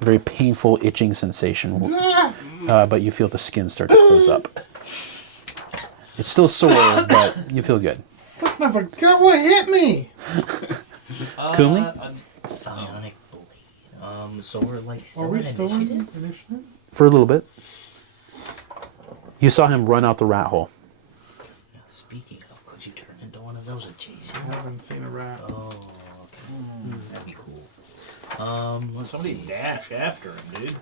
very painful itching sensation. But you feel the skin start to close up. It's still sore, but you feel good. Fuck, I forgot what hit me. Kumli? Psionic blade. So we're like still Are we in still in initiative? initiative? For a little bit. You saw him run out the rat hole. Speaking of, could you turn into one of that was a chase. I haven't seen a rat. Oh, okay. That'd be cool. Let's Somebody see. dash after him, dude.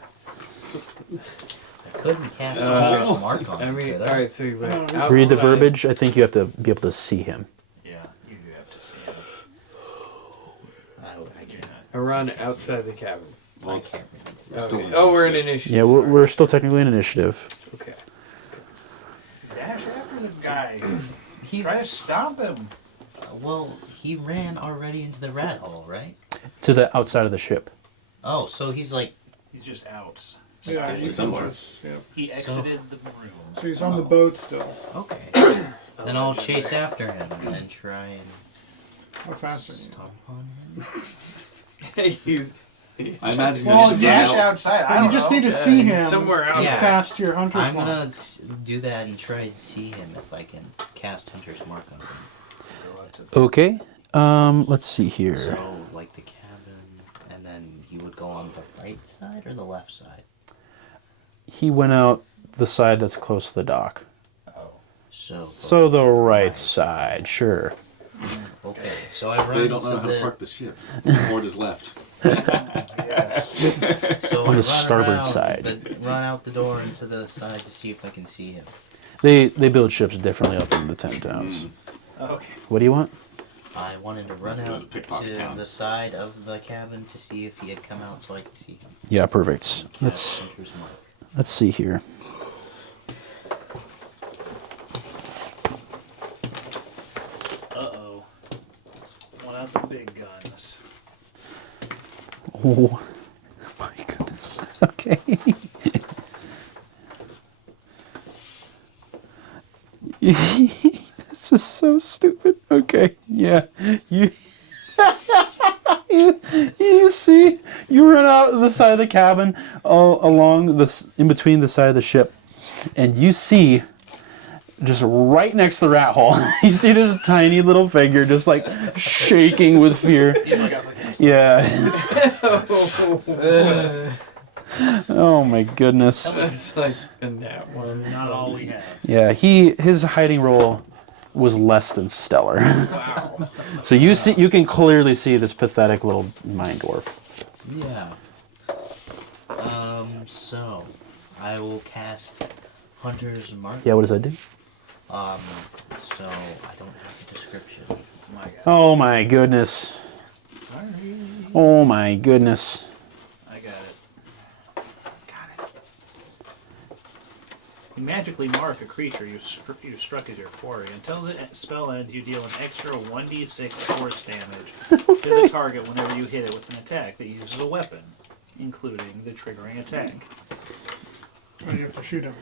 I couldn't cast Hunter's Mark on I him, mean, could I? alright, so you went outside. Read the verbiage. I think you have to be able to see him. Yeah, you do have to see him. I cannot. I run outside the cabin. Well, it's Okay. still in Oh, we're in initiative. initiative. Yeah, sorry. we're still technically in initiative. Okay. Dash after the guy. He's Try to stop him. well. He ran already into the rat hole, right? To the outside of the ship. Oh, so he's like. He's just out. Yeah, Stay he's somewhere. yeah. He exited the room. So he's on the boat still. Okay. Then I'll chase after him and then try and How fast are stomp on him. he's I imagine Well, you just Dash run out. outside. I you? don't You just know. need to see he's him somewhere out to Yeah. cast your hunter's I'm mark. gonna do that and try and see him if I can cast Hunter's Mark on him. Okay. Let's see here. So, like the cabin, and then he would go on the right side or the left side? He went out the side that's close to the dock. So The right side, sure. Okay, so I run They don't know to how to the park the ship. The board is left. so On I the run starboard around side. run out the door into the side to see if I can see him. They build ships differently up in the 10 towns. Okay. What do you want? I wanted to run It was a out pickpocket to town. the side of the cabin to see if he had come out so I could see him. Yeah, perfect. Cast Hunter's Mark. Let's see here. Uh-oh. One out the big guns. Oh my goodness. Okay. This is so stupid. Okay. Yeah. You you see, you run out of the side of the cabin along this in between the side of the ship, and you see just right next to the rat hole, you see this tiny little figure just like shaking with fear. He's like up against Yeah. Oh my goodness. That's like a nat one. not all we have. Yeah, his hiding role was less than stellar. Wow. So you can clearly see this pathetic little mine dwarf. Yeah. So I will cast Hunter's Mark. Yeah, what does that do? So I don't have the description. My God. Oh my goodness. Sorry. Oh my goodness. I got it. Got it. You magically mark a creature you struck as your quarry. Until the spell ends, you deal an extra 1d6 force damage to the target whenever you hit it with an attack that uses a weapon, including the triggering attack. And you have to shoot him.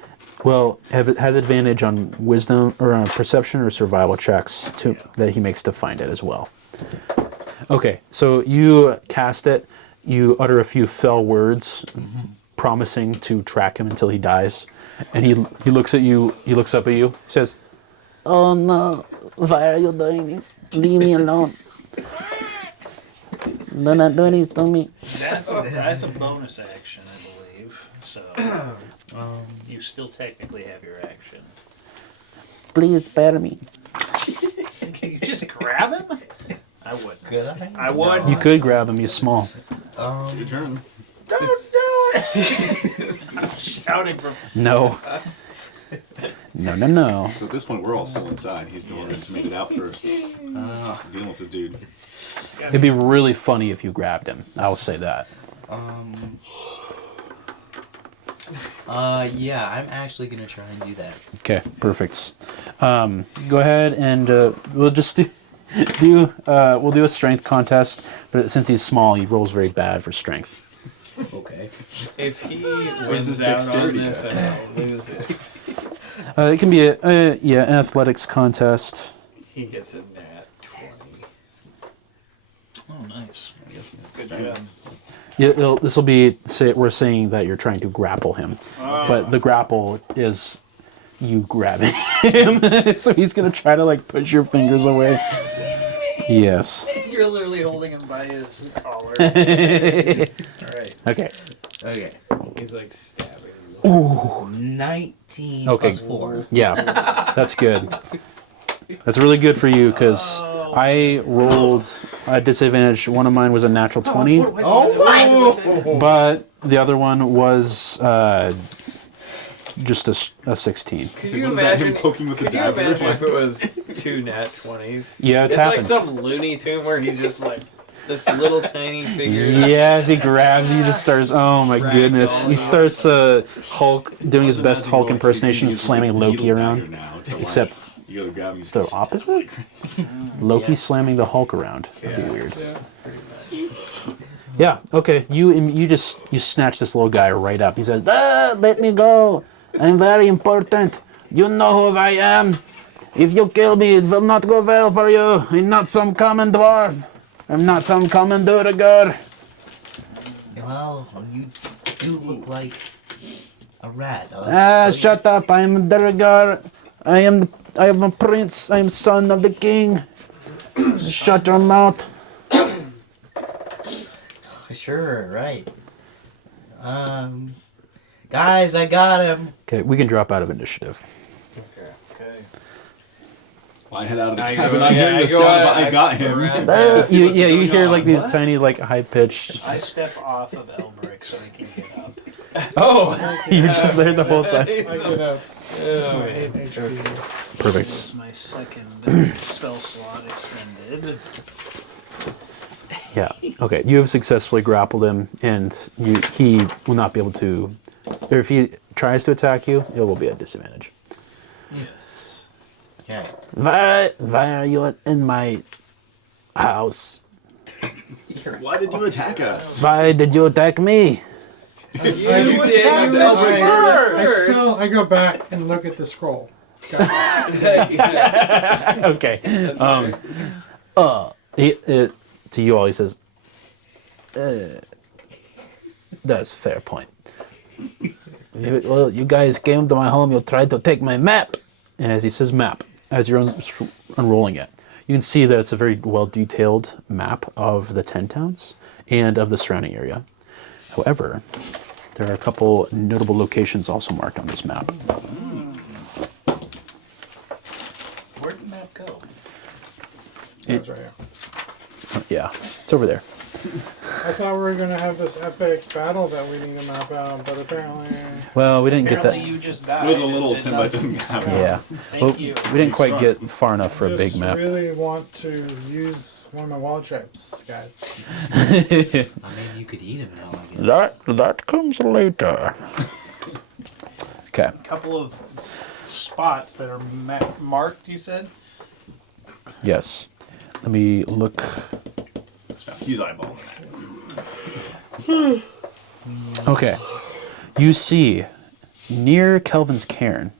Well, it has advantage on wisdom or on perception or survival checks that he makes to find it as well. Okay, so you cast it. You utter a few fell words, promising to track him until he dies. And he looks at you. He looks up at you. Says, Oh no, why are you doing this? Leave me alone. Do not do this to me. That's a bonus action, I believe. So you still technically have your action. Please spare me. Can you just grab him? I wouldn't. Could I? I would. you could grab him. He's small. Your turn. Don't do it! I'm shouting from. No. No. So at this point, we're all still inside. He's the one that's made it out first. Dealing with the dude. It'd be really funny if you grabbed him. I will say that. Yeah, I'm actually gonna try and do that. Okay, perfect. Go ahead and we'll just we'll do a strength contest. But since he's small, he rolls very bad for strength. Okay. If he Where's wins this out on dexterity this, check? I will lose it. It can be an athletics contest. He gets a nat 20. Oh, nice. I guess it's Good job. Yeah, this will be we're saying that you're trying to grapple him, but the grapple is you grabbing him. So he's gonna try to like push your fingers away. Yes. You're literally holding him by his collar. Alright. Okay. Okay. He's like stabbing you. Ooh. 19 Okay. plus 4. Yeah, that's good. That's really good for you because I rolled a disadvantage. One of mine was a natural 20, Oh but the other one was just a 16. Could So you what is that, him imagine? poking with the Could you dagger? imagine if it was 2 nat 20s? Yeah, it's It's like happened. some Looney Tune where he's just like this little tiny figure. Yeah, as he grabs, he just starts. Oh my goodness! He starts Hulk doing his best Hulk impersonation, slamming Loki around. Except you gotta grab him. the opposite. Loki slamming the Hulk around. That'd be weird. Yeah. Okay. You snatch this little guy right up. He says, Let me go. I'm very important. You know who I am. If you kill me, it will not go well for you. I'm not some common dwarf. I'm not some common Duergar. Well, you do look like a rat. Shut up. I'm Duergar. I am a prince. I am son of the king. Shut your mouth. Sure, right. Guys, I got him. "Okay, we can drop out of initiative." Okay. Well, I head out of the I cabin. go- I'm yeah, hearing I the go sound, out- but I got I him. ran- Just see what's You going hear on. like these tiny like high pitched. I step off of Elbrick so he can get up. Oh, you're just there the whole time. I get up. Oh, My man. 8 HP. Perfect. This is my second spell slot expended. Yeah. Okay. You have successfully grappled him, and he will not be able to. Or if he tries to attack you, it will be at disadvantage. Yes. Okay. Why are you in my house? Why did you attack us? Why did you attack me? You said said that I go back and look at the scroll. Okay. To you all, he says, "That's a fair point. Well, you guys came to my home. You tried to take my map." And as he says "map," as you're unrolling it, you can see that it's a very well detailed map of the 10 towns and of the surrounding area. However, there are a couple notable locations also marked on this map. Where'd the map go? That's right here. Yeah, it's over there. I thought we were going to have this epic battle that we didn't map out, but apparently... Well, we didn't get Apparently that. you just died. It was a little and 10 by nothing. 10 map. Yeah. Thank Well, you. we didn't quite get far enough for a big just map. really want to use one of my wild traps, guys. Maybe you could eat him now, I guess. That comes later. Okay. A couple of spots that are marked, you said? Yes. Let me look. He's eyeballing. Okay. You see near Kelvin's Cairn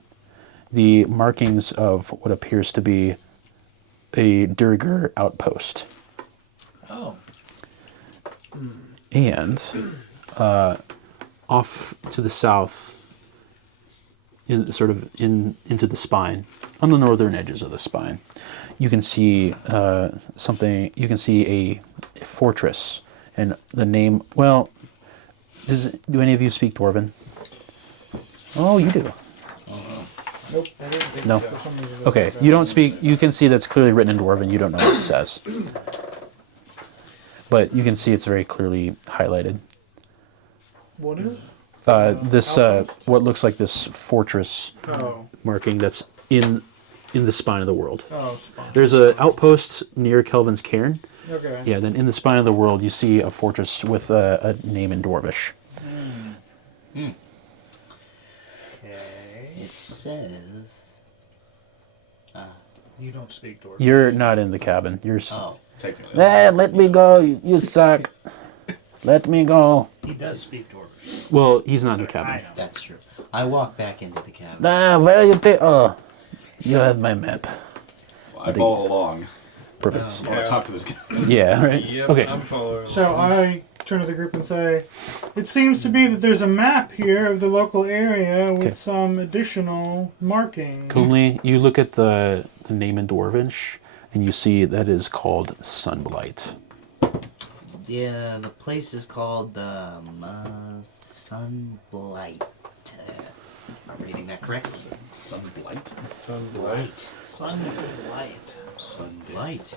the markings of what appears to be a Duergar outpost. Oh. And off to the south, into the spine, on the northern edges of the spine, you can see something. You can see a fortress, and the name. Well, do any of you speak Dwarven? Oh, you do. Nope, I didn't think No. so. For some reason, Okay, you don't speak. You can see that's clearly written in Dwarven. You don't know what it says, but you can see it's very clearly highlighted. What is it? This what looks like this fortress Oh, marking that's in the spine of the world. spawn. There's an outpost near Kelvin's Cairn. Okay. Yeah, then in the spine of the world, you see a fortress with a name in Dwarvish. It says... You don't speak Dwarven. You're not in the cabin. You're. Oh. Technically. Let me go. You suck. Let me go. He does speak Dwarven. Well, he's not in the I cabin. know. That's true. I walk back into the cabin. Where you take? Oh, you have my map. I follow along. Perfect. I want to talk to this guy. Yeah. Right. Yep, Okay. I'm following. So I turn to the group and say, it seems to be that there's a map here of the local area with Okay. some additional marking. Coolly, you look at the name in Dwarvish, and you see that is called Sunblight. Yeah, the place is called Sunblight. I'm reading that correctly. Sunblight. Sunlight. Sunlight. Sunlight.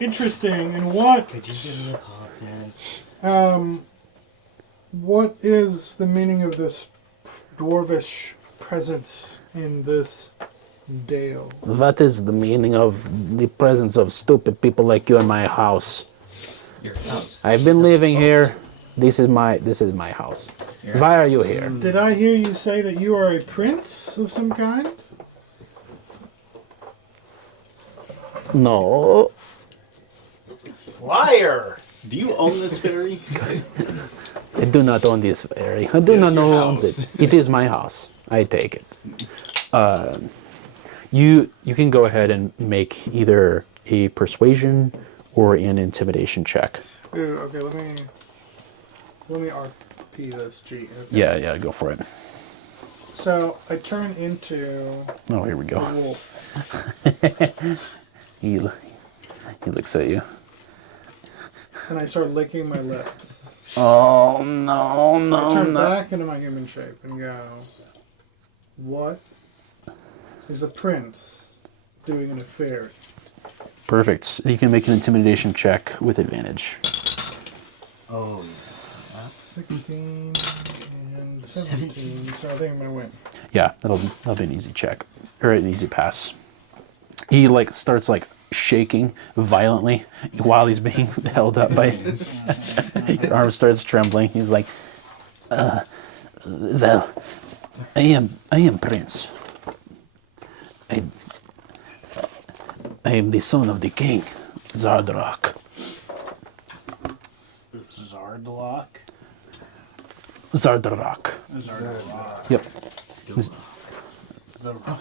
Interesting. And what? Could you give me a pop then? What is the meaning of this dwarvish presence in this dale? What is the meaning of the presence of stupid people like you in my house? Your house. I've been living here. This is my house. Why are you here? Did I hear you say that you are a prince of some kind? No. Liar! Do you own this fairy? I do not own this fairy. I do not know who owns it. It is my house. I take it. You can go ahead and make either a persuasion or an intimidation check. Ooh, okay, let me RP this G. Okay. Yeah, go for it. So I turn into Oh, here we a go. wolf He looks at you. and I start licking my lips. Oh no, I turn no. back into my human shape and go, what is a prince doing in a fairy? Perfect. You can make an intimidation check with advantage. Oh, 16 and 17, so I think I'm going to win. Yeah, that'll be an easy check or an easy pass. He starts shaking violently while he's being held up by your arm starts trembling. He's like, well, I am Prince. I am the son of the king, Zardrock. Zardlock? Zardrock. Zardlock. Yep. The Rock.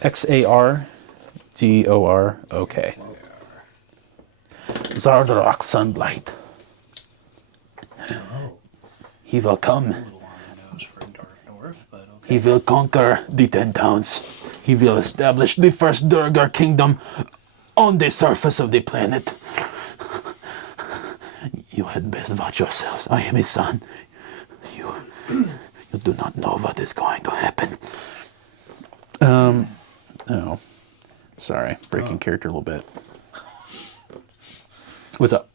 Xardorok. Zardrock Sunblight. He will come. A little on the nose for a dark dwarf, but okay. He will conquer the 10 towns. He will establish the first Duergar kingdom on the surface of the planet. You had best watch yourselves. I am his son. You do not know what is going to happen. Oh. Sorry, breaking character a little bit. What's up?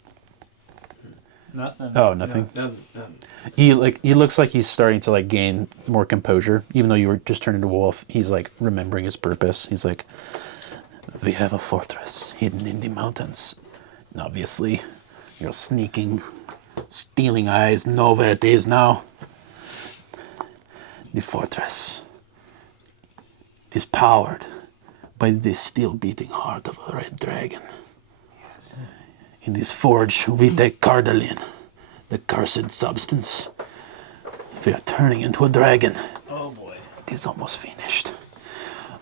Nothing. Oh, nothing. Nothing. He looks like he's starting to gain more composure, even though you were just turned into a wolf. He's remembering his purpose. He's like, we have a fortress hidden in the mountains. And obviously, your sneaking, stealing eyes know where it is now. The fortress is powered by the still beating heart of a red dragon. In this forge, we take Cardalin, the cursed substance. We are turning into a dragon. Oh boy. It is almost finished.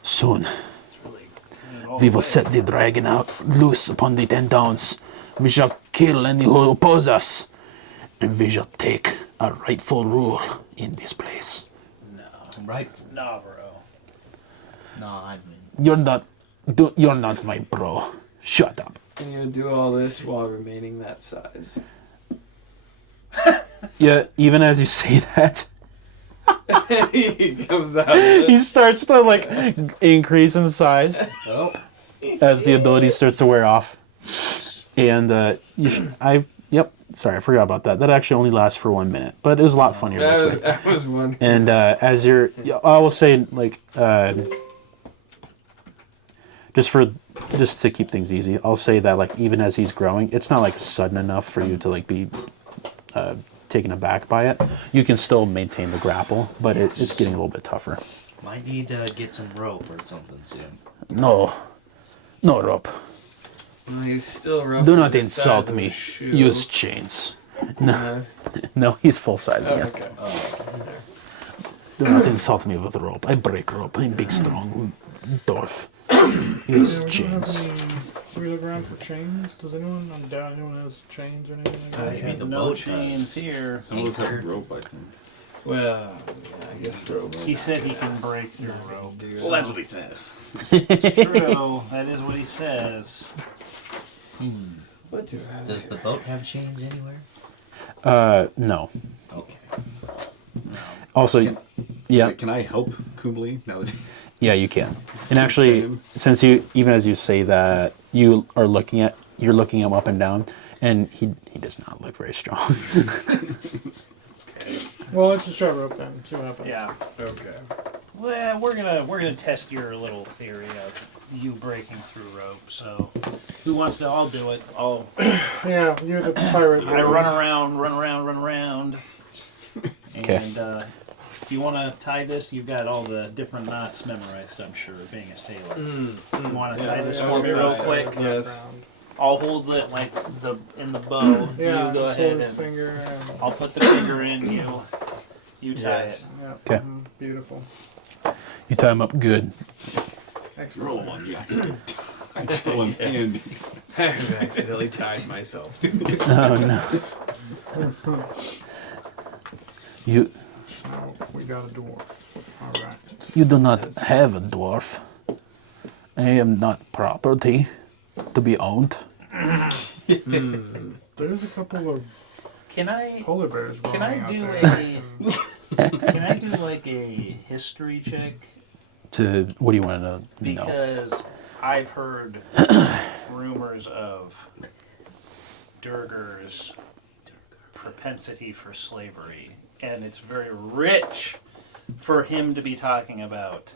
Soon, It's really we will set the dragon out loose upon the 10 towns. We shall kill any who oppose us, and we shall take our rightful rule in this place. right. Nah, bro. No, I mean, You're not my bro. Shut up. And you're gonna do all this while remaining that size. Yeah, even as you say that, He comes out of it. he starts to increase in size oh, as the ability starts to wear off. And sorry, I forgot about that. That actually only lasts for 1 minute, but it was a lot funnier this way. That was one. And as I will say, just to keep things easy, I'll say that even as he's growing, it's not sudden enough for you to be taken aback by it. You can still maintain the grapple, but it's getting a little bit tougher. might need to get some rope or something soon. No rope. Well, he's still roughly Do not the size insult of a me. shoe. Use chains. No, he's full size again. Okay. Do not insult me with rope. I break rope. I'm big, strong dwarf. Use We don't have chains. any. Do we look around for chains? Does anyone? I'm down. Anyone has chains or anything? I Like that? need the No boat chains here. Some of us have rope, I think. Well, yeah, I guess rope. He said he can break through rope. Well, that's what he says. True. That is what he says. What do I Does the boat have chains anywhere? No. Okay. Also, yeah, Can I help Kumali nowadays? yeah, you can. And actually, since you, even as you say that, you're looking him up and down, and he does not look very strong. Well, let's just try rope then. See what happens. Yeah. Okay. Well, we're gonna test your little theory of you breaking through rope. So, who wants to? I'll do it. Yeah, you're the pirate. I run around. Okay. And do you want to tie this? You've got all the different knots memorized, I'm sure, being a sailor. You want to tie this for me real quick? Yes. I'll hold it like in the bow. Yeah, You go just ahead hold his and finger. And, I'll put the finger in. You tie Yes. yeah, Okay. Beautiful. You tie him up good. Excellent. Roll one, you accidentally tied one's hand. I've accidentally tied myself. Oh no. You So we got a dwarf. All right. You do not have a dwarf. I am not property to be owned. There's a couple of Can I? polar bears Can roaming I out do there. Can I do like a history check? to what do you want to know? Because I've heard rumors of Duergar's propensity for slavery, and it's very rich for him to be talking about.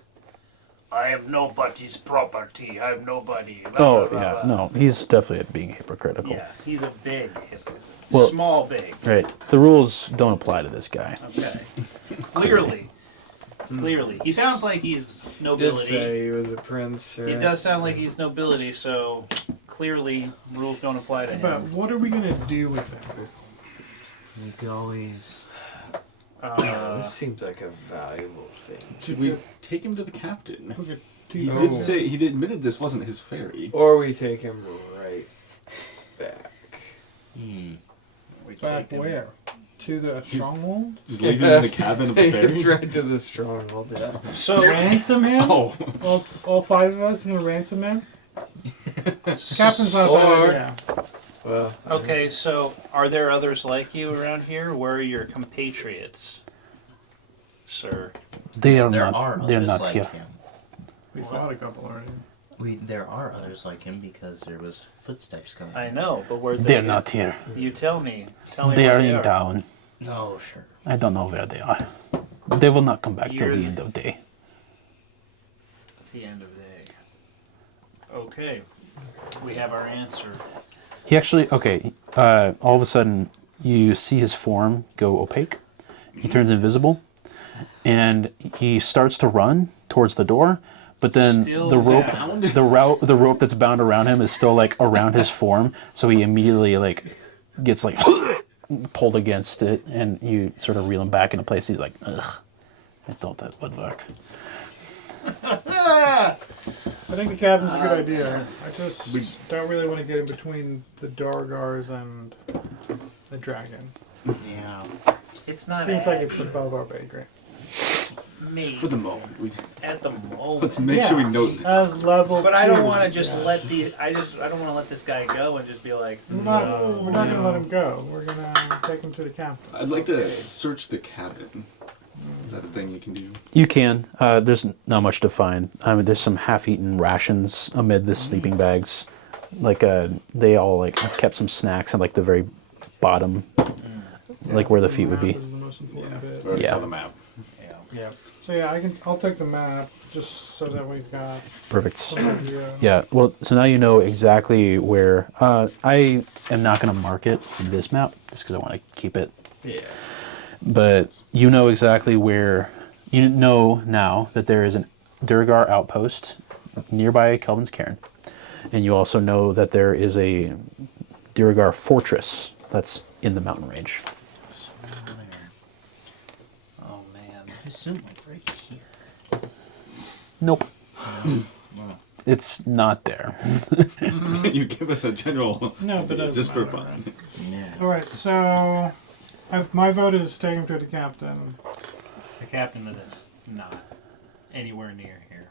I am nobody's property. I'm nobody. Blah, Oh blah, blah, yeah, blah. no, he's definitely being hypocritical. Yeah, he's a big hippie. Well- Small big. Right. The rules don't apply to this guy. Okay. Clearly. He sounds like he's Did nobility. say he was a prince. Right? It does sound like he's nobility, so clearly rules don't apply to But him. what are we gonna do with them? We could always. This seems like a valuable thing. Should we take him to the captain? We could He take did them say he admitted this wasn't his ferry. Or we take him right back. We back take him- where? To the stronghold? Just leave him in the cabin of the ferry. Right to the stronghold. Yeah. So, Ransom him? Oh, All five of us gonna ransom him? Captain's not a bad Or- idea. Well, okay, so are there others like you around here? Where are your compatriots, sir? They are There not. are They're others not like here. him. We fought a couple already. There are others like him because there was footsteps coming. I know, but where They're not here. You tell me. Tell me They where are they in are. town. No, sure. I don't know where they are. They will not come back till You're- the end of the day. At the end of the day. Okay, we have our answer. He actually, okay, all of a sudden you see his form go opaque. He turns invisible, and he starts to run towards the door. But then Still the rope, bound? the rope that's bound around him is still like around his form. So he immediately like gets like pulled against it, and you sort of reel him back into place. He's like, ugh, I thought that would work. I think the cabin's a good idea. I just don't really want to get in between the Duergars and the dragon. Yeah. It's not Seems like it's above our pay grade. me for the moment. at the moment. Let's make sure we note this. As level But I don't 2, want to just yeah. let I don't want to let this guy go and just be like, We're not going to let him go. We're going to take him to the captain. I'd like to search the cabin. Is that a thing you can do? You can. There's not much to find. I mean, there's some half-eaten rations amid the sleeping bags. Like they all like have kept some snacks at like the very bottom, like where the feet would be. Map is the most important bit. We already Yeah. saw the map. yeah. So yeah, I'll take the map just so that we've got Perfect. some idea. Yeah. Well, so now you know exactly where. I am not going to mark it in this map just because I want to keep it. Yeah. But you know exactly where. You know now that there is an Duergar outpost nearby Kelvin's Cairn, and you also know that there is a Duergar fortress that's in the mountain range. oh man. I assume like right here. Nope. Well, It's not there. You give us a general, No, but it doesn't just for matter. fun. yeah. All right, so My vote is take him to the captain. The captain of this, not anywhere near here.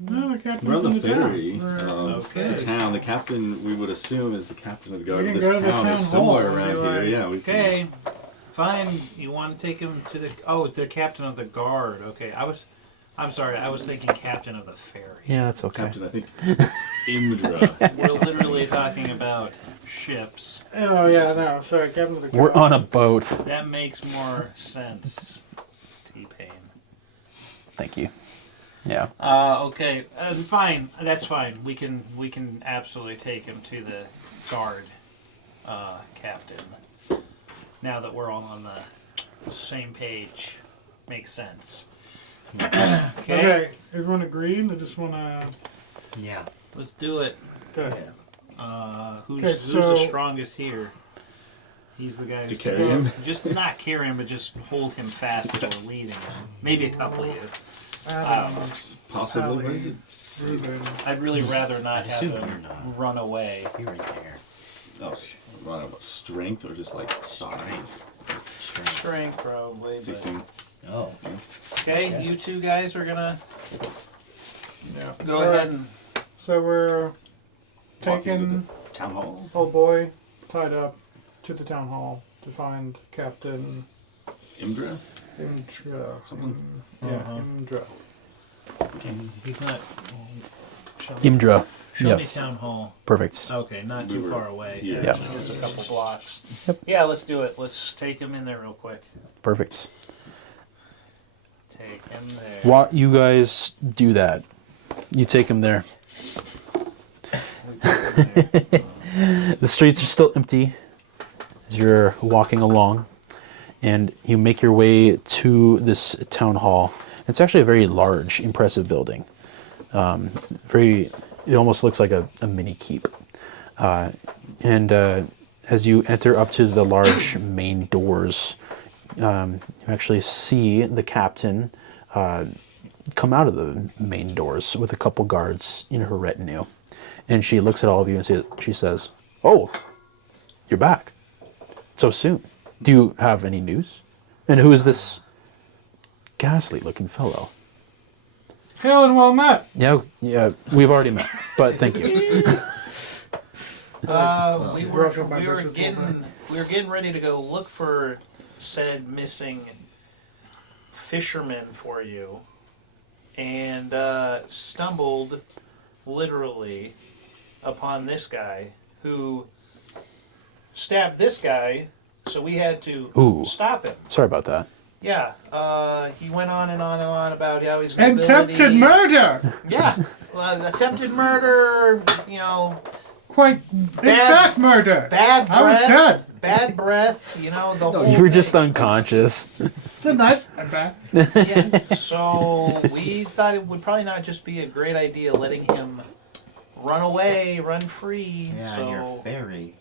No, the captain's We're on the in ferry town. of Okay. the town. The captain, we would assume, is the captain of the guard We of can this go to the town. town Is somewhere hall and around be here. like, Yeah, we Okay, fine. You want to take him to the? Oh, it's the captain of the guard. Okay, I'm sorry. I was thinking captain of the ferry. Yeah, that's okay. Captain, I think, Imdra. We're literally talking about ships. Oh yeah, no, sorry, captain of the We're guard. on a boat. That makes more sense. T-Pain. Thank you. Yeah. Okay, fine. That's fine. We can absolutely take him to the guard, captain. Now that we're all on the same page, makes sense. Okay, everyone agreed? I just want to... Yeah. Let's do it. Okay. Who's Okay, who's the so- strongest here? He's the guy To who's carry gonna- him? Just not carry him, but just hold him fast as we're leading him. Maybe a couple of you. Adam, Possibly. What Ali, is it? Ruben. I'd really rather not have assume him you're not. run away. You're right there. Oh, run out of strength or just like size? Strength, probably. But... 16. Oh. Okay, you two guys are gonna Yeah. go ahead and So we're Walking to taking the town hall. old boy tied up to the town hall to find Captain Imdra? Imdra. Something. Yeah, Imdra. he's not. Show me, Imdra. show me Yes. town hall. Perfect. Okay, not We too were far away. here. Yeah. Just a couple blocks. Yep. Yeah, let's do it. Let's take him in there real quick. Perfect. Take him there. While you guys do that, you take him there. We take him there. The streets are still empty as you're walking along, and you make your way to this town hall. It's actually a very large, impressive building. It almost looks like a mini keep. And as you enter up to the large main doors, you actually see the captain come out of the main doors with a couple guards in her retinue. And she looks at all of you and she says, "Oh, you're back so soon. Do you have any news? And who is this ghastly-looking fellow?" Hail and well met. Yeah, we've already met, but thank you. We were broke up my britches a little we were getting ready to go look for said missing fisherman for you, and stumbled literally upon this guy who stabbed this guy, so we had to Ooh. stop him. Sorry about that. Yeah, he went on and on and on about how he's got Attempted ability. murder. Yeah, attempted murder. You know, Quite exact murder. bad breath. I was dead. Bad breath. You know the whole. You were just thing. unconscious. The knife. I'm back. Yeah. So we thought it would probably not just be a great idea letting him run away, run free. Yeah, so your fairy.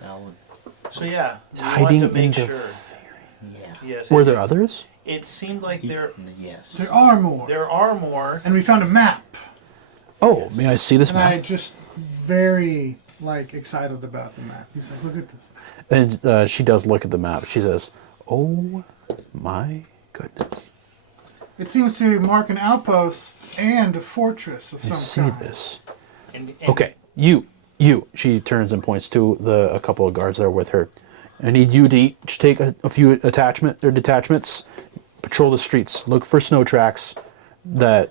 That would. so yeah, we Hiding want to in make the sure. Yeah. Yes. Were it's- there others? It seemed like there Yes. There are more. are more. And we found a map. Oh, may I see this And I map? just very excited about the map. He's like, look at this. And she does look at the map. She says, "Oh my goodness, It seems to mark an outpost and a fortress of I some see kind. this." And Okay, you. She turns and points to a couple of guards that are with her. I need you to each take a few detachments, patrol the streets, look for snow tracks that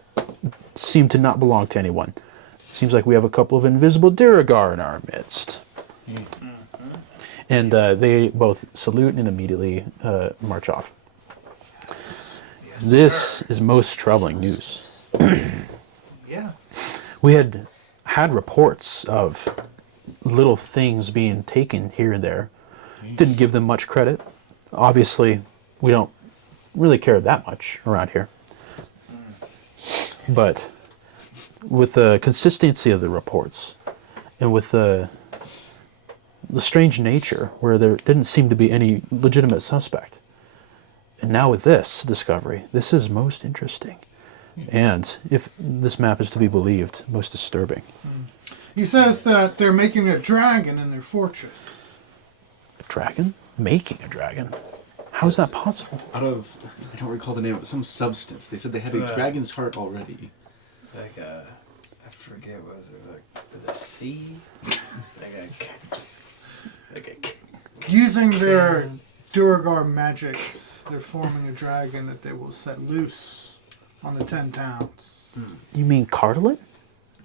seem to not belong to anyone. Seems like we have a couple of invisible Duergar in our midst. And they both salute and immediately march off. This is most troubling news. yeah. We had reports of little things being taken here and there. Didn't give them much credit. Obviously, we don't really care that much around here. But with the consistency of the reports and with the strange nature where there didn't seem to be any legitimate suspect. And now with this discovery, this is most interesting. And if this map is to be believed, most disturbing. He says that they're making a dragon in their fortress. A dragon? Making a dragon? How is that possible? Out of, I don't recall the name of it, some substance. They said they had a dragon's heart already. Like I forget, was it like the sea? Using their Duergar magics, they're forming a dragon that they will set loose on the 10 towns. You mean cartilage?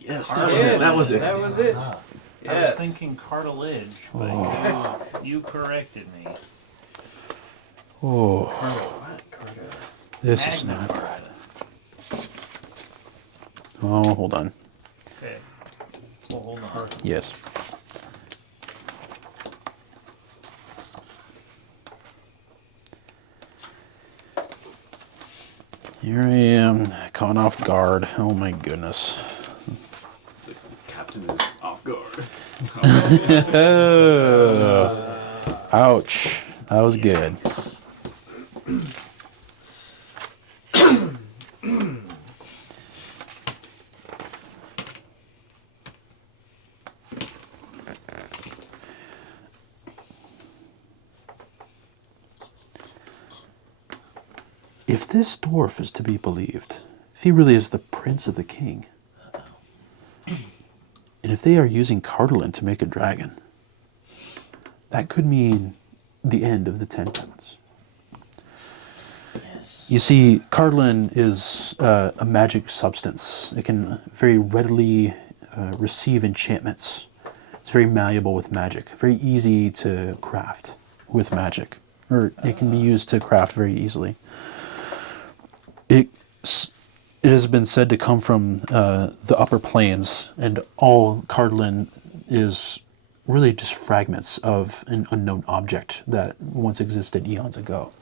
Yes, that was it. That was it. That was it. I was Yes. thinking cartilage, but you corrected me. Oh, Cardo. this is Magna not good. Carta. Oh, hold on. Okay. We'll hold the heart. Yes. Here I am, caught off guard. Oh my goodness. The captain is off guard. Ouch. That was good. If this dwarf is to be believed, if he really is the prince of the king, and if they are using cartilage to make a dragon, that could mean the end of the 10 Towns. Yes. You see, cartilage is a magic substance. It can very readily receive enchantments. It's very malleable with magic, very easy to craft with magic, or it can be used to craft very easily. It has been said to come from the upper planes, and all cartilage is really just fragments of an unknown object that once existed eons ago.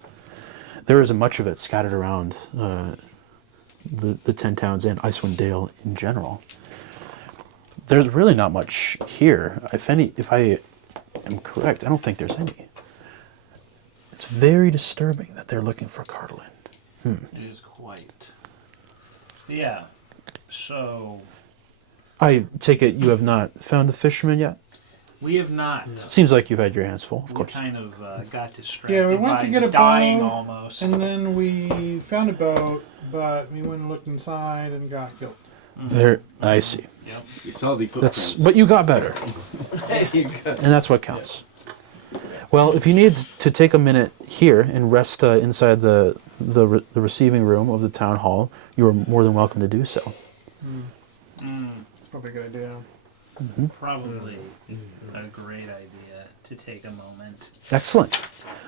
There is much of it scattered around the 10 Towns and Icewind Dale in general. There's really not much here. If I am correct, I don't think there's any. It's very disturbing that they're looking for cartilage. It is quite. Yeah. So I take it you have not found the fisherman yet? we have not. Seems like you've had your hands full, of We course. kind of got distracted. Yeah, we went by to get a dying boat, almost. and then we found a boat, but we went and looked inside and got killed. There, I see. Yep. You saw the footprints. But you got better, There you go. and that's what counts. Well, if you need to take a minute here and rest inside the receiving room of the town hall, you are more than welcome to do so. It's probably a good idea. Probably a great idea to take a moment. Excellent.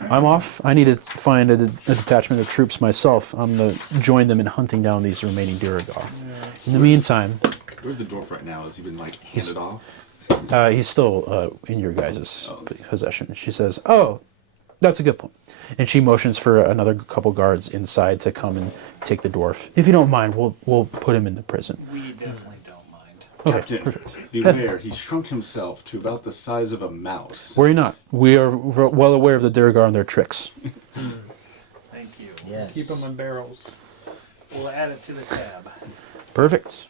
I'm off. I need to find a detachment of troops myself. I'm going to join them in hunting down these remaining Duergar. In the meantime, Where's the dwarf right now? Has he been handed off? he's still in your guys' possession. She says, "Oh, that's a good point." And she motions for another couple guards inside to come and take the dwarf. If you don't mind, we'll put him into prison. We definitely don't mind. Okay, Captain, beware, he shrunk himself to about the size of a mouse. worry not. We are well aware of the Duergar and their tricks. Thank you. Yes. Keep them in barrels. We'll add it to the tab. Perfect.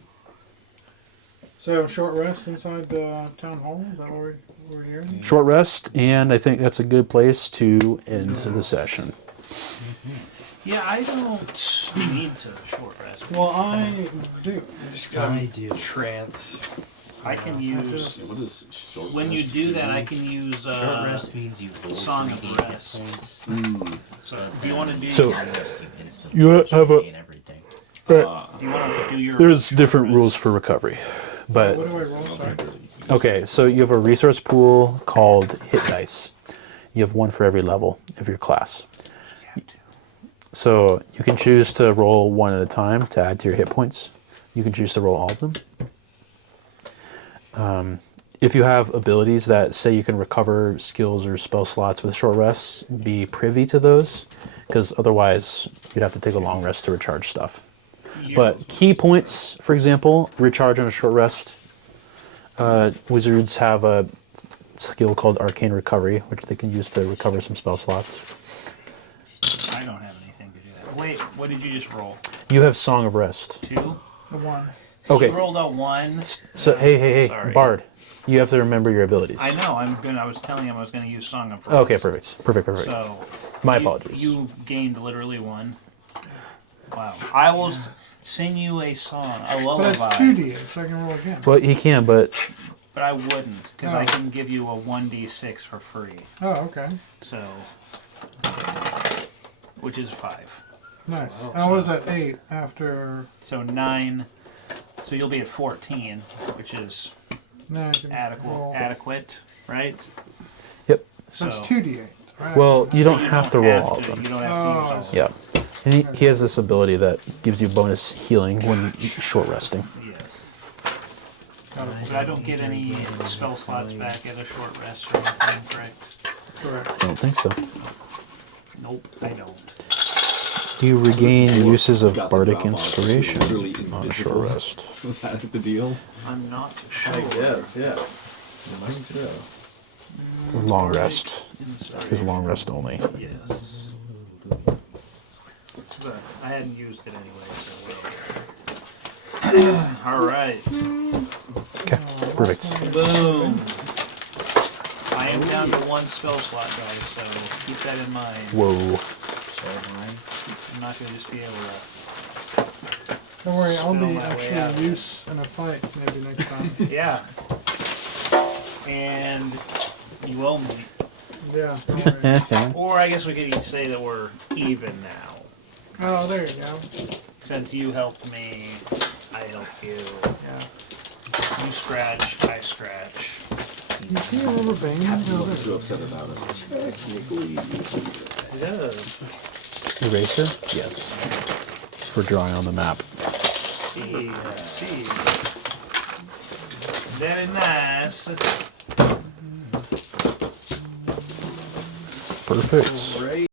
So, short rest inside the town hall? Is that what we're hearing? Short rest, and I think that's a good place to end the session. Yeah, I don't need to short rest. Well, I do. Just I do. Trance. I can use. What is short When you rest do that, I can use Short rest means you will Song of regain hit Rest. points. So, do you want to do? So- Rest, you instantly You have a- regain everything. do you want to do your? There's short different rest? rules for recovery, but What do I roll? Sorry. okay. So you have a resource pool called hit dice. You have one for every level of your class. So you can choose to roll one at a time to add to your hit points. You can choose to roll all of them. If you have abilities that say you can recover skills or spell slots with short rests, be privy to those, because otherwise you'd have to take a long rest to recharge stuff. But key points, for example, recharge on a short rest. Wizards have a skill called Arcane Recovery, which they can use to recover some spell slots. I don't have anything to do that. Wait, what did you just roll? You have Song of Rest. 2? The one. Okay. You rolled a 1. So hey, Sorry. Bard, you have to remember your abilities. I know. I was telling him I was going to use Song of Praise. Okay, perfect. So My apologies. You gained literally 1. Wow. I will sing you a song, a lullaby. But it's 2d8, so I can roll again. Well, he can, but But I wouldn't, because I can give you a 1d6 for free. Oh, okay. So, which is 5. Nice. I was at 8 after. So 9. So you'll be at 14, which is Then I can roll. adequate, right? yep. So it's 2d8, right? Well, you don't You have to roll all of them. You don't have to use all. Yeah. And he has this ability that gives you bonus healing when short resting. Yes. But I don't get any spell slots back at a short rest or anything, correct? Correct. I don't think so. Nope, I don't. Do you regain uses of Got the bardic drop off. inspiration Literally on a invisible. short rest? Was that the deal? I'm not sure. I guess, yeah. I might so. Long rest is long rest only. Yes. But I hadn't used it anyway, so alright. Okay, perfect. Boom. I am down to 1 spell slot, guys, so keep that in mind. Whoa. I'm not going to just be able to... Don't worry, I'll Spell be my way out actually of it. use in a fight maybe next time. Yeah. And you owe me. Yeah. Don't worry. Or I guess we could each say that we're even now. Oh, there you go. Since you helped me, I helped you. Yeah. You scratch, I scratch. You see a rubber band? I wasn't too upset about it. Technically. Yeah. Eraser? Yes. For drawing on the map. See. Very nice. Perfect.